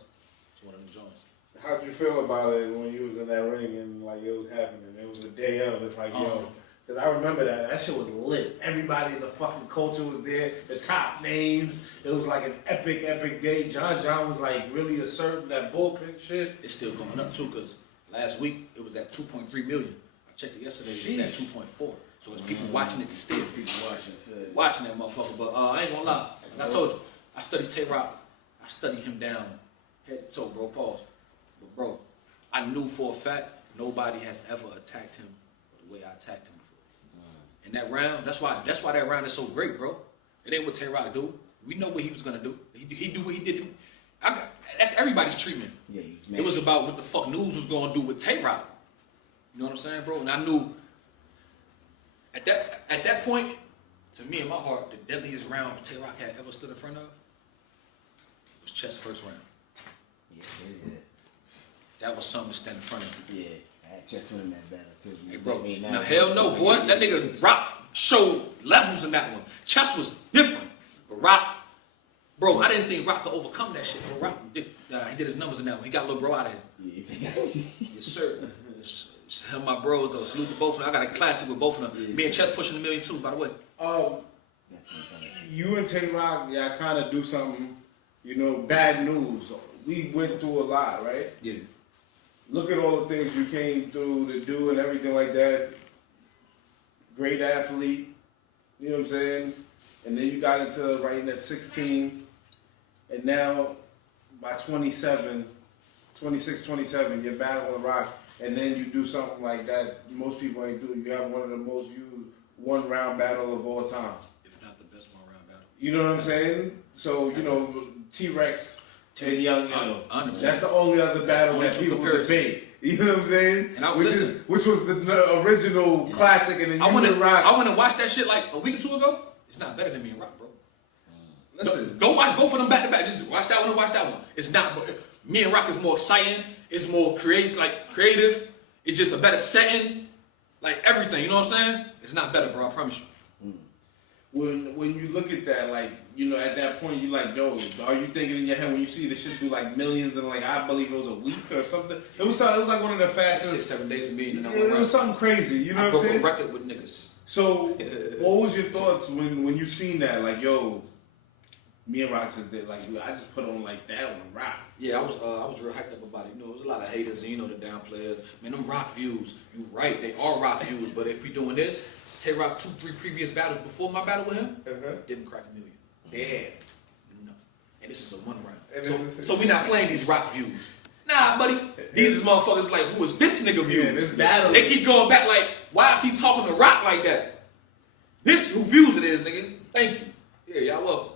It's one of them joints. How'd you feel about it when you was in that ring and like it was happening? It was the day of. It's like, yo, because I remember that shit was lit. Everybody in the fucking culture was there. The top names. It was like an epic day. John was like really asserting that bullpen shit. It's still going up too, because last week it was at 2.3 million. I checked it yesterday. It's at 2.4. So it's people watching it still. People watching shit. Watching that motherfucker. But I ain't gonna lie. As I told you, I studied Tay-Rock. I studied him down head to toe, bro. Pause. But bro, I knew for a fact nobody has ever attacked him the way I attacked him before. And that round, that's why that round is so great, bro. It ain't what Tay-Rock do. We know what he was gonna do. He do what he did. That's everybody's treatment. Yeah, it was about what the fuck Newz was gonna do with Tay-Rock. You know what I'm saying, bro? And I knew at that point, to me in my heart, the deadliest round Tay-Rock had ever stood in front of was chest first round. Yeah. That was something to stand in front of. Yeah, I had chest win that battle too. Hey, bro. Now, hell no, boy. That nigga Rock showed levels in that one. Chest was different. But Rock, bro, I didn't think Rock could overcome that shit. Bro, Rock he did his numbers in that one. He got little bro out of here. Yes, sir. Hell, my bro, though. Salute to both of them. I got a classic with both of them. Me and Chess pushing $1 million too, by the way. You and Tay-Rock, yeah, kind of do something, you know, Bad Newz. We went through a lot, right? Yeah. Look at all the things you came through to do and everything like that. Great athlete, you know what I'm saying? And then you got into writing at 16. And now, by 26, 27, you're battling Rock. And then you do something like that most people ain't do. You have one of the most used one-round battle of all time. If not the best one-round battle. You know what I'm saying? So, you know, T-Rex and Young. That's the only other battle that people debate. You know what I'm saying? And which was the original classic, and then I went and watched that shit like a week or two ago. It's not better than me and Rock, bro. Listen, go watch both of them back to back. Just watch that one and watch that one. It's not. Me and Rock is more exciting. It's more creative. It's just a better setting. Like everything. You know what I'm saying? It's not better, bro. I promise you. when you look at that, like, you know, at that point, you like, yo, are you thinking in your head when you see the shit do like millions in like, I believe it was a week or something? It was like one of the fastest. 6-7 days of me. It was something crazy. You know what I'm saying? I broke a record with niggas. So, what was your thoughts when you seen that? Like, yo, me and Rock just did, like, I just put on like that one, Rock. Yeah, I was real hyped up about it. You know, there was a lot of haters, and you know the down players. Man, them Rock views, you right, they are Rock views, but if we doing this, Tay-Rock 2-3 previous battles before my battle with him, didn't crack a million. Damn. No. And this is a 1 round. So we not playing these Rock views. Nah, buddy. These is motherfuckers like, who is this nigga views? Yeah, this battle. They keep going back like, why is he talking to Rock like that? This who views it is, nigga. Thank you. Yeah, y'all welcome.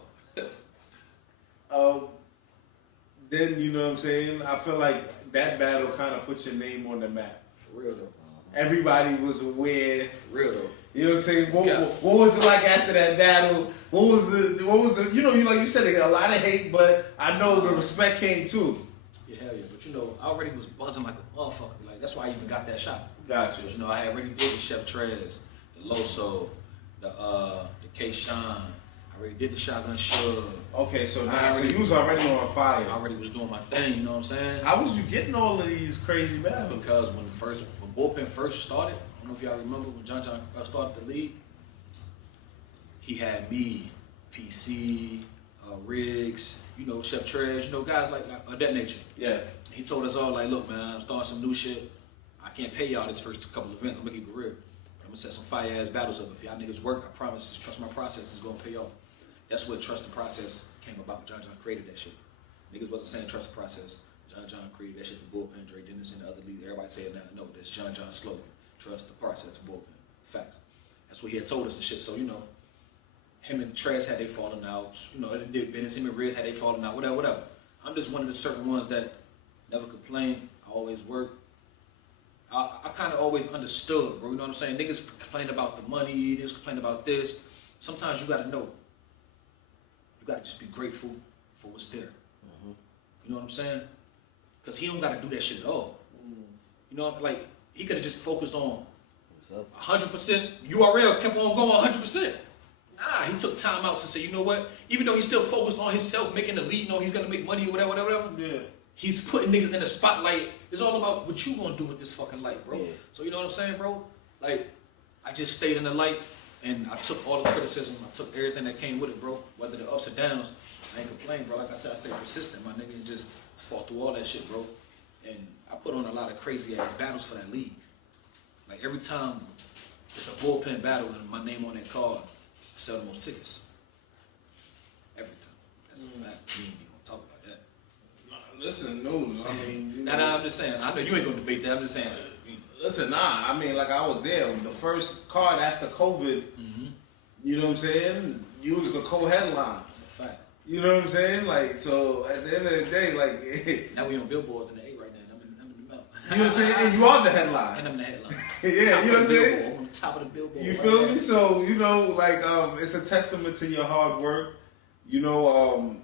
Then, you know what I'm saying? I feel like that battle kind of put your name on the map. For real though. Everybody was aware. For real though. You know what I'm saying? What was it like after that battle? What was the you know, like you said, they got a lot of hate, but I know the respect came too. Yeah, hell yeah. But you know, I already was buzzing like a motherfucker. Like, that's why I even got that shot. Gotcha. You know, I had already did the Chef Trez, the Loso, the K-Shine. I already did the Shotgun Shug. Okay, so now you was already on fire. I already was doing my thing, you know what I'm saying? How was you getting all of these crazy battles? Because when Bullpen first started, I don't know if y'all remember when John started the league, he had me, PC, Riggs, you know, Chef Trez, you know, guys like that nature. Yeah. He told us all, like, look, man, I'm starting some new shit. I can't pay y'all this first couple of events. I'm gonna keep it real. But I'm gonna set some fire-ass battles up. If y'all niggas work, I promise, just trust my process is gonna pay off. That's what Trust the Process came about. John created that shit. Niggas wasn't saying trust the process. John created that shit for Bullpen, Dre Dennis, and the other leagues. Everybody saying that. No, that's John slogan. Trust the process for Bullpen. Facts. That's what he had told us and shit. So, you know, him and Trez had they fallen out. You know, Dennis, him and Riz had they fallen out. Whatever. I'm just one of the certain ones that never complain. I always work. I kind of always understood, bro. You know what I'm saying? Niggas complain about the money. Niggas complain about this. Sometimes you gotta know. You gotta just be grateful for what's there. You know what I'm saying? Because he don't gotta do that shit at all. You know, like, he could have just focused on 100%. URL kept on going 100%. Nah, he took time out to say, you know what? Even though he's still focused on himself, making the lead, know he's gonna make money or whatever. Yeah. He's putting niggas in the spotlight. It's all about what you gonna do with this fucking light, bro. Yeah. So you know what I'm saying, bro? Like, I just stayed in the light and I took all the criticism. I took everything that came with it, bro. Whether the ups or downs, I ain't complain, bro. Like I said, I stayed persistent, my nigga, and just fought through all that shit, bro. And I put on a lot of crazy ass battles for that league. Like, every time it's a bullpen battle and my name on that card, I sell the most tickets. Every time. That's a fact. We ain't even gonna talk about that. Listen, news. I mean, you know, Nah, I'm just saying. I know you ain't gonna debate that. I'm just saying. Listen, nah. I mean, like, I was there. The first card after COVID. You know what I'm saying? You was the co-headline. That's a fact. You know what I'm saying? Like, so at the end of the day, like, Now we on billboards in the A right now. I'm in the mouth. you know what I'm saying? And you are the headline. And I'm the headline. Yeah, you know what I'm saying? I'm on top of the billboard. You feel me? So, you know, like, it's a testament to your hard work. You know,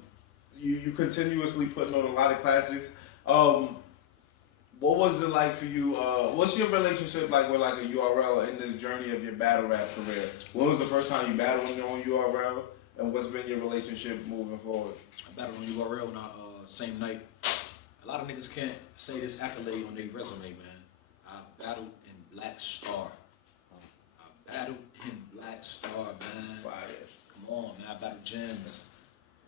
you continuously putting on a lot of classics. What was it like for you? What's your relationship like with like a URL in this journey of your battle rap career? When was the first time you battled on URL? And what's been your relationship moving forward? I battled on URL on our same night. A lot of niggas can't say this accolade on their resume, man. I battled in Black Star. I battled in Black Star, man. Fire. Come on, man. I battled Gems,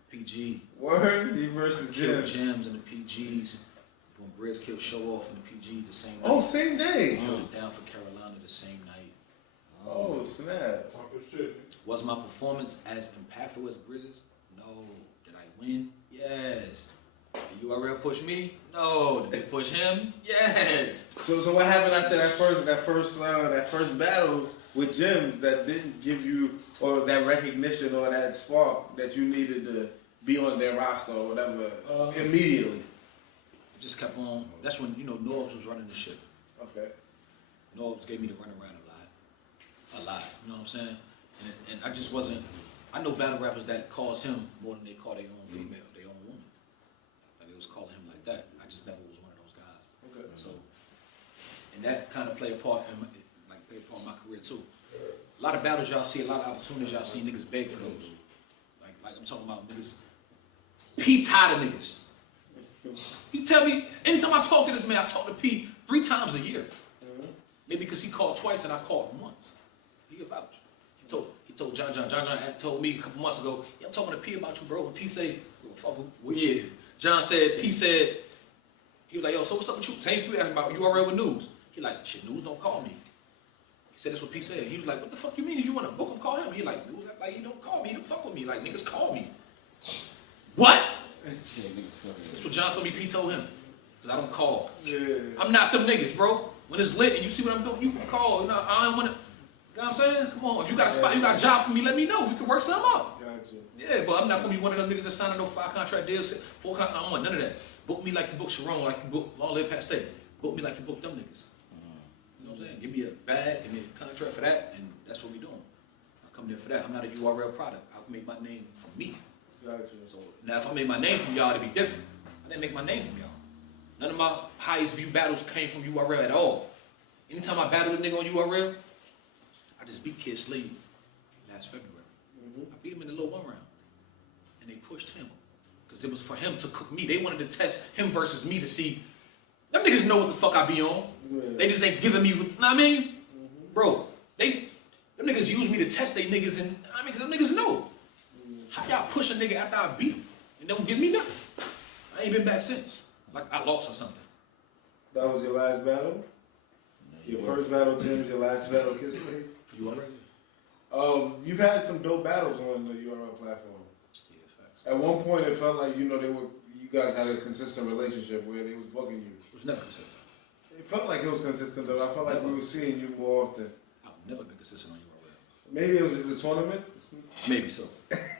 PG. Word? You versus Killed Gems. Gems and the PGs. When Briz killed Show Off and the PGs the same night. Oh, same day. I went down for Carolina the same night. Oh, snap. Talk good shit. Was my performance as impactful as Briz's? No. Did I win? Yes. Did URL push me? No. Did they push him? Yes. So what happened after that first battle with Gems that didn't give you or that recognition or that spark that you needed to be on their roster or whatever immediately? Just kept on. That's when, you know, Norbs was running the shit. Okay. Norbs gave me the runaround a lot. You know what I'm saying? And I just wasn't. I know battle rappers that calls him more than they call their own female, their own woman. Like, they was calling him like that. I just never was one of those guys. Okay. So, and that kind of played a part in my career too. A lot of battles y'all see, a lot of opportunities y'all see, niggas beg for those. Like I'm talking about niggas. P tired of niggas. He tell me, anytime I talk to this man, I talk to P 3 times a year. Maybe because he called twice and I called once. He a vouch. He told John had told me a couple months ago, yeah, I'm talking to P about you, bro. And P say, fuck, yeah. John said, P said, he was like, yo, so what's up with you? Same people asking about URL with News. He like, shit, News don't call me. He said that's what P said. He was like, what the fuck you mean? If you want to book him, call him. He like, News, like, he don't call me. He don't fuck with me. Like, niggas call me. What? That's what John told me P told him. Because I don't call. Yeah. I'm not them niggas, bro. When it's lit and you see what I'm doing, you can call. You know, I don't want to, you know what I'm saying? Come on. If you got a spot, you got a job for me, let me know. We can work something out. Gotcha. Yeah, but I'm not going to be one of them niggas that signing no 5 contract deals, 4 contract. I don't want none of that. Book me like you book Sharon, like you book Long Live Pat State. Book me like you book them niggas. You know what I'm saying? Give me a bag, give me a contract for that, and that's what we doing. I come there for that. I'm not a URL product. I make my name from me. Gotcha. So now if I made my name from y'all, it'd be different. I didn't make my name from y'all. None of my highest view battles came from URL at all. Anytime I battled a nigga on URL, I just beat Kid Slade last February. I beat him in the low 1 round. And they pushed him. Because it was for him to cook me. They wanted to test him versus me to see. Them niggas know what the fuck I be on. Yeah. They just ain't giving me, you know what I mean? Bro, them niggas use me to test they niggas, and I mean, because them niggas know. How y'all push a nigga after I beat him and don't give me nothing? I ain't been back since. Like I lost or something. That was your last battle? Your first battle, Jim's your last battle, Kiss Lee? You already? You've had some dope battles on the URL platform. Yeah, facts. At one point, it felt like, you guys had a consistent relationship where they was bugging you. It was never consistent. It felt like it was consistent, though. I felt like we were seeing you more often. I've never been consistent on URL. Maybe it was just a tournament? Maybe so.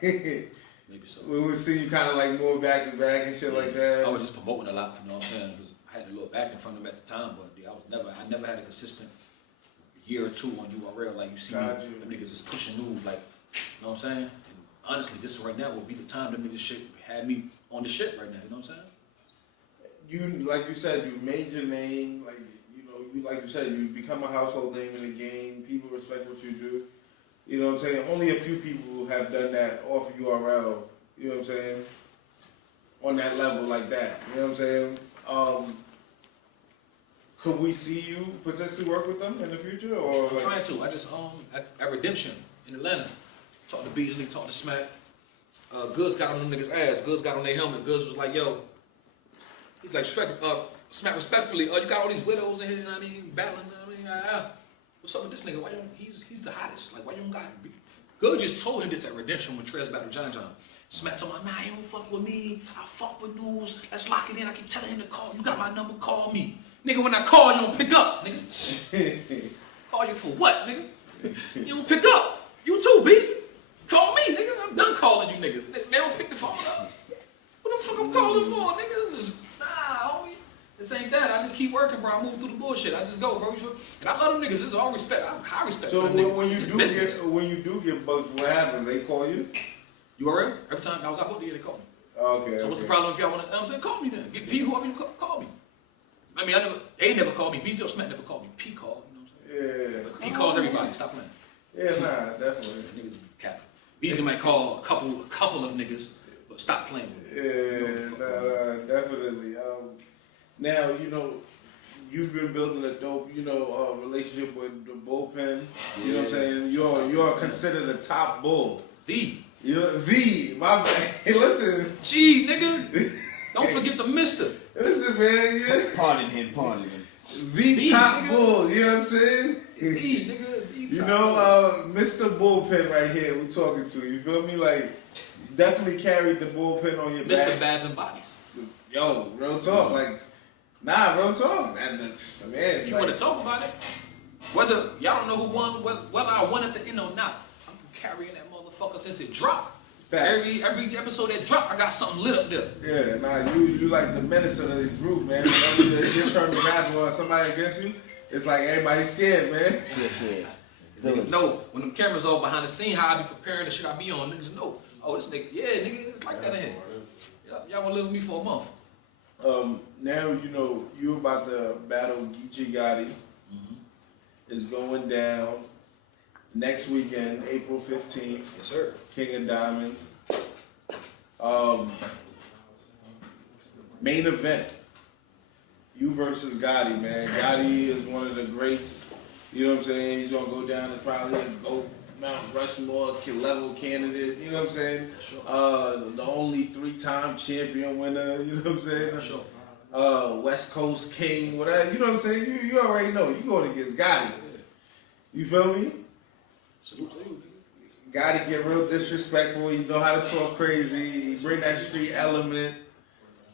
Maybe so. We would see you kind of like more back to back and shit like that. I was just promoting a lot, you know what I'm saying? Because I had to look back in front of them at the time, but yeah, I never had a consistent year or 2 on URL like you see them niggas just pushing news, like, you know what I'm saying? And honestly, this right now will be the time them niggas shit had me on the shit right now, you know what I'm saying? You, like you said, you made your name, like, like you said, you become a household name in the game, people respect what you do. You know what I'm saying? Only a few people have done that off URL, you know what I'm saying? On that level like that, you know what I'm saying? Could we see you potentially work with them in the future? Or I'm trying to. I just, at Redemption in Atlanta, talked to Beasley, talked to Smack. Goods got on them niggas' ass. Goods got on their helmet. Goods was like, yo, he's like, Smack respectfully, you got all these widows in here, you know what I mean, battling, you know what I mean, what's up with this nigga? Why you don't, he's the hottest. Like, why you don't got him? Good just told him this at Redemption when Trez battled John. Smack told him, nah, he don't fuck with me. I fuck with News. Let's lock it in. I keep telling him to call. You got my number, call me. Nigga, when I call, you don't pick up, nigga. Call you for what, nigga? You don't pick up. You too, Beastie. Call me, nigga. I'm done calling you niggas. They don't pick the phone up. What the fuck I'm calling for, niggas? Nah, homie. This ain't that. I just keep working, bro. I move through the bullshit. I just go, bro. And I love them niggas. This is all respect. I have high respect for them niggas. So when you do get bugged, what happens? They call you? URL? Every time I got booked here, they call me. Okay. So what's the problem if y'all want to, I'm saying, call me then. Get P, whoever you call me. I mean, they never called me. Beastie or Smack never called me. P called, you know what I'm saying? Yeah. But P calls everybody. Stop playing. Yeah, nah, definitely. Niggas be capping. Beastie might call a couple of niggas, but stop playing with them. Yeah, definitely. Now, you've been building a dope, relationship with the bullpen. You know what I'm saying? You're considered a top bull. My man. Hey, listen. Gee, nigga. Don't forget the mister. Listen, man. Yeah. Pardon him. The top bull. You know what I'm saying? Nigga. Mr. Bullpen right here, we're talking to. You feel me? Like, definitely carried the bullpen on your back. Mr. Bass and Bodies. Yo, real talk. Real talk. That's, man. If you want to talk about it, whether y'all don't know who won, whether I won at the end or not, I'm carrying that motherfucker since it dropped. Facts. Every episode that dropped, I got something lit up there. Yeah, you like the menace of the group, man. Whenever the shit turn around or somebody against you, it's like everybody's scared, man. Yeah. Niggas know when them cameras off behind the scene, how I be preparing the shit I be on. Niggas know. Oh, this nigga, nigga, it's like that in here. Y'all gonna live with me for a month. Now you about to battle Geechee Gotti. It's going down. next weekend, April 15th. Yes, sir. King of Diamonds. Main event. You versus Gotti, man. Gotti is one of the greats. You know what I'm saying? He's gonna go down as probably a GOAT, Mount Rushmore level candidate. You know what I'm saying? Sure. The only 3-time champion winner. You know what I'm saying? Sure. West Coast King, whatever. You know what I'm saying? You already know. You going against Gotti. You feel me? Salute to you. Gotti get real disrespectful. He know how to talk crazy. He bring that street element.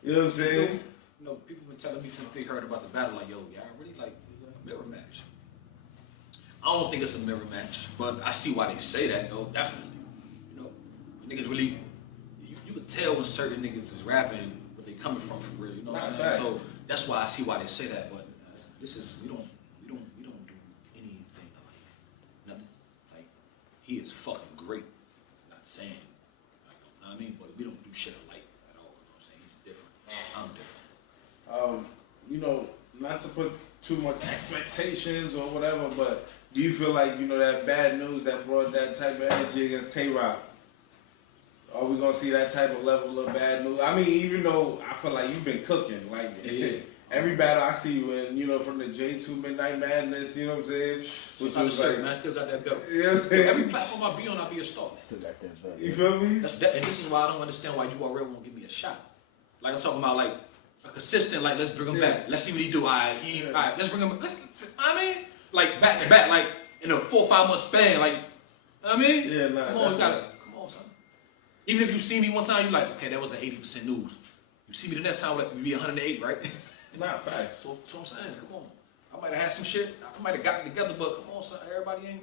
You know what I'm saying? You know, people been telling me since they heard about the battle, like, yo, y'all really like a mirror match. I don't think it's a mirror match, but I see why they say that, though, definitely. You know, niggas really, you can tell when certain niggas is rapping where they coming from for real, you know what I'm saying? So that's why I see why they say that, but this is, we don't do anything like nothing. Like, he is fucking great. I'm not saying, like, you know what I mean? But we don't do shit alike at all, you know what I'm saying? He's different. I'm different. You know, not to put too much expectations or whatever, but do you feel like, you know, that Bad Newz that brought that type of energy against Tay-Rock? Are we gonna see that type of level of Bad Newz? I mean, even though I feel like you've been cooking, like every battle I see you in, you know, from the J2 Midnight Madness, you know what I'm saying? Which was like, man, I still got that belt. You know what I'm saying? Every platform I be on, I be a star. Still got that belt. You feel me? And this is why I don't understand why URL won't give me a shot. Like I'm talking about, like a consistent, like let's bring him back. Let's see what he do. All right, let's bring him. I mean, like back to back, like in a 4 or 5 month span, like I mean, Yeah, nah, come on, you gotta come on, son. Even if you see me one time, you like, okay, that was an 80% news. You see me the next time, like you be 108, right? Not facts. So I'm saying, come on. I might have had some shit. I might have gotten it together, but come on, son. Everybody ain't.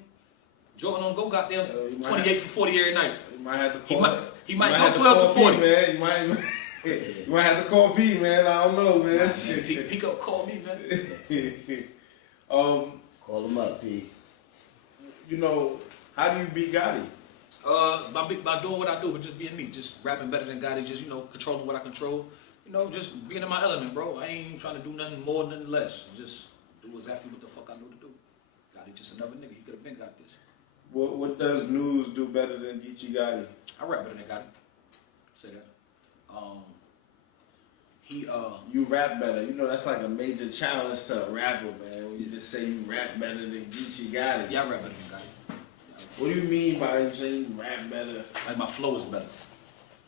Jordan on go goddamn 28 for 40 every night. You might have to call. He might go 12 for 40. Man. You might have to call P, man. I don't know, man. Pick up, call me, man. Call him up, P. You know, how do you beat Gotti? By doing what I do, but just being me, just rapping better than Gotti, just, you know, controlling what I control, you know, just being in my element, bro. I ain't trying to do nothing more, nothing less. Just do exactly what the fuck I know to do. Gotti just another nigga. He could have been got this. What does Newz do better than Geechee Gotti? I rap better than Gotti. Say that. You rap better. You know, that's like a major challenge to a rapper, man. When you just say you rap better than Geechee Gotti. Yeah, I rap better than Gotti. What do you mean by you saying you rap better? Like my flow is better.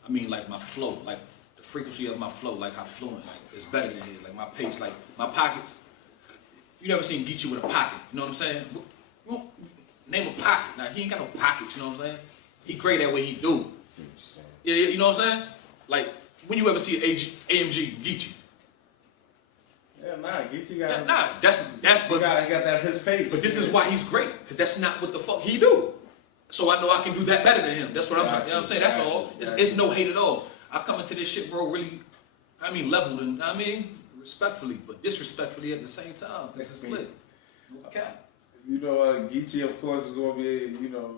I mean, like my flow, like the frequency of my flow, like how fluent, like it's better than his. Like my pace, like my pockets. You never seen Geechee with a pocket. You know what I'm saying? Name a pocket. Now he ain't got no pockets. You know what I'm saying? He great at what he do. See what you're saying. Yeah, you know what I'm saying? Like when you ever see AMG Geechee? Yeah, nah, Geechee got. Nah, that's He but got that his pace. But this is why he's great, because that's not what the fuck he do. So I know I can do that better than him. That's what I'm saying. You know what I'm saying? That's all. It's no hate at all. I come into this shit, bro, really, I mean, leveled and, I mean, respectfully, but disrespectfully at the same time, because it's lit. No cap. You know, Geechee, of course, is going to be, you know,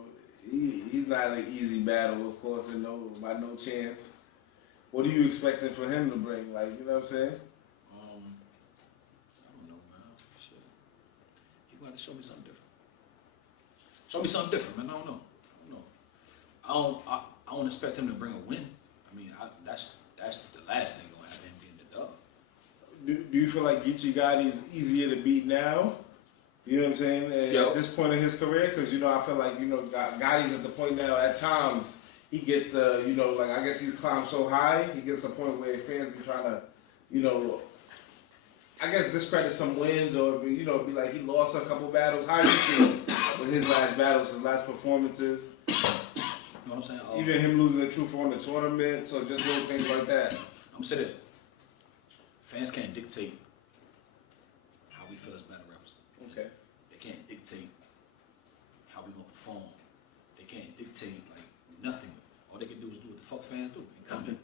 he's not an easy battle, of course, and by no chance. What are you expecting for him to bring? Like, you know what I'm saying? I don't know, man. Shit. He gonna have to show me something different. Show me something different, man. I don't know. I don't expect him to bring a win. I mean, that's the last thing gonna happen, him getting the dub. Do you feel like Geechee Gotti is easier to beat now? You know what I'm saying? At this point in his career? Because, you know, I feel like, you know, Gotti's at the point now, at times, he gets the, you know, like, I guess he's climbed so high, he gets to the point where fans be trying to, you know, I guess discredit some wins or, you know, be like he lost a couple battles. How do you feel with his last battles, his last performances? You know what I'm saying? Even him losing the Truth on the tournament, so just little things like that. I'm gonna say this. Fans can't dictate how we feel as battle rappers. Okay. They can't dictate how we gonna perform. They can't dictate like nothing. All they can do is do what the fuck fans do and come in. You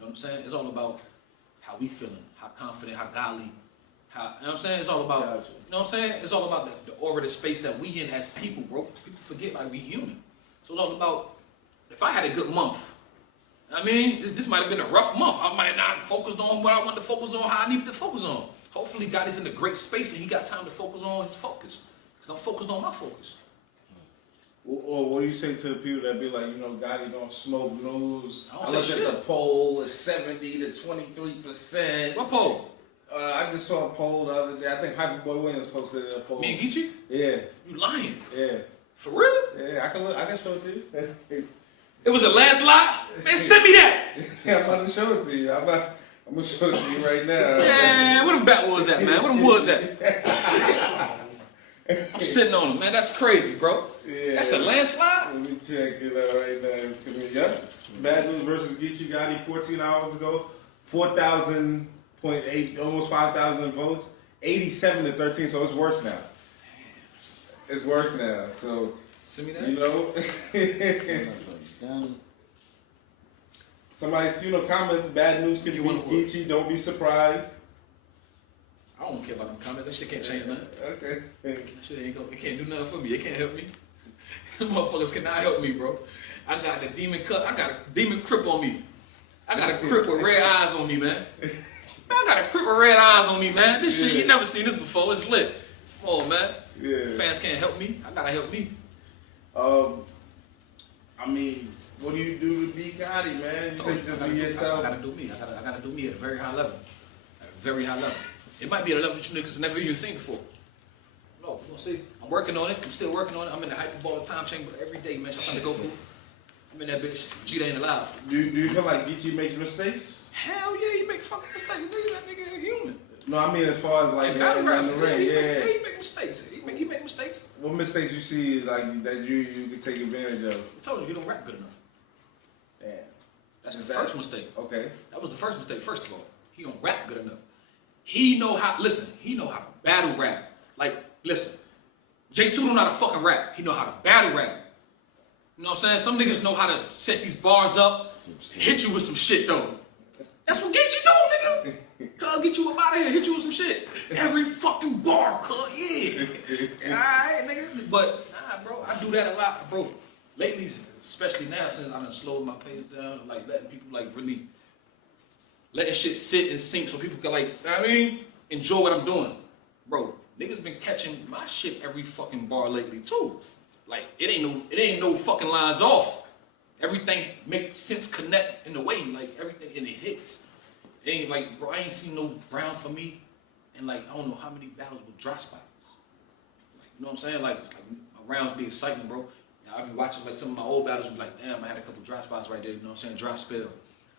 know what I'm saying? It's all about how we feeling, how confident, how godly, how, you know what I'm saying? It's all about, you know what I'm saying? It's all about the aura, the space that we in as people, bro. People forget like we human. So it's all about, if I had a good month, I mean, this might have been a rough month. I might not have focused on what I wanted to focus on, how I needed to focus on. Hopefully God is in a great space and he got time to focus on his focus. Because I'm focused on my focus. Or what do you say to the people that be like, you know, Gotti don't smoke news? I don't I say looked shit. at the poll, it's 70 to 23%. What poll? I just saw a poll the other day. I think Hyperboy Williams posted a poll. Me and Geechee? Yeah, You lying? yeah, For real? yeah. I can show it to you. It was a landslide? Man, send me that! Yeah, I'm about to show it to you. I'm gonna show it to you right now. Man, where them backwoods at, man? Where them woods at? I'm sitting on them, man. That's crazy, bro. Yeah. That's a landslide? Let me check it out right now. Yep. Bad Newz versus Geechee Gotti 14 hours ago. 4,000.8, almost 5,000 votes. 87 to 13, so it's worse now. It's worse now. So, Send me that. you know. Somebody, you know, comments, Bad Newz could You beat wanna work. Geechee, don't be surprised. I don't care about them comments. That shit can't change nothing. Okay. That shit ain't it can't do nothing for me. It can't help me. Them motherfuckers cannot help me, bro. I got the demon cut. I got a demon crip on me. I got a crip with red eyes on me, man. Man, I got a crip with red eyes on me, man. This shit, you never seen this before. It's lit. Come on, man. Yeah. Fans can't help me. I gotta help me. I mean, what do you do to beat Gotti, man? You say just be yourself. I gotta do me. I gotta do me at a very high level. At a very high level. It might be at a level that you niggas never even seen before. No, we'll see. I'm working on it. I'm still working on it. I'm in the hyperbolic time chamber every day, man. I'm trying to go through. I'm in that bitch. G ain't allowed. Do you feel like Geechee makes mistakes? Hell yeah, you make fucking mistakes. Nigga, that nigga a human. No, I mean as far as like And battle in raps, the ring, yeah. he make mistakes. He make mistakes. What mistakes you see like that you can take advantage of? I told you, he don't rap good enough. Damn. That's Is the that- first mistake. Okay. That was the first mistake. First of all, he don't rap good enough. He know how. Listen, he know how to battle rap. Like, listen, J2 don't know how to fucking rap. He know how to battle rap. You know what I'm saying? Some niggas know how to set these bars up, hit you with some shit though. That's what Geechee do, nigga. Cuz get you up out of here, hit you with some shit. Every fucking bar, cuz, yeah. Alright, nigga. But, nah, bro, I do that a lot, bro. Lately, especially now, since I done slowed my pace down, like letting people like really letting shit sit and sink so people can like, you know what I mean, enjoy what I'm doing. Bro, niggas been catching my shit every fucking bar lately too. Like it ain't no fucking lines off. Everything makes sense, connect in the way, like everything and it hits. It ain't like, bro, I ain't seen no round for me and like I don't know how many battles with drop spots. Like, you know what I'm saying? Like my rounds be exciting, bro. Now I've been watching like some of my old battles and be like, damn, I had a couple drop spots right there, you know what I'm saying? Drop spell.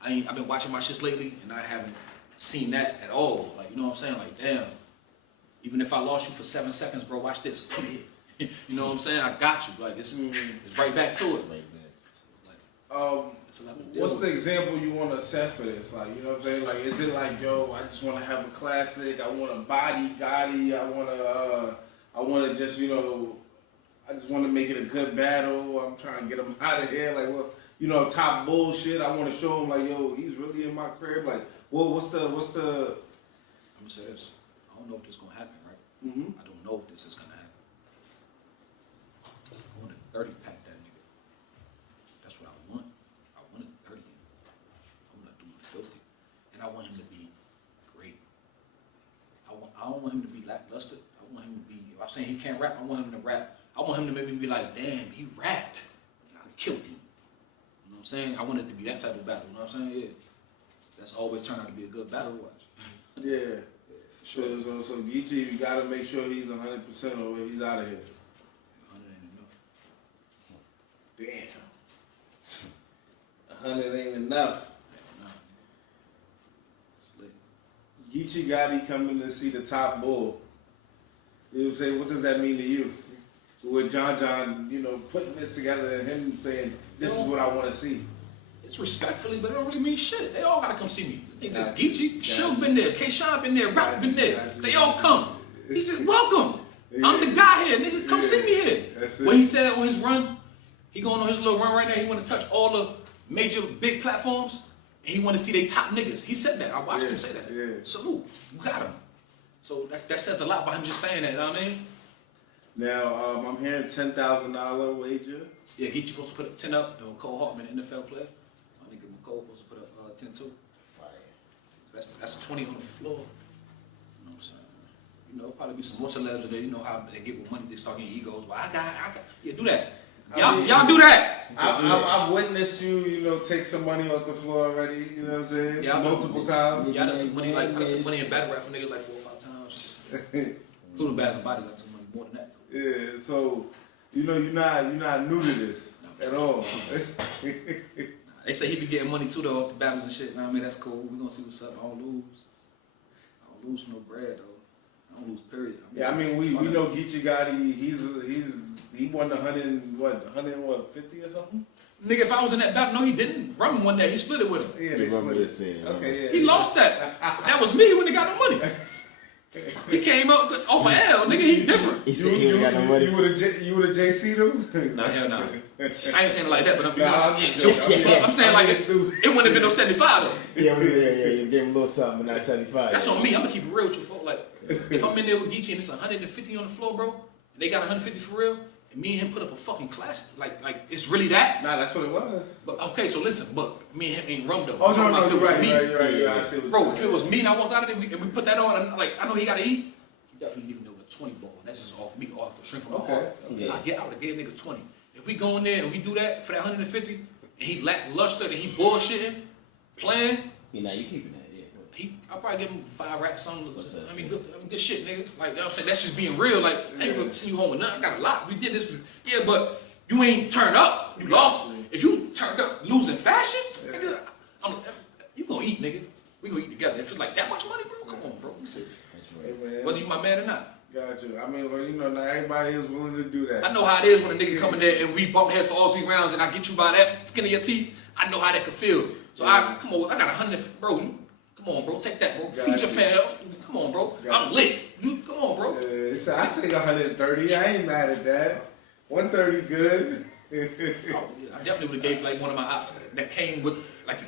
I've been watching my shits lately and I haven't seen that at all. Like, you know what I'm saying? Like, damn. Even if I lost you for 7 seconds, bro, watch this. Come here. You know what I'm saying? I got you. Like, it's right back to it. Like, it's a lot to deal What's with. the example you want to set for this? Like, you know what I'm saying? Like, is it like, yo, I just want to have a classic. I want to body Gotti. I want to just, you know, I just want to make it a good battle. I'm trying to get him out of here. Like, well, you know, top bullshit. I want to show him like, yo, he's really in my crib. Like, well, what's the? I'm gonna say this. I don't know if this is gonna happen, right? Mm-hmm. I don't know if this is gonna happen. I want to 30 pack that nigga. That's what I want. I want a 30. I want to do it filthy, and I want him to be great. I don't want him to be lackluster. I want him to be. If I'm saying he can't rap, I want him to rap. I want him to maybe be like, damn, he rapped. I killed him. You know what I'm saying? I want it to be that type of battle. You know what I'm saying? Yeah. That's always turned out to be a good battle to watch. Yeah. So Geechee, you gotta make sure he's 100% or he's out of here. 100 ain't enough. Damn. 100 ain't enough. Nah. It's lit. Geechee Gotti coming to see the top bull. You know what I'm saying? What does that mean to you? So with John, you know, putting this together and him saying, this is what I want to see. It's respectfully, but it don't really mean shit. They all gotta come see me. It's just Gotcha. Geechee, Shug been there, K-Shine been there, Rap been there. Gotcha. They all come. He just welcome. I'm the guy here, nigga. Come see me here. That's it. When he said on his run, he going on his little run right now. He want to touch all the major big platforms, and he want to see they top niggas. He said that. I watched him say that. Yeah. Salute. You got him. So that says a lot by him just saying that. You know what I mean? Now, I'm hearing $10,000 wager. Yeah, Geechee supposed to put a 10 up. Cole Hartman, NFL player. My nigga McCole supposed to put up 10 too. Fire. That's 20 on the floor. You know what I'm saying? You know, probably be some more celebs there. You know how they get with money, they start getting egos. Well, I got. Yeah, do that. Y'all do that. I've witnessed you, take some money off the floor already. You know what I'm saying? Yeah, multiple times. Yeah, I took money I took money in battle rap for niggas like 4 or 5 times. Including Bads and Bodies, I took money more than that. Yeah, so you're not new to this at all. They say he be getting money too though off the battles and shit. Nah, I mean that's cool. We gonna see what's up. I don't lose for no bread though. I don't lose period. I mean we know Geechee Gotti. He won 150 or something. Nigga, if I was in that battle, no, he didn't. Rum won that. He split it with him. Yeah, they split it. Okay, yeah. He lost that. That was me when he got no money. He came up off of L, nigga. He different. He said he ain't got no money. You would have JC'd him? Nah, hell nah. I ain't saying it like that, but I'm saying like it wouldn't have been no 75 though. Yeah, you gave him a little something, but not 75. That's on me. I'm gonna keep it real with you, folks. Like, if I'm in there with Geechee and it's 150 on the floor, bro, and they got 150 for real, and me and him put up a fucking class, like it's really that? Nah, that's what it was. But okay, so listen, but me and him ain't rum though. Oh no, you're right. Yeah. Bro, if it was me and I walked out of there and we put that on, and I know he gotta eat, he definitely give him the 20 ball. That's just off me, off the shrink from my heart. Yeah. I would have gave nigga 20. If we go in there and we do that for that 150, and he lackluster and he bullshitting, playing. You keeping that, yeah. I'll probably give him 5 rap songs. I mean, good shit, nigga. Like, you know what I'm saying? That's just being real. Like, I ain't gonna send you home with nothing. I got a lot. We did this. Yeah, but you ain't turned up. You lost. If you turned up losing fashion, nigga, you gonna eat, nigga. We gonna eat together. If it's like that much money, bro, come on, bro. That's right. Hey, Whether you my man or not. Got you. I mean, well, not everybody is willing to do that. I know how it is when a nigga come in there and we bump heads for all 3 rounds and I get you by that skin of your teeth. I know how that could feel. So come on, I got 100, bro. Come on, bro. Take that, bro. Feed your fan up. Come on, bro. I'm lit. Come on, bro. So I take 130. I ain't mad at that. 130 good. I definitely would have gave like one of my ops that came with like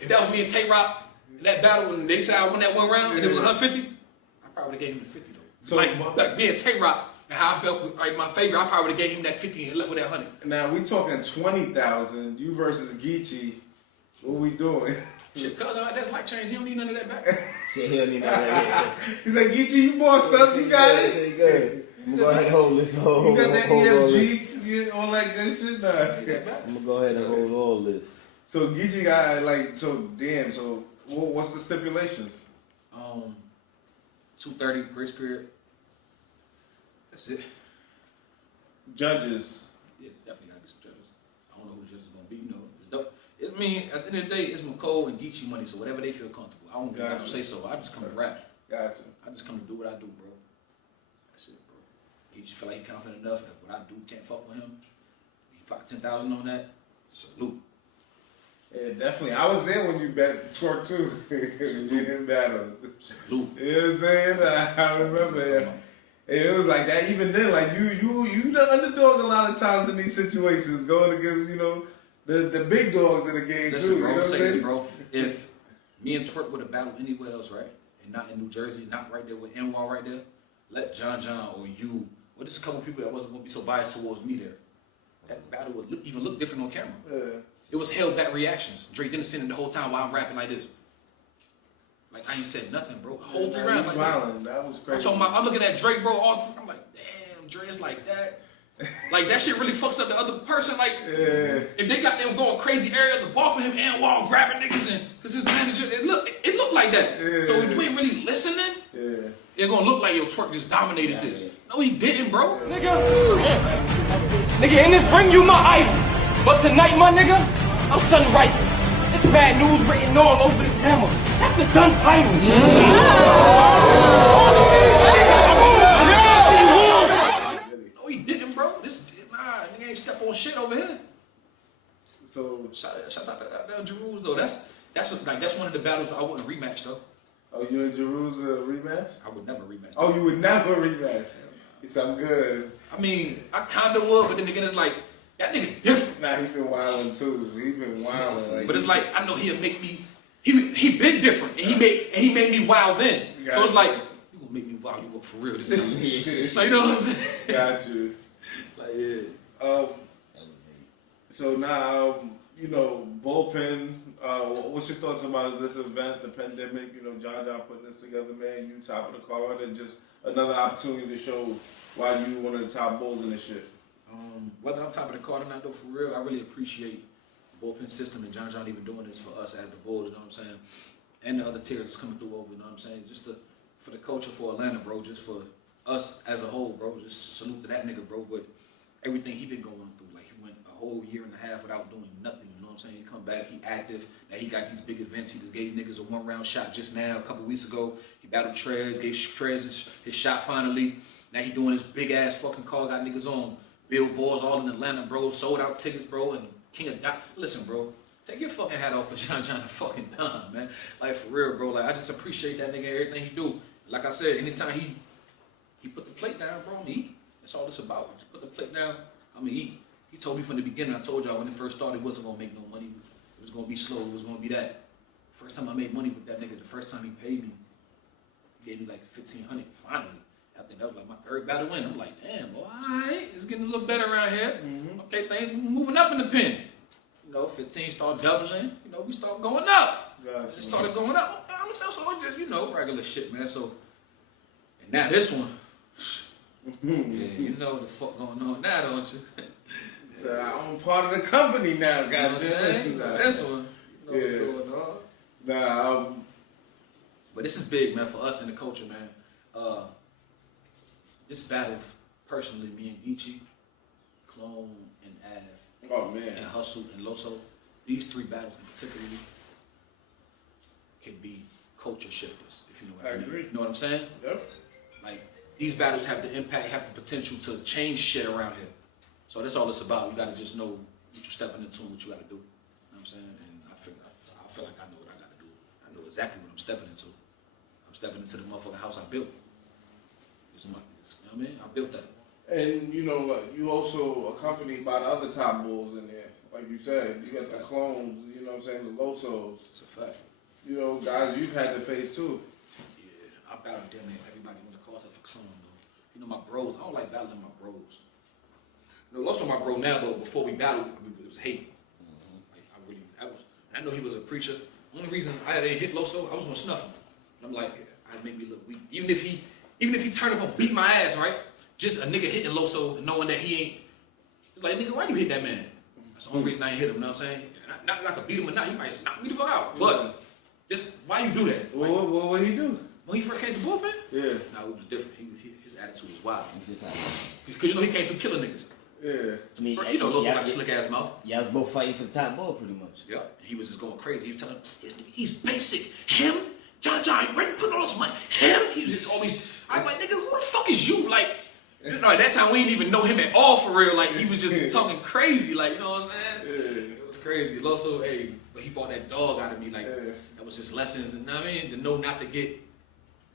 if that was me and Tay Rock in that battle and they said I won that 1 round and it was 150, I probably would have gave him the 50 though. So like me and Tay Rock and how I felt like my favorite, I probably would have gave him that 50 and left with that 100. Now we talking 20,000. You versus Geechee. What we doing? Shit, cuz that's like change. He don't need none of that back. Shit, he don't need none of that. He's like, Geechee, you bossed up. You got it. Good. I'm gonna go ahead and hold this whole. You got that EFG, all that good shit. Nah. I'm gonna go ahead and hold all this. So Geechee got So what's the stipulations? 230 grace period. That's it. Judges. Yeah, definitely gotta be some judges. I don't know who the judges is gonna be. You know, it's dope. I mean, at the end of the day, it's McCole and Geechee money, so whatever they feel comfortable. I don't have to say so. I just come to rap. Gotcha. I just come to do what I do, bro. That's it, bro. Geechee feel like he confident enough. If what I do can't fuck with him, he put 10,000 on that. Salute. Yeah, definitely. I was there when you bet Twerk too. You in battle. Salute. You know what I'm saying? I remember. It was like that. Even then, like you the underdog a lot of times in these situations, going against the big dogs in the game. Listen, too. bro, You know what I'm saying, bro? If me and Twerk would have battled anywhere else, right, and not in New Jersey, not right there with NY right there, let John or you, or just a couple people that wasn't gonna be so biased towards me there. That battle would even look different on camera. Yeah. It was held back reactions. Drake didn't send it the whole time while I'm rapping like this. Like I ain't said nothing, bro. The whole 3 rounds like that was crazy. I'm looking at Drake, bro. I'm like, damn, Drake's like that. Like that shit really fucks up the other person. Like if they got them going crazy area, the ball for him and Wall grabbing niggas and cause his manager, it looked like that. Yeah. So if you ain't really listening, it's gonna look like your Twerk just dominated this. No, he didn't, bro. Nigga, in this ring you my idol. But tonight, my nigga, I'm something right. This Bad Newz written all over this hammer. That's the done title. No, he didn't, bro. Nigga ain't step on shit over here. So shout out to Jeruz though. That's one of the battles I wouldn't rematch though. Oh, you and Jeruz rematch? I would never rematch. Oh, you would never rematch? He said, I'm good. I mean, I kinda would, but then again, it's like that nigga different. Nah, he been wilding too. He been wilding. Like, but it's like I know he'll make me. He been different, and he made me wild then. So it's like you gonna make me wild. You work for real this time. So you know what I'm saying? Got you. Like yeah. So now bullpen. What's your thoughts about this event, the pandemic? John putting this together, man. You top of the card, and just another opportunity to show why you one of the top bulls in this shit. Whether I'm top of the card or not, though, for real, I really appreciate the bullpen system and John even doing this for us as the Bulls, you know what I'm saying? And the other tiers that's coming through over, you know what I'm saying? Just for the culture for Atlanta, bro, just for us as a whole, bro. Just salute to that nigga, bro. But everything he been going through, like he went a whole year and a half without doing nothing, you know what I'm saying? He come back, he active, now he got these big events. He just gave niggas a 1-round shot just now, a couple weeks ago. He battled Trez, gave Trez his shot finally. Now he doing his big ass fucking call, got niggas on billboards all in Atlanta, bro. Sold out tickets, bro, and King of Dot. Listen, bro, take your fucking hat off for John the fucking Don, man. Like, for real, bro. Like, I just appreciate that nigga, everything he do. Like I said, anytime he put the plate down, bro, I'm eat. That's all it's about. Just put the plate down, I'm eat. He told me from the beginning, I told y'all when it first started, it wasn't gonna make no money. It was gonna be slow, it was gonna be that. First time I made money with that nigga, the first time he paid me, he gave me like $1,500 finally. I think that was like my third battle win. I'm like, damn, boy, alright, it's getting a little better around here. Okay, things moving up in the pen. You know, 15 start doubling, you know, we start going up. It just started going up. I'm gonna sell so just, you know, regular shit, man. So, and now this one, yeah, you know what the fuck going on now, don't you? So I'm part of the company now, You know what I'm saying? goddamn. You got this one, you know what's going on. Nah, But this is big, man, for us in the culture, man. This battle, personally, me and Geechee, Clone and Av, oh man. and Hustle and Loso, these three battles in particular can be culture shifters, if you know what I mean. agree. You know what I'm saying? Yep. Like, these battles have the impact, have the potential to change shit around here. So that's all it's about. You gotta just know what you're stepping into and what you gotta do. You know what I'm saying? And I feel like I know what I gotta do. I know exactly what I'm stepping into. I'm stepping into the motherfucking house I built. You know what I mean? I built that. And you know what? You also accompanied by the other top bulls in there. Like you said, you got the clones, you know what I'm saying, the Losos. It's a fact. You know, guys you've had to face too. Yeah, I battled damn near everybody when the calls up for clone though. You know my bros, I don't like battling my bros. You know, Loso my bro now, but before we battled, it was hate. Like, I know he was a preacher. Only reason I didn't hit Loso, I was gonna snuff him. And I'm like, I'd make me look weak. Even if he turned up and beat my ass, right? Just a nigga hitting Loso and knowing that he ain't. It's like, nigga, why you hit that man? That's the only reason I ain't hit him, you know what I'm saying? Not that I could beat him or not, he might just knock me the fuck out. But just, why you do that? Like, What he do? when he first came to bullpen? Yeah. No, it was different. His attitude was wild. It's just like, Because you know he came through killing niggas. Yeah. I mean, You know, Loso got a slick ass mouth. y'all was both fighting for the top ball, pretty much. Yeah. He was just going crazy. He was telling him, he's basic. Him? John, ready to put all this money. Him? He was just always, I was like, nigga, who the fuck is you? Like, you know, at that time we didn't even know him at all for real. Like, he was just talking crazy, like, you know what I'm saying? Yeah. It was crazy. Loso, hey, but he brought that dog out of me, like, Yeah. that was just lessons, and you know what I mean? To know not to get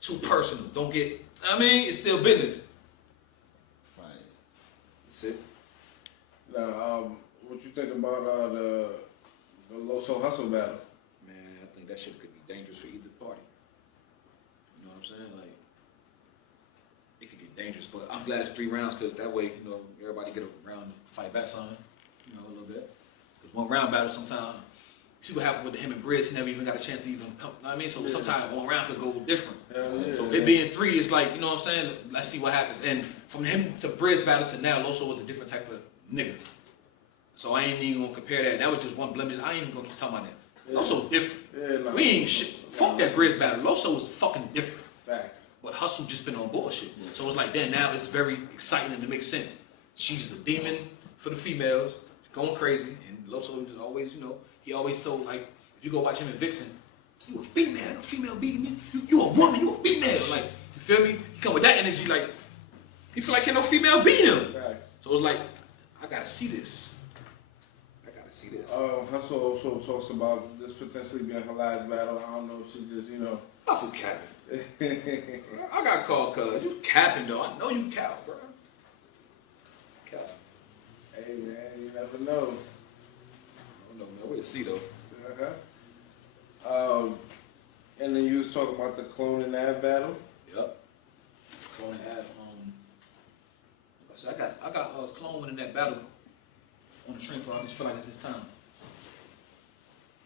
too personal. Don't get, I mean, it's still business. Fine. That's it. Now, what you think about the Loso Hustle battle? Man, I think that shit could be dangerous for either party. You know what I'm saying? Like, it could get dangerous, but I'm glad it's 3 rounds because that way, you know, everybody get a round to fight back something, you know, a little bit. Because 1 round battle sometimes, you see what happened with him and Briz, he never even got a chance to even come, you know what I mean? So sometimes 1 round could go different. Yeah. So it being 3 is like, you know what I'm saying? Let's see what happens. And from him to Briz battle to now, Loso was a different type of nigga. So I ain't even gonna compare that. That was just one blemish. I ain't even gonna keep talking about that. Loso different. Yeah, nah. We ain't shit. Fuck that Briz battle. Loso was fucking different. Facts. But Hustle just been on bullshit. So it's like, damn, now it's very exciting and it makes sense. She's a demon for the females, going crazy. And Loso just always, you know, he always told, like, if you go watch him in Vixen, you a female, no female beating me. You a woman, you a female. Like, you feel me? He come with that energy, like, he feel like can't no female beat him. Facts. So it's like, I gotta see this. Hustle also talks about this potentially being her last battle. I don't know if she just, you know. Hustle capping. I got called cuz. You capping though. I know you cap, bro. Cap. Hey man, you never know. I don't know, man. We'll see though. And then you was talking about the Clone and Av battle. Yep. Clone and Av. So I got Clone winning that battle on the train for. I just feel like it's his time.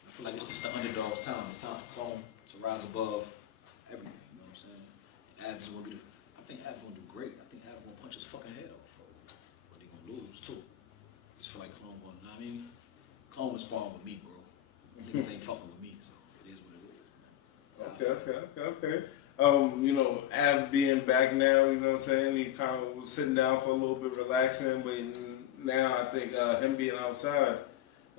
I feel like it's just the underdog's time. It's time for Clone to rise above everything. You know what I'm saying? Av is gonna be I think Av gonna do great. I think Av gonna punch his fucking head off. But he gonna lose too. I mean, Clone was sparring with me, bro. Niggas ain't fucking with me, so it is what it is, man. Okay. You know, Av being back now, you know what I'm saying? He kind of was sitting down for a little bit, relaxing, but now I think him being outside,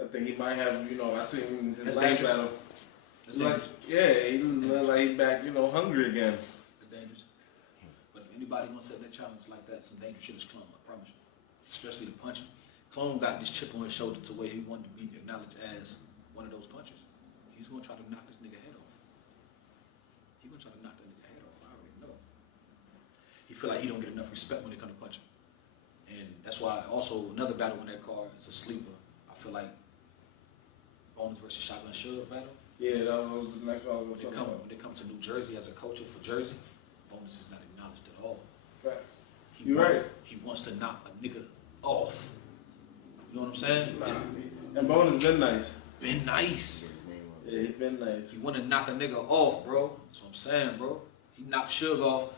I think he might have, you know, I seen his That's last dangerous. battle. That's Like, dangerous. yeah, he looked like he back, you know, hungry again. That's dangerous. But if anybody wants to set that challenge like that, some dangerous shit is Clone, I promise you. Especially the punching. Clone got this chip on his shoulder to where he wanted to be acknowledged as one of those punchers. He's gonna try to knock this nigga head off. He's gonna try to knock that nigga head off. I already know. He feel like he don't get enough respect when it comes to punching. And that's why also another battle on that card is a sleeper. I feel like Bonus versus Shotgun Sugar battle. Yeah, that was the next one I was When talking about. they come to New Jersey as a coach for Jersey, Bonus is not acknowledged at all. Facts. He You're right. He wants to knock a nigga off. You know what I'm saying? And Bonus been nice. Been nice. Yeah, he been nice. He want to knock a nigga off, bro. That's what I'm saying, bro. He knocked Suge off.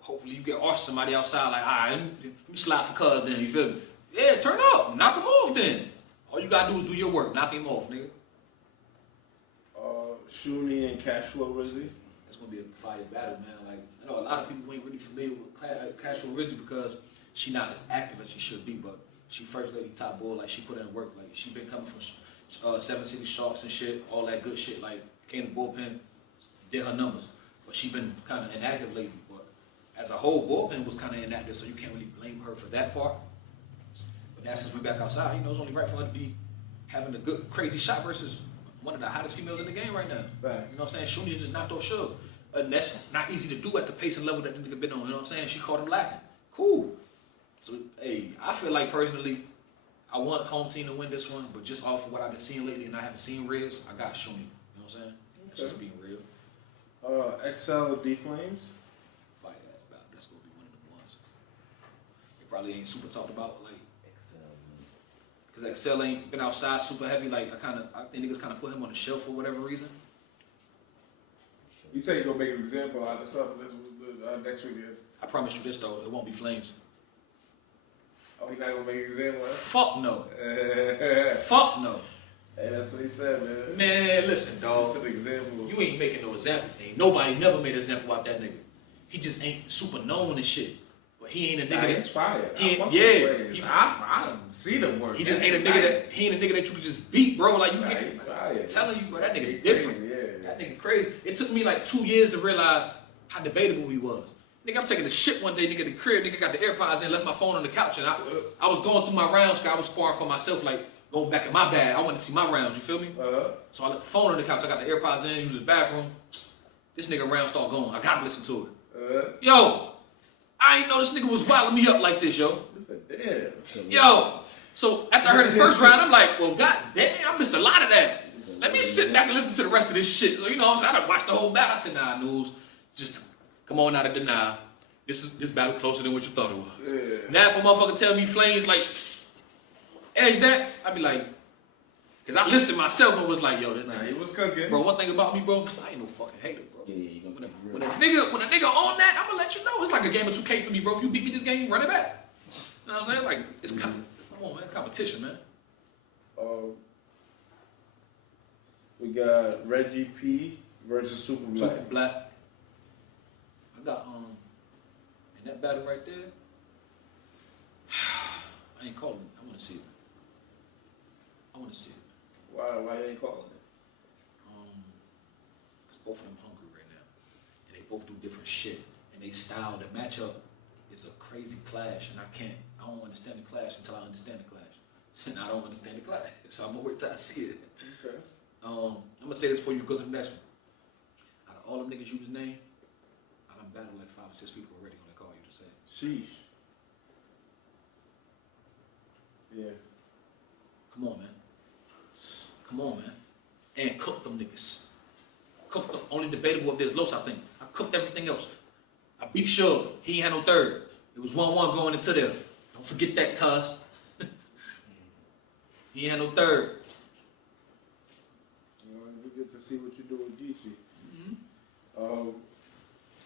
Hopefully you get somebody outside like, all right, let me slide for cuz then, you feel me? Yeah, turn up. Knock him off then. All you gotta do is do your work. Knock him off, nigga. Shuni and Cashflow Rizzy. It's gonna be a fire battle, man. Like, I know a lot of people ain't really familiar with Cashflow Rizzy because she not as active as she should be, but she first lady top boy, like she put in work. Like she been coming from 7 City Sharks and shit, all that good shit. Like came to bullpen, did her numbers, but she been kind of inactive lately. But as a whole, bullpen was kind of inactive, so you can't really blame her for that part. But now since we back outside, you know, it's only right for her to be having a good, crazy shot versus one of the hottest females in the game right now. Facts. You know what I'm saying? Shuni just knocked off Suge. And that's not easy to do at the pace and level that the nigga been on. You know what I'm saying? She caught him lacking. Cool. So, hey, I feel like personally, I want home team to win this one, but just off of what I've been seeing lately and I haven't seen Riz, I got Shuni. You know what I'm saying? That's just being real. XL D Flames. Fight ass battle. That's gonna be one of the ones. It probably ain't super talked about, like, because XL ain't been outside super heavy. Like, I think niggas kind of put him on the shelf for whatever reason. You say you're gonna make an example out of something this next weekend. I promise you this though, it won't be Flames. Oh, he not gonna make an example out? Fuck no. Hey, Fuck no. that's what he said, man. Man, listen, dog. That's an example. You ain't making no example. Ain't nobody never made an example out that nigga. He just ain't super known and shit. But he ain't a nigga He's fired. I see the work. he just ain't a nigga that you could just beat, bro. Like you Nah, can't. he's fired. I'm telling you, bro, that nigga He different. crazy, yeah. That nigga crazy. It took me like 2 years to realize how debatable he was. Nigga, I'm taking the shit one day, nigga, the crib, nigga got the AirPods in, left my phone on the couch, and I was going through my rounds, cause I was sparring for myself, like going back in my bag. I wanted to see my rounds, you feel me? So I left the phone on the couch, I got the AirPods in, used the bathroom. This nigga round start going. I gotta listen to it. Yo, I ain't know this nigga was wilding me up like this, yo. Damn. Yo, so after I heard his first round, I'm like, well, god damn, I missed a lot of that. Let me sit back and listen to the rest of this shit. So, you know what I'm saying? I done watched the whole battle. I said, nah, Newz, just come on out of denial. This battle closer than what you thought it was. Yeah. Now if a motherfucker tell me Flames, like, edge that, I be like, because I listened myself and was like, yo, this Nah, he nigga. was cooking. Bro, one thing about me, bro, I ain't no fucking hater, bro. Yeah, you gonna be When real. a nigga on that, I'm gonna let you know. It's like a game of 2K for me, bro. If you beat me this game, run it back. You know what I'm saying? Like, it's come on, man, competition, man. We got Reggie P versus Super Black. Super Black. I got in that battle right there. I ain't calling it. I want to see it. Why you ain't calling it? Cause both of them hungry right now, and they both do different shit, and they style, the matchup is a crazy clash, and I don't understand the clash until I understand the clash. And I don't understand the clash, so I'm gonna wait till I see it. Okay. I'm gonna say this for you because of the next one. Out of all them niggas you just named, I done battled like 5 or 6 people already on the call you just said. Sheesh. Yeah. Come on, man. And cook them niggas. Cook them. Only debatable if there's Los, I think. I cooked everything else. I beat Suge. He ain't had no third. It was 1-1 going into there. Don't forget that, cuz. He ain't had no third. We get to see what you do with Geechee.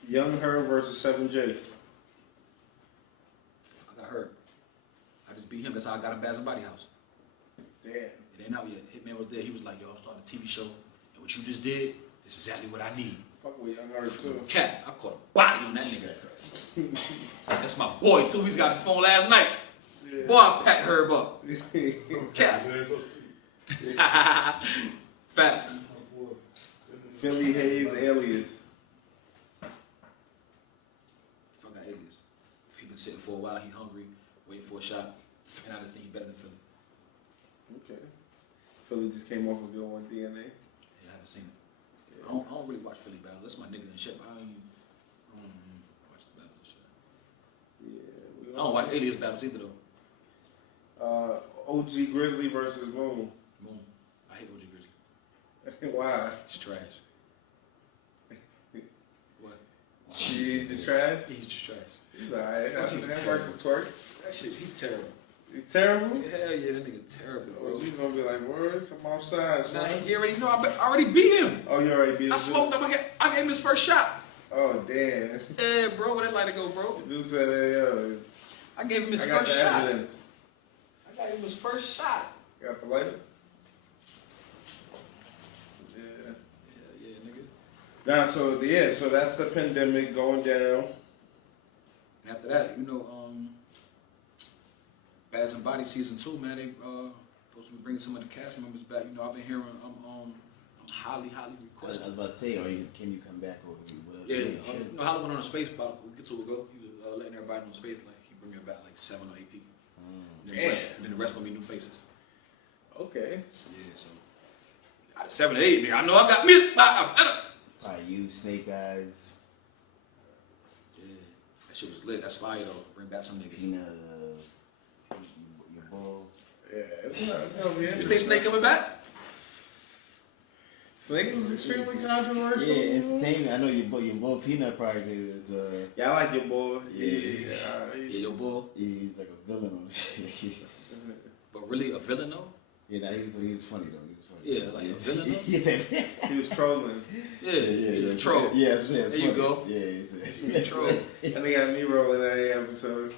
Young Her versus 7J. I got hurt. I just beat him. That's how I got him Bass and Body House. Damn. It ain't out yet. Hitman was there. He was like, yo, I'm starting a TV show. And what you just did is exactly what I need. Fuck with Young Hurt too. Cat, I caught a body on that nigga. That's my boy too. He's got the phone last night. Yeah. Boy, I packed Herb up. Cat. Fact. Philly Hayes alias. Fuck got alias. He been sitting for a while. He hungry, waiting for a shot. And I just think he better than Philly. Okay. Philly just came off of your one DNA. Yeah, I haven't seen it. I don't really watch Philly battle. That's my nigga and shit. But I don't watch the battle and shit. Yeah. I don't watch alias battles either though. OG Grizzly versus Moon. Boom. I hate OG Grizzly. Why? He's trash. What? He's just trash? He's just trash. He's alright. Oh, he's That terrible. versus Twerk. That shit, he terrible. You terrible? Hell yeah, that nigga terrible, bro. You gonna be like, word, come outside, Nah, son. he already know. I already beat him. Oh, you already beat him? I smoked him. I gave him his first shot. Oh, damn. Yeah, bro, where that lighter go, bro? Dude said, hey, yo, I gave him his I got first the shot. evidence. I got him his first shot. You got the lighter? Yeah. Yeah, nigga. Nah, so that's the pandemic going down. And after that, you know, Bads and Body season 2, man, they supposed to be bringing some of the cast members back. You know, I've been hearing I'm highly I was requested. about to say, can you come back or whatever? Yeah, you know, Hollywood on a space about a week or two ago. He was letting everybody on space, like he bringing back like 7 or 8 people. And then the rest gonna be new faces. Okay. Yeah, so out of 7 or 8, nigga, I know I got me. I better. Probably you, Snake Eyes, Yeah, that shit was lit. That's fire though. Bring back some niggas. Peanut, your ball. Yeah, it's gonna be You interesting. think Snake coming back? Snake is extremely controversial. Yeah, entertainment. I know your ball Peanut probably is. Yeah, I like your boy. Yeah. Yeah, your boy. He's like a villain on shit. But really a villain though? Yeah, nah, he was funny though. He was funny. Yeah, like a villain though? He said, He was trolling. Yeah, he's a troll. Yeah, There you go. Yeah, He's a troll. And they got me rolling that episode.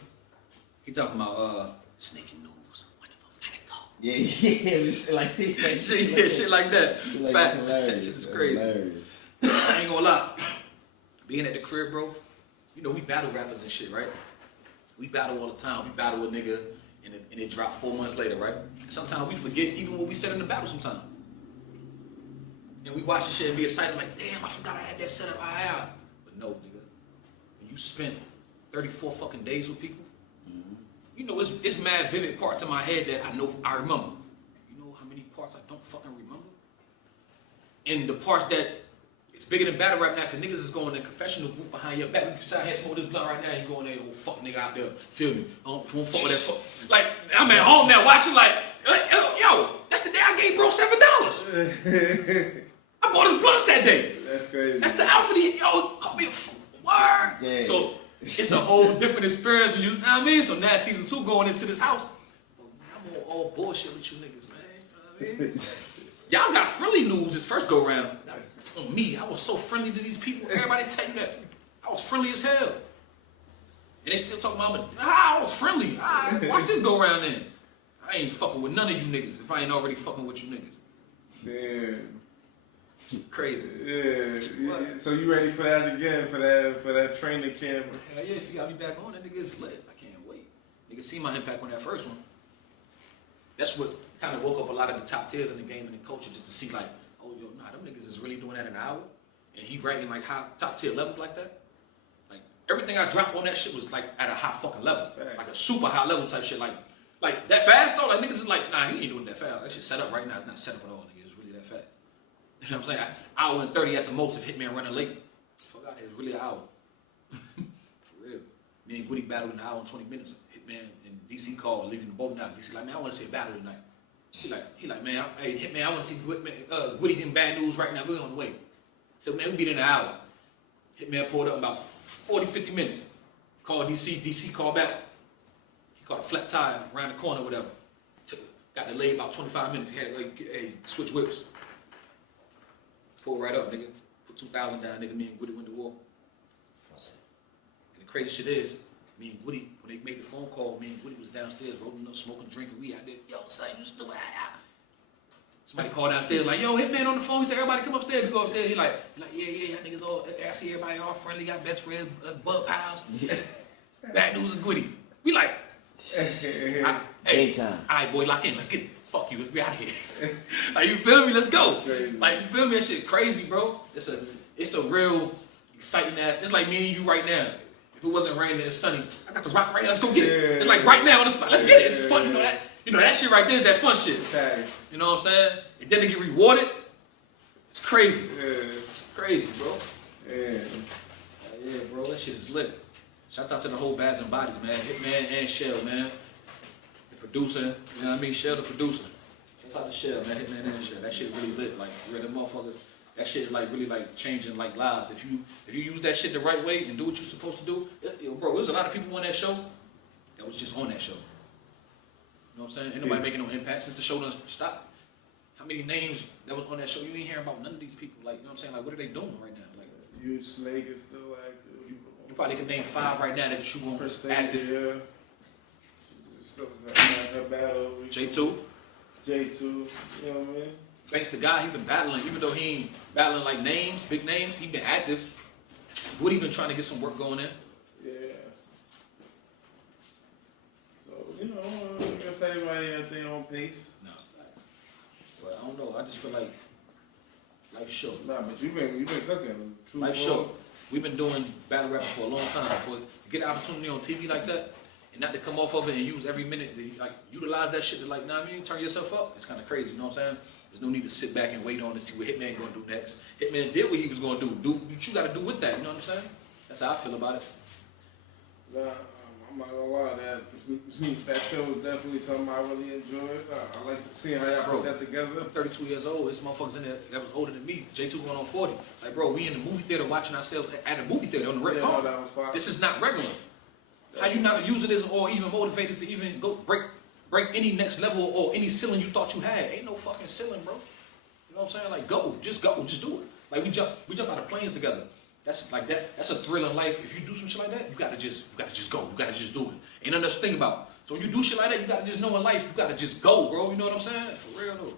He talking about Snake and News. When the fuck gotta go? yeah, just like Shit like that. Shit like Fact. that's hilarious. That shit's crazy. Hilarious. I ain't gonna lie. Being at the crib, bro, you know we battle rappers and shit, right? We battle all the time. We battle a nigga and it drop 4 months later, right? And sometimes we forget even what we said in the battle sometimes. And we watch the shit and be excited like, damn, I forgot I had that set up. But no, nigga. When you spend 34 fucking days with people, you know, it's mad vivid parts in my head that I remember. You know how many parts I don't fucking remember? And the parts that it's bigger than battle rap now, cause niggas is going in the confessional booth behind your back. We can sit here smoke this blunt right now and you going there, oh fuck nigga out there, feel me? I don't fuck with that fuck. Like, I'm at home now watching like, yo, that's the day I gave bro $7. I bought his blunts that day. That's crazy. That's the outfit call me a word. Damn. So it's a whole different experience when you know what I mean? So now season 2 going into this house. I'm on all bullshit with you niggas, man. You know what I mean? Y'all got friendly news this first go round. On me, I was so friendly to these people. Everybody tell you that. I was friendly as hell. And they still talking about, I was friendly. Watch this go round then. I ain't fucking with none of you niggas if I ain't already fucking with you niggas. Damn. Crazy. Yeah. What? So you ready for that again? For that training camp? Hell yeah, if you got me back on, that nigga is lit. I can't wait. Nigga see my impact on that first one. That's what kind of woke up a lot of the top tiers in the game and the culture just to see like, oh yo, nah, them niggas is really doing that in an hour. And he ranking like high top tier level like that. Like everything I dropped on that shit was like at a high fucking level. Facts. Like a super high level type shit. Like that fast though, like niggas is like, nah, he ain't doing that fast. That shit set up right now. It's not set up at all, nigga. It's really that fast. You know what I'm saying? Hour and 30 at the most if Hitman running late. Fuck out here, it's really an hour. For real. Me and Goody battled in an hour and 20 minutes. Hitman and DC called, leaving the boat now. DC like, man, I want to see a battle tonight. He like, man, hey, Hitman, I want to see Goody getting Bad Newz right now. We're on the way. So, man, we beat in an hour. Hitman pulled up in about 40, 50 minutes. Called DC called back. He caught a flat tire around the corner or whatever. Got delayed about 25 minutes. He had to switch whips. Pull right up, nigga. Put 2,000 down, nigga. Me and Goody went to war. And the crazy shit is, Me and Woody, when they made the phone call, me and Woody was downstairs rolling up, smoking, drinking weed. I did, yo, son, you still out? Somebody called downstairs like, yo, Hitman on the phone. He said, everybody come upstairs. We go upstairs. He like, yeah, y'all niggas all, I see everybody all friendly, got best friends, Bud Piles, Bad Newz and Goody. We like, Game time. All right, boy, lock in. Let's get it. Fuck you. We out of here. Like, you feel me? Let's go. Like, you feel me? That shit crazy, bro. It's a real exciting ass. It's like me and you right now. If it wasn't raining and it's sunny, I got the rock right now. Let's go get it. It's like right now on the spot. Let's get it. It's fun. You know that shit right there is that fun shit. Thanks. You know what I'm saying? And then to get rewarded, it's crazy. Yeah. It's crazy, bro. Yeah. Yeah, bro. That shit is lit. Shout out to the whole Bads and Bodies, man. Hitman and Shell, man. The producer, you know what I mean? Shell, the producer. Shout out to Shell, man. Hitman and Shell. That shit really lit. Like, real them motherfuckers. That shit like really like changing like lives. If you use that shit the right way and do what you're supposed to do, bro, there's a lot of people on that show that was just on that show. You know what I'm saying? Ain't nobody making no impact since the show done stopped. How many names that was on that show? You ain't hearing about none of these people. Like, you know what I'm saying? Like, what are they doing right now? Like, You Snake is still active. you probably can name 5 right now that you want active. Yeah. She's still her battle. J2. J2. You know what I mean? Thanks to God, he been battling, even though he ain't battling like names, big names, he been active. Woody been trying to get some work going in. Yeah. So, you know, I guess everybody has their own pace. No, but I don't know. I just feel like life's short. Nah, but you've been cooking. Life's short. We've been doing battle rapping for a long time. To get an opportunity on TV like that, and not to come off of it and use every minute to like utilize that shit to like, nah, I mean, turn yourself up. It's kind of crazy, you know what I'm saying? There's no need to sit back and wait on to see what Hitman gonna do next. Hitman did what he was gonna do. Do what you gotta do with that, you know what I'm saying? That's how I feel about it. Nah, I'm not gonna lie, that show was definitely something I really enjoyed. I like to see how y'all put that together. I'm 32 years old. This motherfucker's in there that was older than me. J2 going on 40. Like, bro, we in the movie theater watching ourselves at a movie theater on the red carpet. That was fine. This is not regular. How you not using this or even motivated to even go break any next level or any ceiling you thought you had? Ain't no fucking ceiling, bro. You know what I'm saying? Like, go, just do it. Like we jump out of planes together. That's like that. That's a thrill in life. If you do some shit like that, you gotta just go. You gotta just do it. Ain't nothing else to think about. So when you do shit like that, you gotta just know in life, you gotta just go, bro. You know what I'm saying? For real though.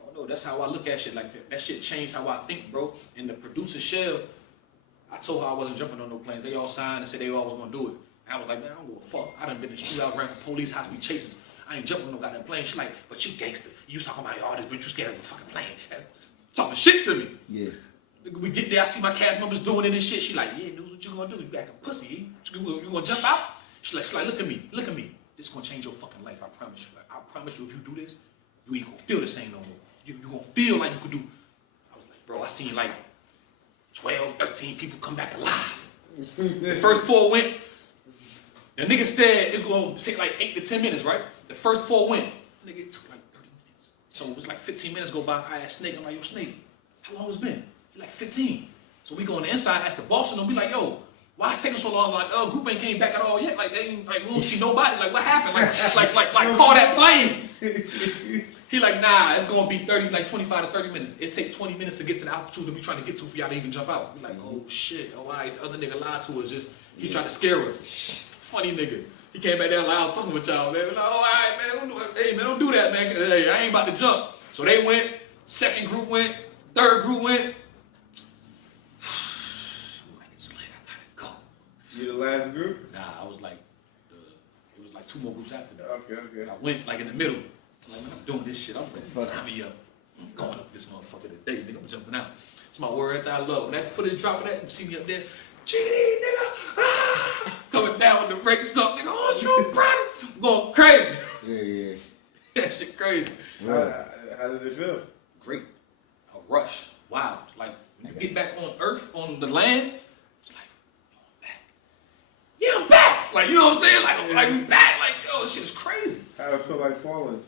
I don't know. That's how I look at shit like that. That shit changed how I think, bro. And the producer Shell, I told her I wasn't jumping on no planes. They all signed and said they all was gonna do it. And I was like, man, I don't give a fuck. I done been in the shootout, ran for police, house be chasing. I ain't jumping on no goddamn plane. She's like, but you gangster. You was talking about all this, but you scared of a fucking plane. Talking shit to me. Yeah. We get there, I see my cast members doing it and shit. She like, yeah, dude, what you gonna do? You act a pussy. You gonna jump out? She like, look at me. This is gonna change your fucking life, I promise you. Like, I promise you, if you do this, you ain't gonna feel the same no more. You gonna feel like you could do. I was like, bro, I seen like 12, 13 people come back alive. The first 4 went. The nigga said it's gonna take like 8 to 10 minutes, right? The first 4 went. Nigga, it took like 30 minutes. So it was like 15 minutes go by. I asked Snake, I'm like, yo, Snake, how long it's been? He like 15. So we go on the inside, ask the boss, and they'll be like, yo, why it's taking so long? Like, group ain't came back at all yet. Like, they ain't, like, we don't see nobody. Like, what happened? Like, call that plane. He like, nah, it's gonna be 25 to 30 minutes. It takes 20 minutes to get to the altitude that we trying to get to for y'all to even jump out. We like, oh shit, all right, the other nigga lied to us, he tried to scare us. Funny nigga. He came back there like, I was fucking with y'all, man. Like, all right, man, hey man, don't do that, man. Hey, I ain't about to jump. So they went, second group went, third group went. You the last group? Nah, I was like, it was like 2 more groups after that. Okay. I went like in the middle. I'm like, man, I'm doing this shit. I'm ready to sign me up. I'm going up this motherfucker today, nigga. I'm jumping out. It's my word that I love. When that footage drop of that, you see me up there, GD, nigga, coming down with the brakes up, nigga. Oh, it's your brother. I'm going crazy. Yeah. That shit crazy. How did it feel? Great. A rush. Wow. Like, when you get back on Earth, on the land, it's like, yo, I'm back. Yeah, I'm back. Like, you know what I'm saying? Like we back. Like, yo, this shit's crazy. How did it feel like falling?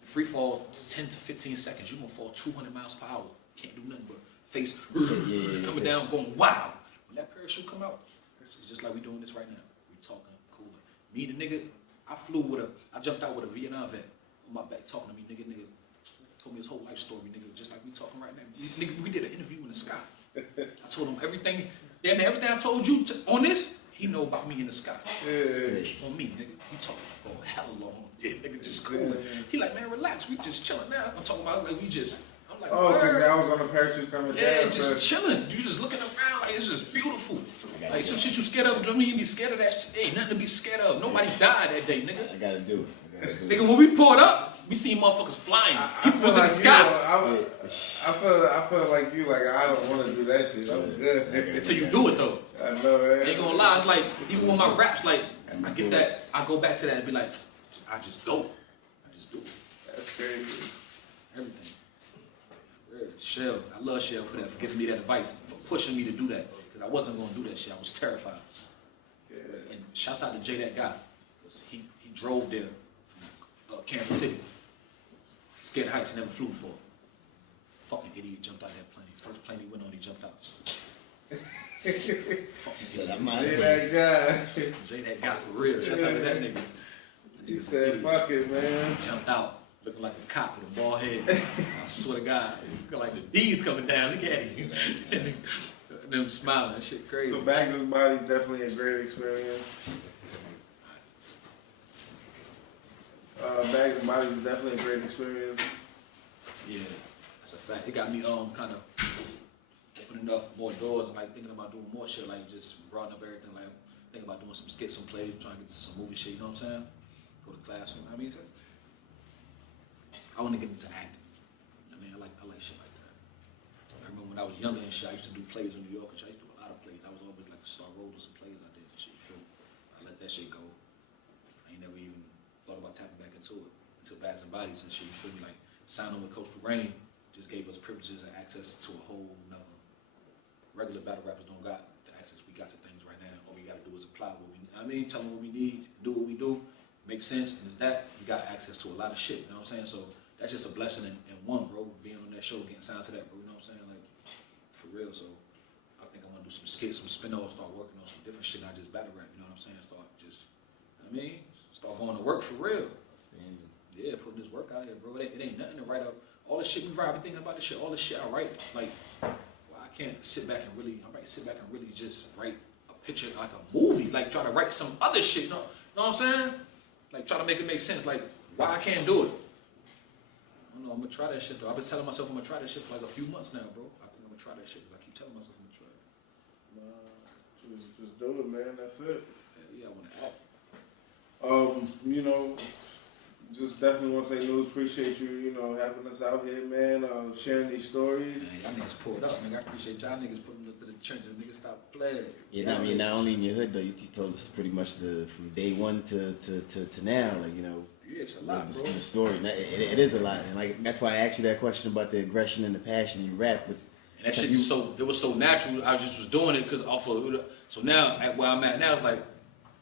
The free fall, 10 to 15 seconds. You're going to fall 200 miles per hour. Can't do nothing but face coming down, going wild. When that parachute come out, it's just like we doing this right now. We talking cool. Me, the nigga, I jumped out with a Vietnam vet on my back talking to me, nigga. Told me his whole life story, nigga, just like we talking right now. Nigga, we did an interview in the sky. I told him everything I told you on this, He know about me in the sky. Yeah. On me, nigga. We talking for a hell of long. Yeah, nigga, just cool. He like, man, relax. We just chilling now. I'm talking about like we just. I'm like, Oh, because word. I was on the parachute coming down. Yeah, just chilling. You just looking around like it's just beautiful. Like some shit you scared of, don't mean you be scared of that shit. Ain't nothing to be scared of. Nobody died that day, nigga. I gotta do it. Nigga, when we pulled up, we seen motherfuckers flying. People was in the sky. I feel like you, like I don't want to do that shit. I'm good. Until you do it though. I know, man. Ain't gonna lie, it's like, even with my raps, like, I get that, I go back to that and be like, I just go. I just do it. That's crazy. Everything. Real. Shell, I love Shell for that, for giving me that advice, for pushing me to do that. Because I wasn't gonna do that shit, I was terrified. Yeah. And shouts out to Jay, that guy. Because he drove there from Kansas City. Scared of heights, never flew before. Fucking idiot jumped out that plane. First plane he went on, he jumped out. Said I might Jay, that guy. Jay, that guy for real. Shouts out to that nigga. He said, "Fuck it, man." Jumped out, looking like a cop with a bald head. I swear to God, look like the D's coming down. Look at him. Them smiling, that shit crazy. So Bags and Bodies definitely a great experience. Bags and Bodies is definitely a great experience. Yeah, that's a fact. It got me kind of opening up more doors and like thinking about doing more shit, like just broadening up everything. Like thinking about doing some skits, some plays, trying to get to some movie shit. You know what I'm saying? Go to class. I mean, I want to get into acting. I mean, I like shit like that. I remember when I was younger and shit, I used to do plays in New York, and shit. I used to do a lot of plays. I was always like the star role of some plays I did and shit. You feel me? I let that shit go. I ain't never even thought about tapping back into it until Bads and Bodies and shit. You feel me? Like signing with Coastal Rain just gave us privileges and access to a whole nother. Regular battle rappers don't got the access we got to things right now. All we got to do is apply what we need. I mean, tell them what we need, do what we do, make sense, and is that we got access to a lot of shit. You know what I'm saying? So that's just a blessing in one, bro. Being on that show, getting signed to that, bro. You know what I'm saying? Like for real. So I think I want to do some skits, some spin-offs, start working on some different shit, not just battle rap. You know what I'm saying? Start just, start going to work for real. Yeah, putting this work out here, bro. It ain't nothing to write up. All the shit we write, I've been thinking about this shit. All the shit I write, like. I can't sit back and really, just write a picture like a movie, like try to write some other shit, know what I'm saying? Like try to make it make sense, like why I can't do it. I don't know, I'm gonna try that shit though. I've been telling myself I'm gonna try that shit for like a few months now, bro. I think I'm gonna try that shit because I keep telling myself I'm gonna try it. Just do it, man. That's it. Yeah, I wanna act. You know, just definitely want to say, Newz, appreciate you, having us out here, man, sharing these stories. Man, y'all niggas pulled up, nigga. I appreciate y'all niggas putting up to the trenches. Niggas stop playing. Yeah, I mean, not only in your hood though, you told us pretty much from day one to now, like Yeah, it's a lot, bro. The story. It is a lot, and like that's why I asked you that question about the aggression and the passion you rap with. And that shit it was so natural. I just was doing it because so now at where I'm at now, it's like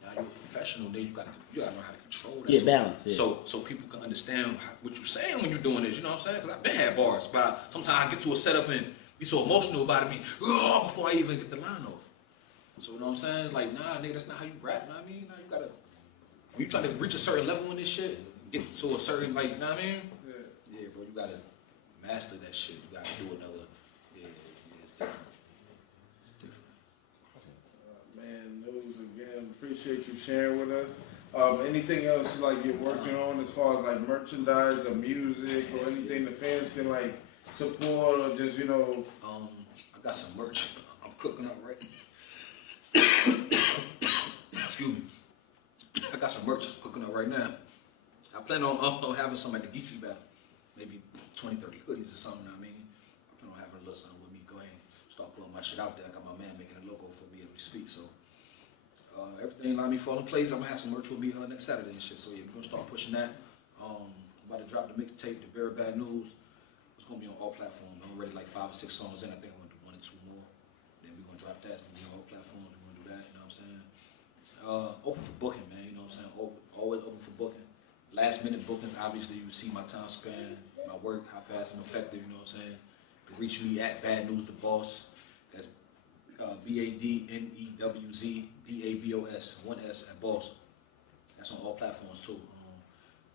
now you're a professional. Then you gotta know how to control that. Yeah, balance. Yeah. So people can understand what you're saying when you're doing this. You know what I'm saying? Because I've been had bars, but sometimes I get to a setup and be so emotional about it, before I even get the line off. So you know what I'm saying? It's like, nah, nigga, that's not how you rap. Know what I mean? Now you gotta, when you trying to reach a certain level in this shit, get to a certain, like, you know what I mean? Yeah, bro, you gotta master that shit. You gotta do another. Yeah, it's different. It's different. Man, Newz, again, appreciate you sharing with us. Anything else like you're working on as far as like merchandise or music or anything the fans can like support or just I got some merch I'm cooking up right now. Excuse me. I got some merch cooking up right now. I plan on having some at the Geechee battle. Maybe 20, 30 hoodies or something, I mean. I plan on having a little something with me. Go ahead and start putting my shit out there. I got my man making a logo for me as we speak, so. Everything line me falling in place. I'm gonna have some merch with me next Saturday and shit. So yeah, we're gonna start pushing that. I'm about to drop the mixtape, the very Bad Newz. It's gonna be on all platforms. I'm already like 5 or 6 songs in. I think I'm gonna do 1 or 2 more. Then we're gonna drop that. It's gonna be on all platforms. We're gonna do that. You know what I'm saying? Open for booking, man. You know what I'm saying? Always open for booking. Last minute bookings. Obviously, you see my time span, my work, how fast I'm effective. You know what I'm saying? You can reach me at Bad Newz the Boss. That's BADNEWZ DABOS 1S at Boss. That's on all platforms too.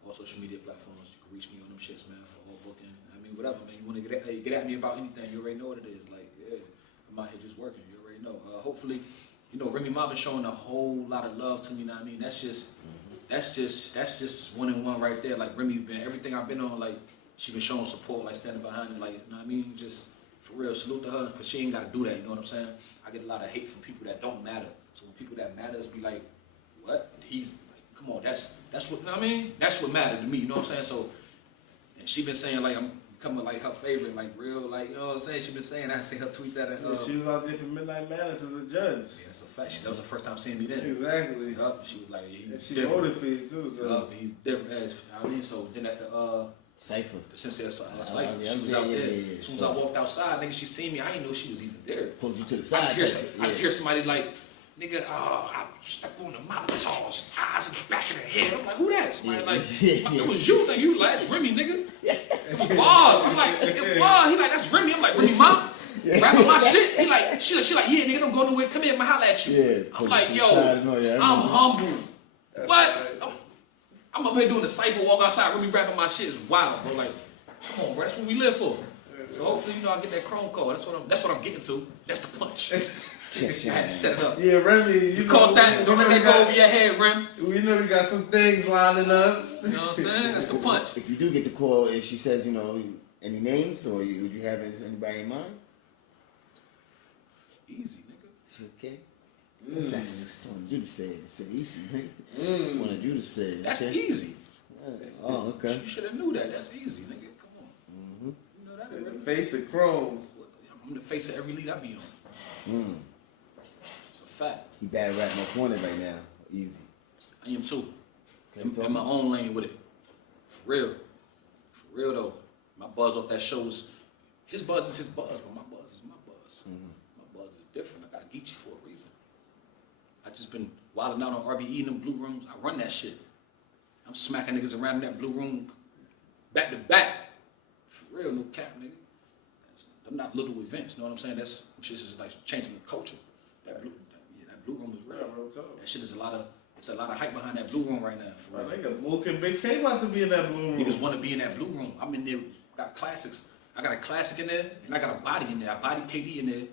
All social media platforms. You can reach me on them shits, man, for all booking. I mean, whatever, man. You want to get at me about anything? You already know what it is. Like, yeah, I'm out here just working. You already know. Hopefully, you know, Remy Ma been showing a whole lot of love to me. You know what I mean? That's just 1 and 1 right there. Like Remy been everything I've been on. Like she been showing support, like standing behind it. Like you know what I mean? Just for real, salute to her because she ain't got to do that. You know what I'm saying? I get a lot of hate from people that don't matter. So when people that matters be like, what? He's like, come on, that's what you know what I mean? That's what mattered to me. You know what I'm saying? So and she been saying like I'm becoming like her favorite, like real, like you know what I'm saying? She been saying I seen her tweet that. She was out there for Midnight Madness as a judge. Yeah, that's a fact. That was the first time seeing me then. Exactly. She was like, and she different. voted for you too. So He's different. I mean, so then at the Cypher. The Sincere Cypher, she was out there. As soon as I walked outside, nigga, she seen me. I didn't know she was even there. Pulled you to the side. I hear somebody like, nigga, I stepped on the Molotow's eyes in the back of the head. I'm like, who that? Somebody like, it was you. Then you like, that's Remy, nigga. It was bars. I'm like, it was. He like, that's Remy. I'm like, Remy, mom. Rapping my shit. He like, she like, yeah, nigga, don't go nowhere. Come here, I'ma holler at you. Yeah, I'm like, yo, I'm humble. What? I'm up here doing the cypher walk outside, Remy rapping my shit is wild, bro. Like, come on, bro, that's what we live for. So hopefully, you know, I get that chrome code. That's what I'm getting to. That's the punch. I had to set it up. Yeah, Remy, you caught that. Don't let that go over your head, Rem. We know we got some things lining up. You know what I'm saying? That's the punch. If you do get the call, if she says, you know, any names, or would you have anybody in mind? Easy, nigga. She okay? That's wanted you to say it. It's easy, nigga. Wanted you to say it. That's easy. Oh, okay. You should have knew that. That's easy, nigga. Come on. You know that already. Face of chrome. I'm the face of every lead I be on. It's a fact. He bad rap most wanted right now. Easy. I am too. In my own lane with it. For real. For real though. My buzz off that show was, his buzz is his buzz, but my buzz is my buzz. My buzz is different. I got Geechee for a reason. I just been wilding out on RBE in them blue rooms. I run that shit. I'm smacking niggas around in that blue room back to back. For real, no cap, nigga. Them not little events, you know what I'm saying? That's shit is like changing the culture. That blue room is real. That shit is it's a lot of hype behind that blue room right now. For real. Nigga, Mook and Big K about to be in that blue room. Niggas want to be in that blue room. I'm in there, got classics. I got a classic in there, and I got a body in there. I body KD in there.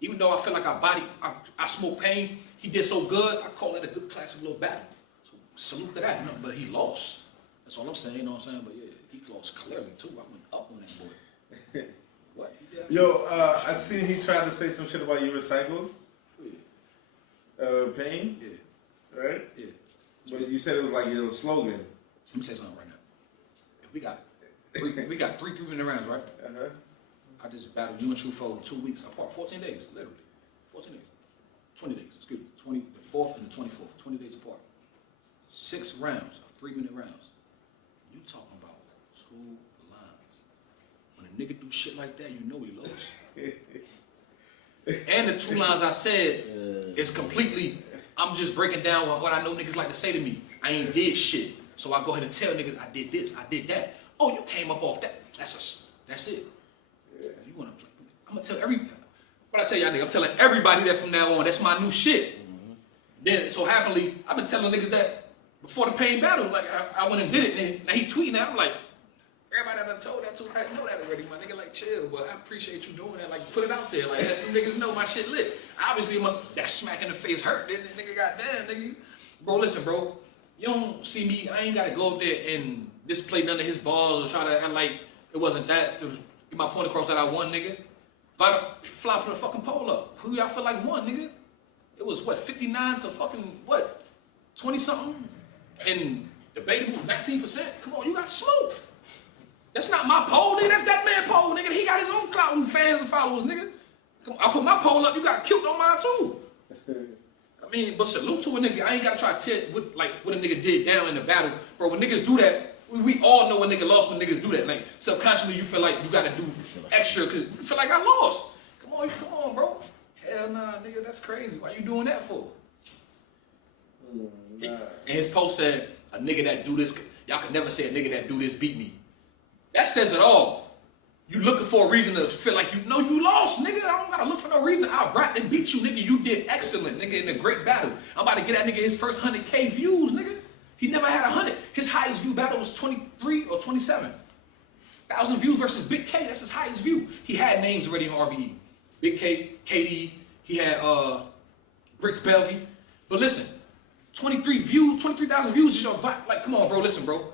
Even though I feel like I smoke pain, he did so good, I call it a good classic little battle. So salute to that, you know, but he lost. That's all I'm saying, you know what I'm saying? But yeah, he lost clearly too. I went up on that boy. What? Yo, I seen he tried to say some shit about you recycled. Pain? Yeah. Right? Yeah. But you said it was like your slogan. Let me say something right now. If we got three 3-minute rounds, right? I just battled you and True for 2 weeks apart, 14 days, literally. 14 days. 20 days, excuse me. The 4th and the 24th, 20 days apart. 6 rounds of 3-minute rounds. You talking about 2 lines. When a nigga do shit like that, you know he lost. And the 2 lines I said is completely, I'm just breaking down what I know niggas like to say to me. I ain't did shit. So I go ahead and tell niggas I did this, I did that. Oh, you came up off that. That's it. You wanna play? I'm gonna tell what I tell y'all niggas, I'm telling everybody that from now on, that's my new shit. Then so happily, I've been telling niggas that before the pain battle, like I went and did it, and now he tweeting that. I'm like, everybody that I told that to, I know that already, my nigga. Like, chill, but I appreciate you doing that. Like, put it out there, like let them niggas know my shit lit. Obviously, that smack in the face hurt. Then nigga, goddamn, nigga, bro, listen, bro, you don't see me. I ain't gotta go up there and display none of his balls or try to act like it wasn't that. Get my point across that I won, nigga. If I'd flop the fucking poll up, who y'all feel like won, nigga? It was what, 59 to fucking what, 20 something, and debatable 19%. Come on, you got smoked. That's not my poll, nigga. That's that man poll, nigga. He got his own clout and fans and followers, nigga. Come on, I put my poll up. You got killed on mine too. I mean, but salute to a nigga. I ain't gotta try to tell what a nigga did down in the battle, bro. When niggas do that, we all know a nigga lost when niggas do that. Like subconsciously, you feel like you gotta do extra because you feel like I lost. Come on, bro. Hell nah, nigga. That's crazy. Why you doing that for? And his post said, "A nigga that do this, y'all can never say a nigga that do this beat me." That says it all. You looking for a reason to feel like you know you lost, nigga. I don't gotta look for no reason. I rapped and beat you, nigga. You did excellent, nigga, in a great battle. I'm about to get that nigga his first 100K views, nigga. He never had 100. His highest view battle was 23 or 27,000 views versus Big K. That's his highest view. He had names already on RBE. Big K, KD. He had Bricks Bellevue. But listen, 23,000 views is your vibe. Like, come on, bro, listen, bro.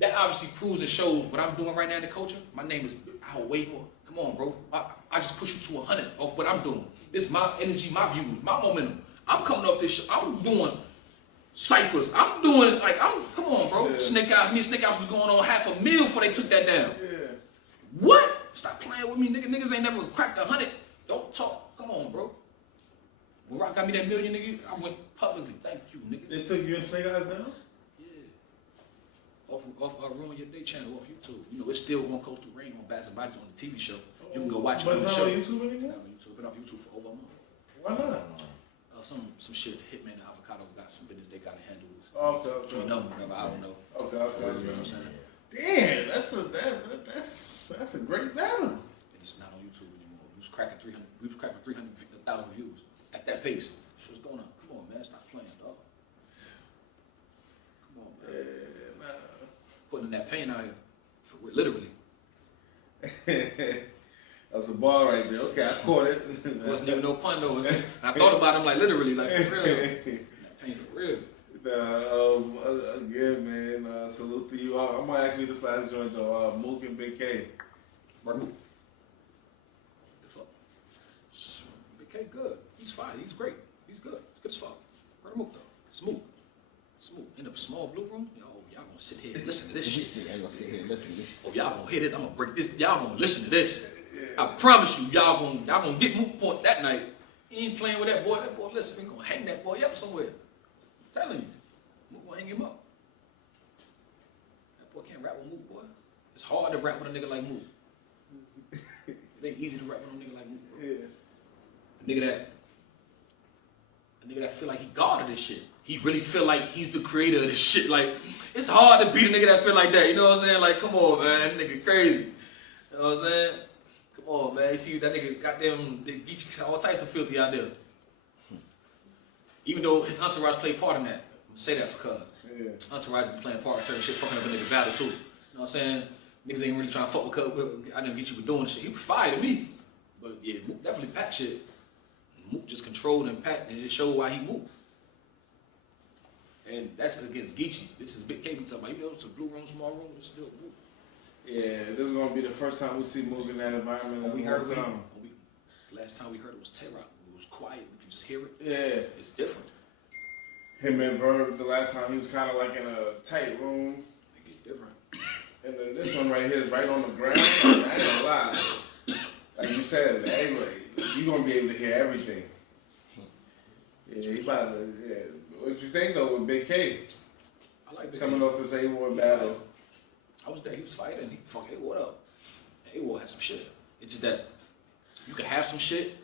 That obviously proves and shows what I'm doing right now in the culture. My name is way more. Come on, bro. I just push you to 100 off what I'm doing. This is my energy, my views, my momentum. I'm coming off this shit. I'm doing ciphers. I'm doing, like, come on, bro. Yeah. Snake Eyes, me and Snake Eyes was going on $500,000 before they took that down. Yeah. What? Stop playing with me, nigga. Niggas ain't never cracked 100. Don't talk. Come on, bro. When Rock got me that million, nigga, I went publicly. Thank you, nigga. They took you and Snake Eyes down? Yeah. Off Ruin Your Day channel off YouTube. You know, it's still on Coastal Rain on Bads and Bodies on the TV show. You can go watch it But on the it's show. not on YouTube It's anymore? not on YouTube. Been off YouTube for over a month. Why not? Some shit. Hitman and Avocado got some business they gotta handle. Okay. Between them, whatever. I don't know. Okay. You know what I'm saying? Damn, that's a great battle. It's not on YouTube anymore. We was cracking 300,000 views at that pace. What's going on? Come on, man. Stop playing, dog. Come on, man. Yeah, Putting that pain out here, literally. That's a bar right there. Okay, I caught it. Wasn't even no pun though. And I thought about him like literally, like for real. That pain for real. Again, man, salute to you. I'm gonna ask you this last joint though. Mook and Big K. Right, Mook. The fuck. Big K, good. He's fine. He's great. He's good. He's good as fuck. Right, Mook though. Smooth. In a small blue room. Y'all gonna sit here and listen to this shit. I'm gonna sit here and listen to this. Oh, y'all gonna hear this. I'm gonna break this. Y'all gonna listen to this. I promise you, y'all gonna get Mook point that night. He ain't playing with that boy. That boy, listen, we gonna hang that boy up somewhere. I'm telling you, Mook gonna hang him up. That boy can't rap with Mook, boy. It's hard to rap with a nigga like Mook. It ain't easy to rap with a nigga like Mook, bro. Yeah. A nigga that feel like he God of this shit. He really feel like he's the creator of this shit. Like, it's hard to beat a nigga that feel like that. You know what I'm saying? Like, come on, man. That nigga crazy. You know what I'm saying? Come on, man. You see that nigga goddamn, they get you all types of filthy out there. Even though his entourage played part in that. I'm gonna say that for cuz. Yeah. Entourage be playing part in certain shit, fucking up a nigga battle too. You know what I'm saying? Niggas ain't really trying to fuck with cuz. I didn't get you for doing shit. He was fire to me. But yeah, Mook definitely packed shit. Mook just controlled and packed and just showed why he moved. And that's against Geechee. This is Big K we talking about. Even though it's a blue room, small room, it's still Mook. Yeah, this is gonna be the first time we see Mook in that environment. When we in a heard long it, time. last time we heard it was Tay-Rock. It was quiet. We could just hear it. Yeah. It's different. Him and Verb, the last time he was kind of like in a tight room. It's different. And then this one right here is right on the ground. Like, I ain't gonna lie. Like you said, everybody, you gonna be able to hear everything. Yeah, he about to, yeah. What you think though with Big K? I like Big Coming K. off this A-War battle. I was there. He was fighting. He fucking A-War up. A-War had some shit. It's just that you can have some shit,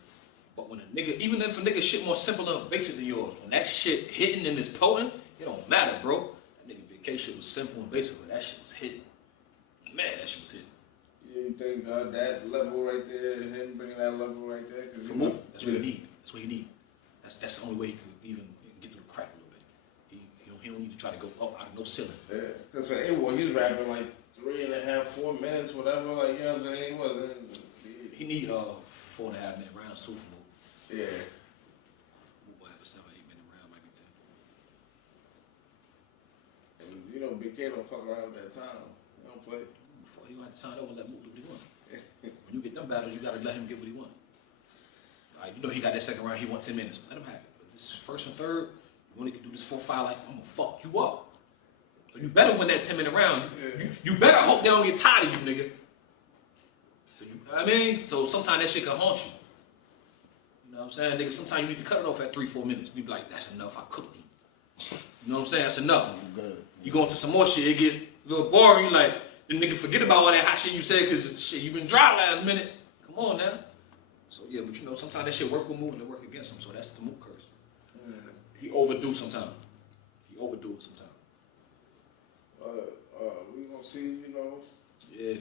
but when a nigga, even if a nigga shit more simple and basic than yours, when that shit hitting and it's potent, it don't matter, bro. That nigga Big K shit was simple and basic, but that shit was hitting. Man, that shit was hitting. You think that level right there, him bringing that level right there? For Mook, that's what he need. That's what he need. That's the only way he could even get through the crack a little bit. He don't need to try to go up out of no ceiling. Yeah, because for A-War, he's rapping like 3.5, 4 minutes, whatever. Like, you know what I'm saying? He wasn't. He need 4.5 minute rounds too for Mook. Yeah. Mook will have a 7 or 8 minute round, might be 10. And, you know, Big K don't fuck around at that time. He don't play. Before he gonna have to sign over and let Mook do what he want. When you get them battles, you gotta let him get what he want. Like, you know he got that second round, he want 10 minutes. Let him have it. But this first and third, you want to do this 4-5, like, I'm gonna fuck you up. So you better win that 10-minute round. Yeah. You better hope they don't get tired of you, nigga. So so sometimes that shit can haunt you. You know what I'm saying? Nigga, sometimes you need to cut it off at 3-4 minutes. You be like, that's enough, I cooked you. You know what I'm saying? That's enough. Good. You go into some more shit, it get a little boring. You like, the nigga forget about all that hot shit you said because shit, you been dry last minute. Come on now. So yeah, but you know, sometimes that shit work with Mook and it work against him. So that's the Mook curse. He overdo sometimes. He overdo it sometimes. We gonna see, you know. Yeah.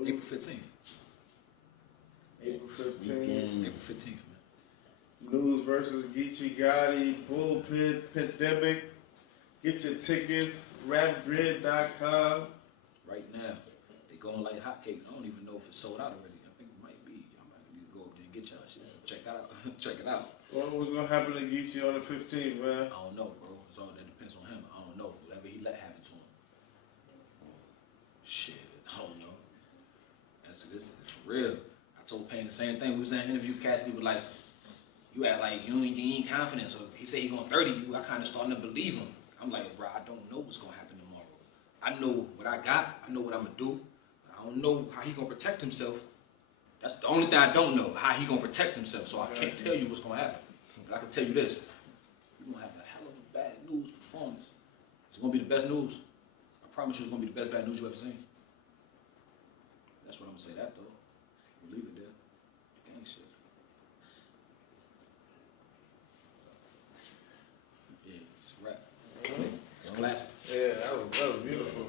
April 15th. April 15th. April 15th, man. News versus Geechee Gotti, Bullpit, Pandemic. Get your tickets, rapgrid.com. Right now, they going like hotcakes. I don't even know if it's sold out already. I think it might be. I might need to go up there and get get y'all shit. So check it out. Check it out. What was gonna happen to Geechee on the 15th, man? I don't know, bro. It's all that depends on him. I don't know. Whatever he let happen to him. Shit, I don't know. This is for real. I told Payne the same thing. We was in an interview. Cassidy was like, "You act like you ain't confident." So he said he going 30 you. I kind of starting to believe him. I'm like, bro, I don't know what's gonna happen tomorrow. I know what I got. I know what I'm gonna do. I don't know how he gonna protect himself. That's the only thing I don't know, how he gonna protect himself. So I can't tell you what's gonna happen. But I can tell you this: you're gonna have a hell of a Bad Newz performance. It's gonna be the best news. I promise you, it's gonna be the best Bad Newz you ever seen. That's what I'm gonna say. That though, we'll leave it there. Gang shit. Yeah, it's a wrap. It's classic. Yeah, that was beautiful.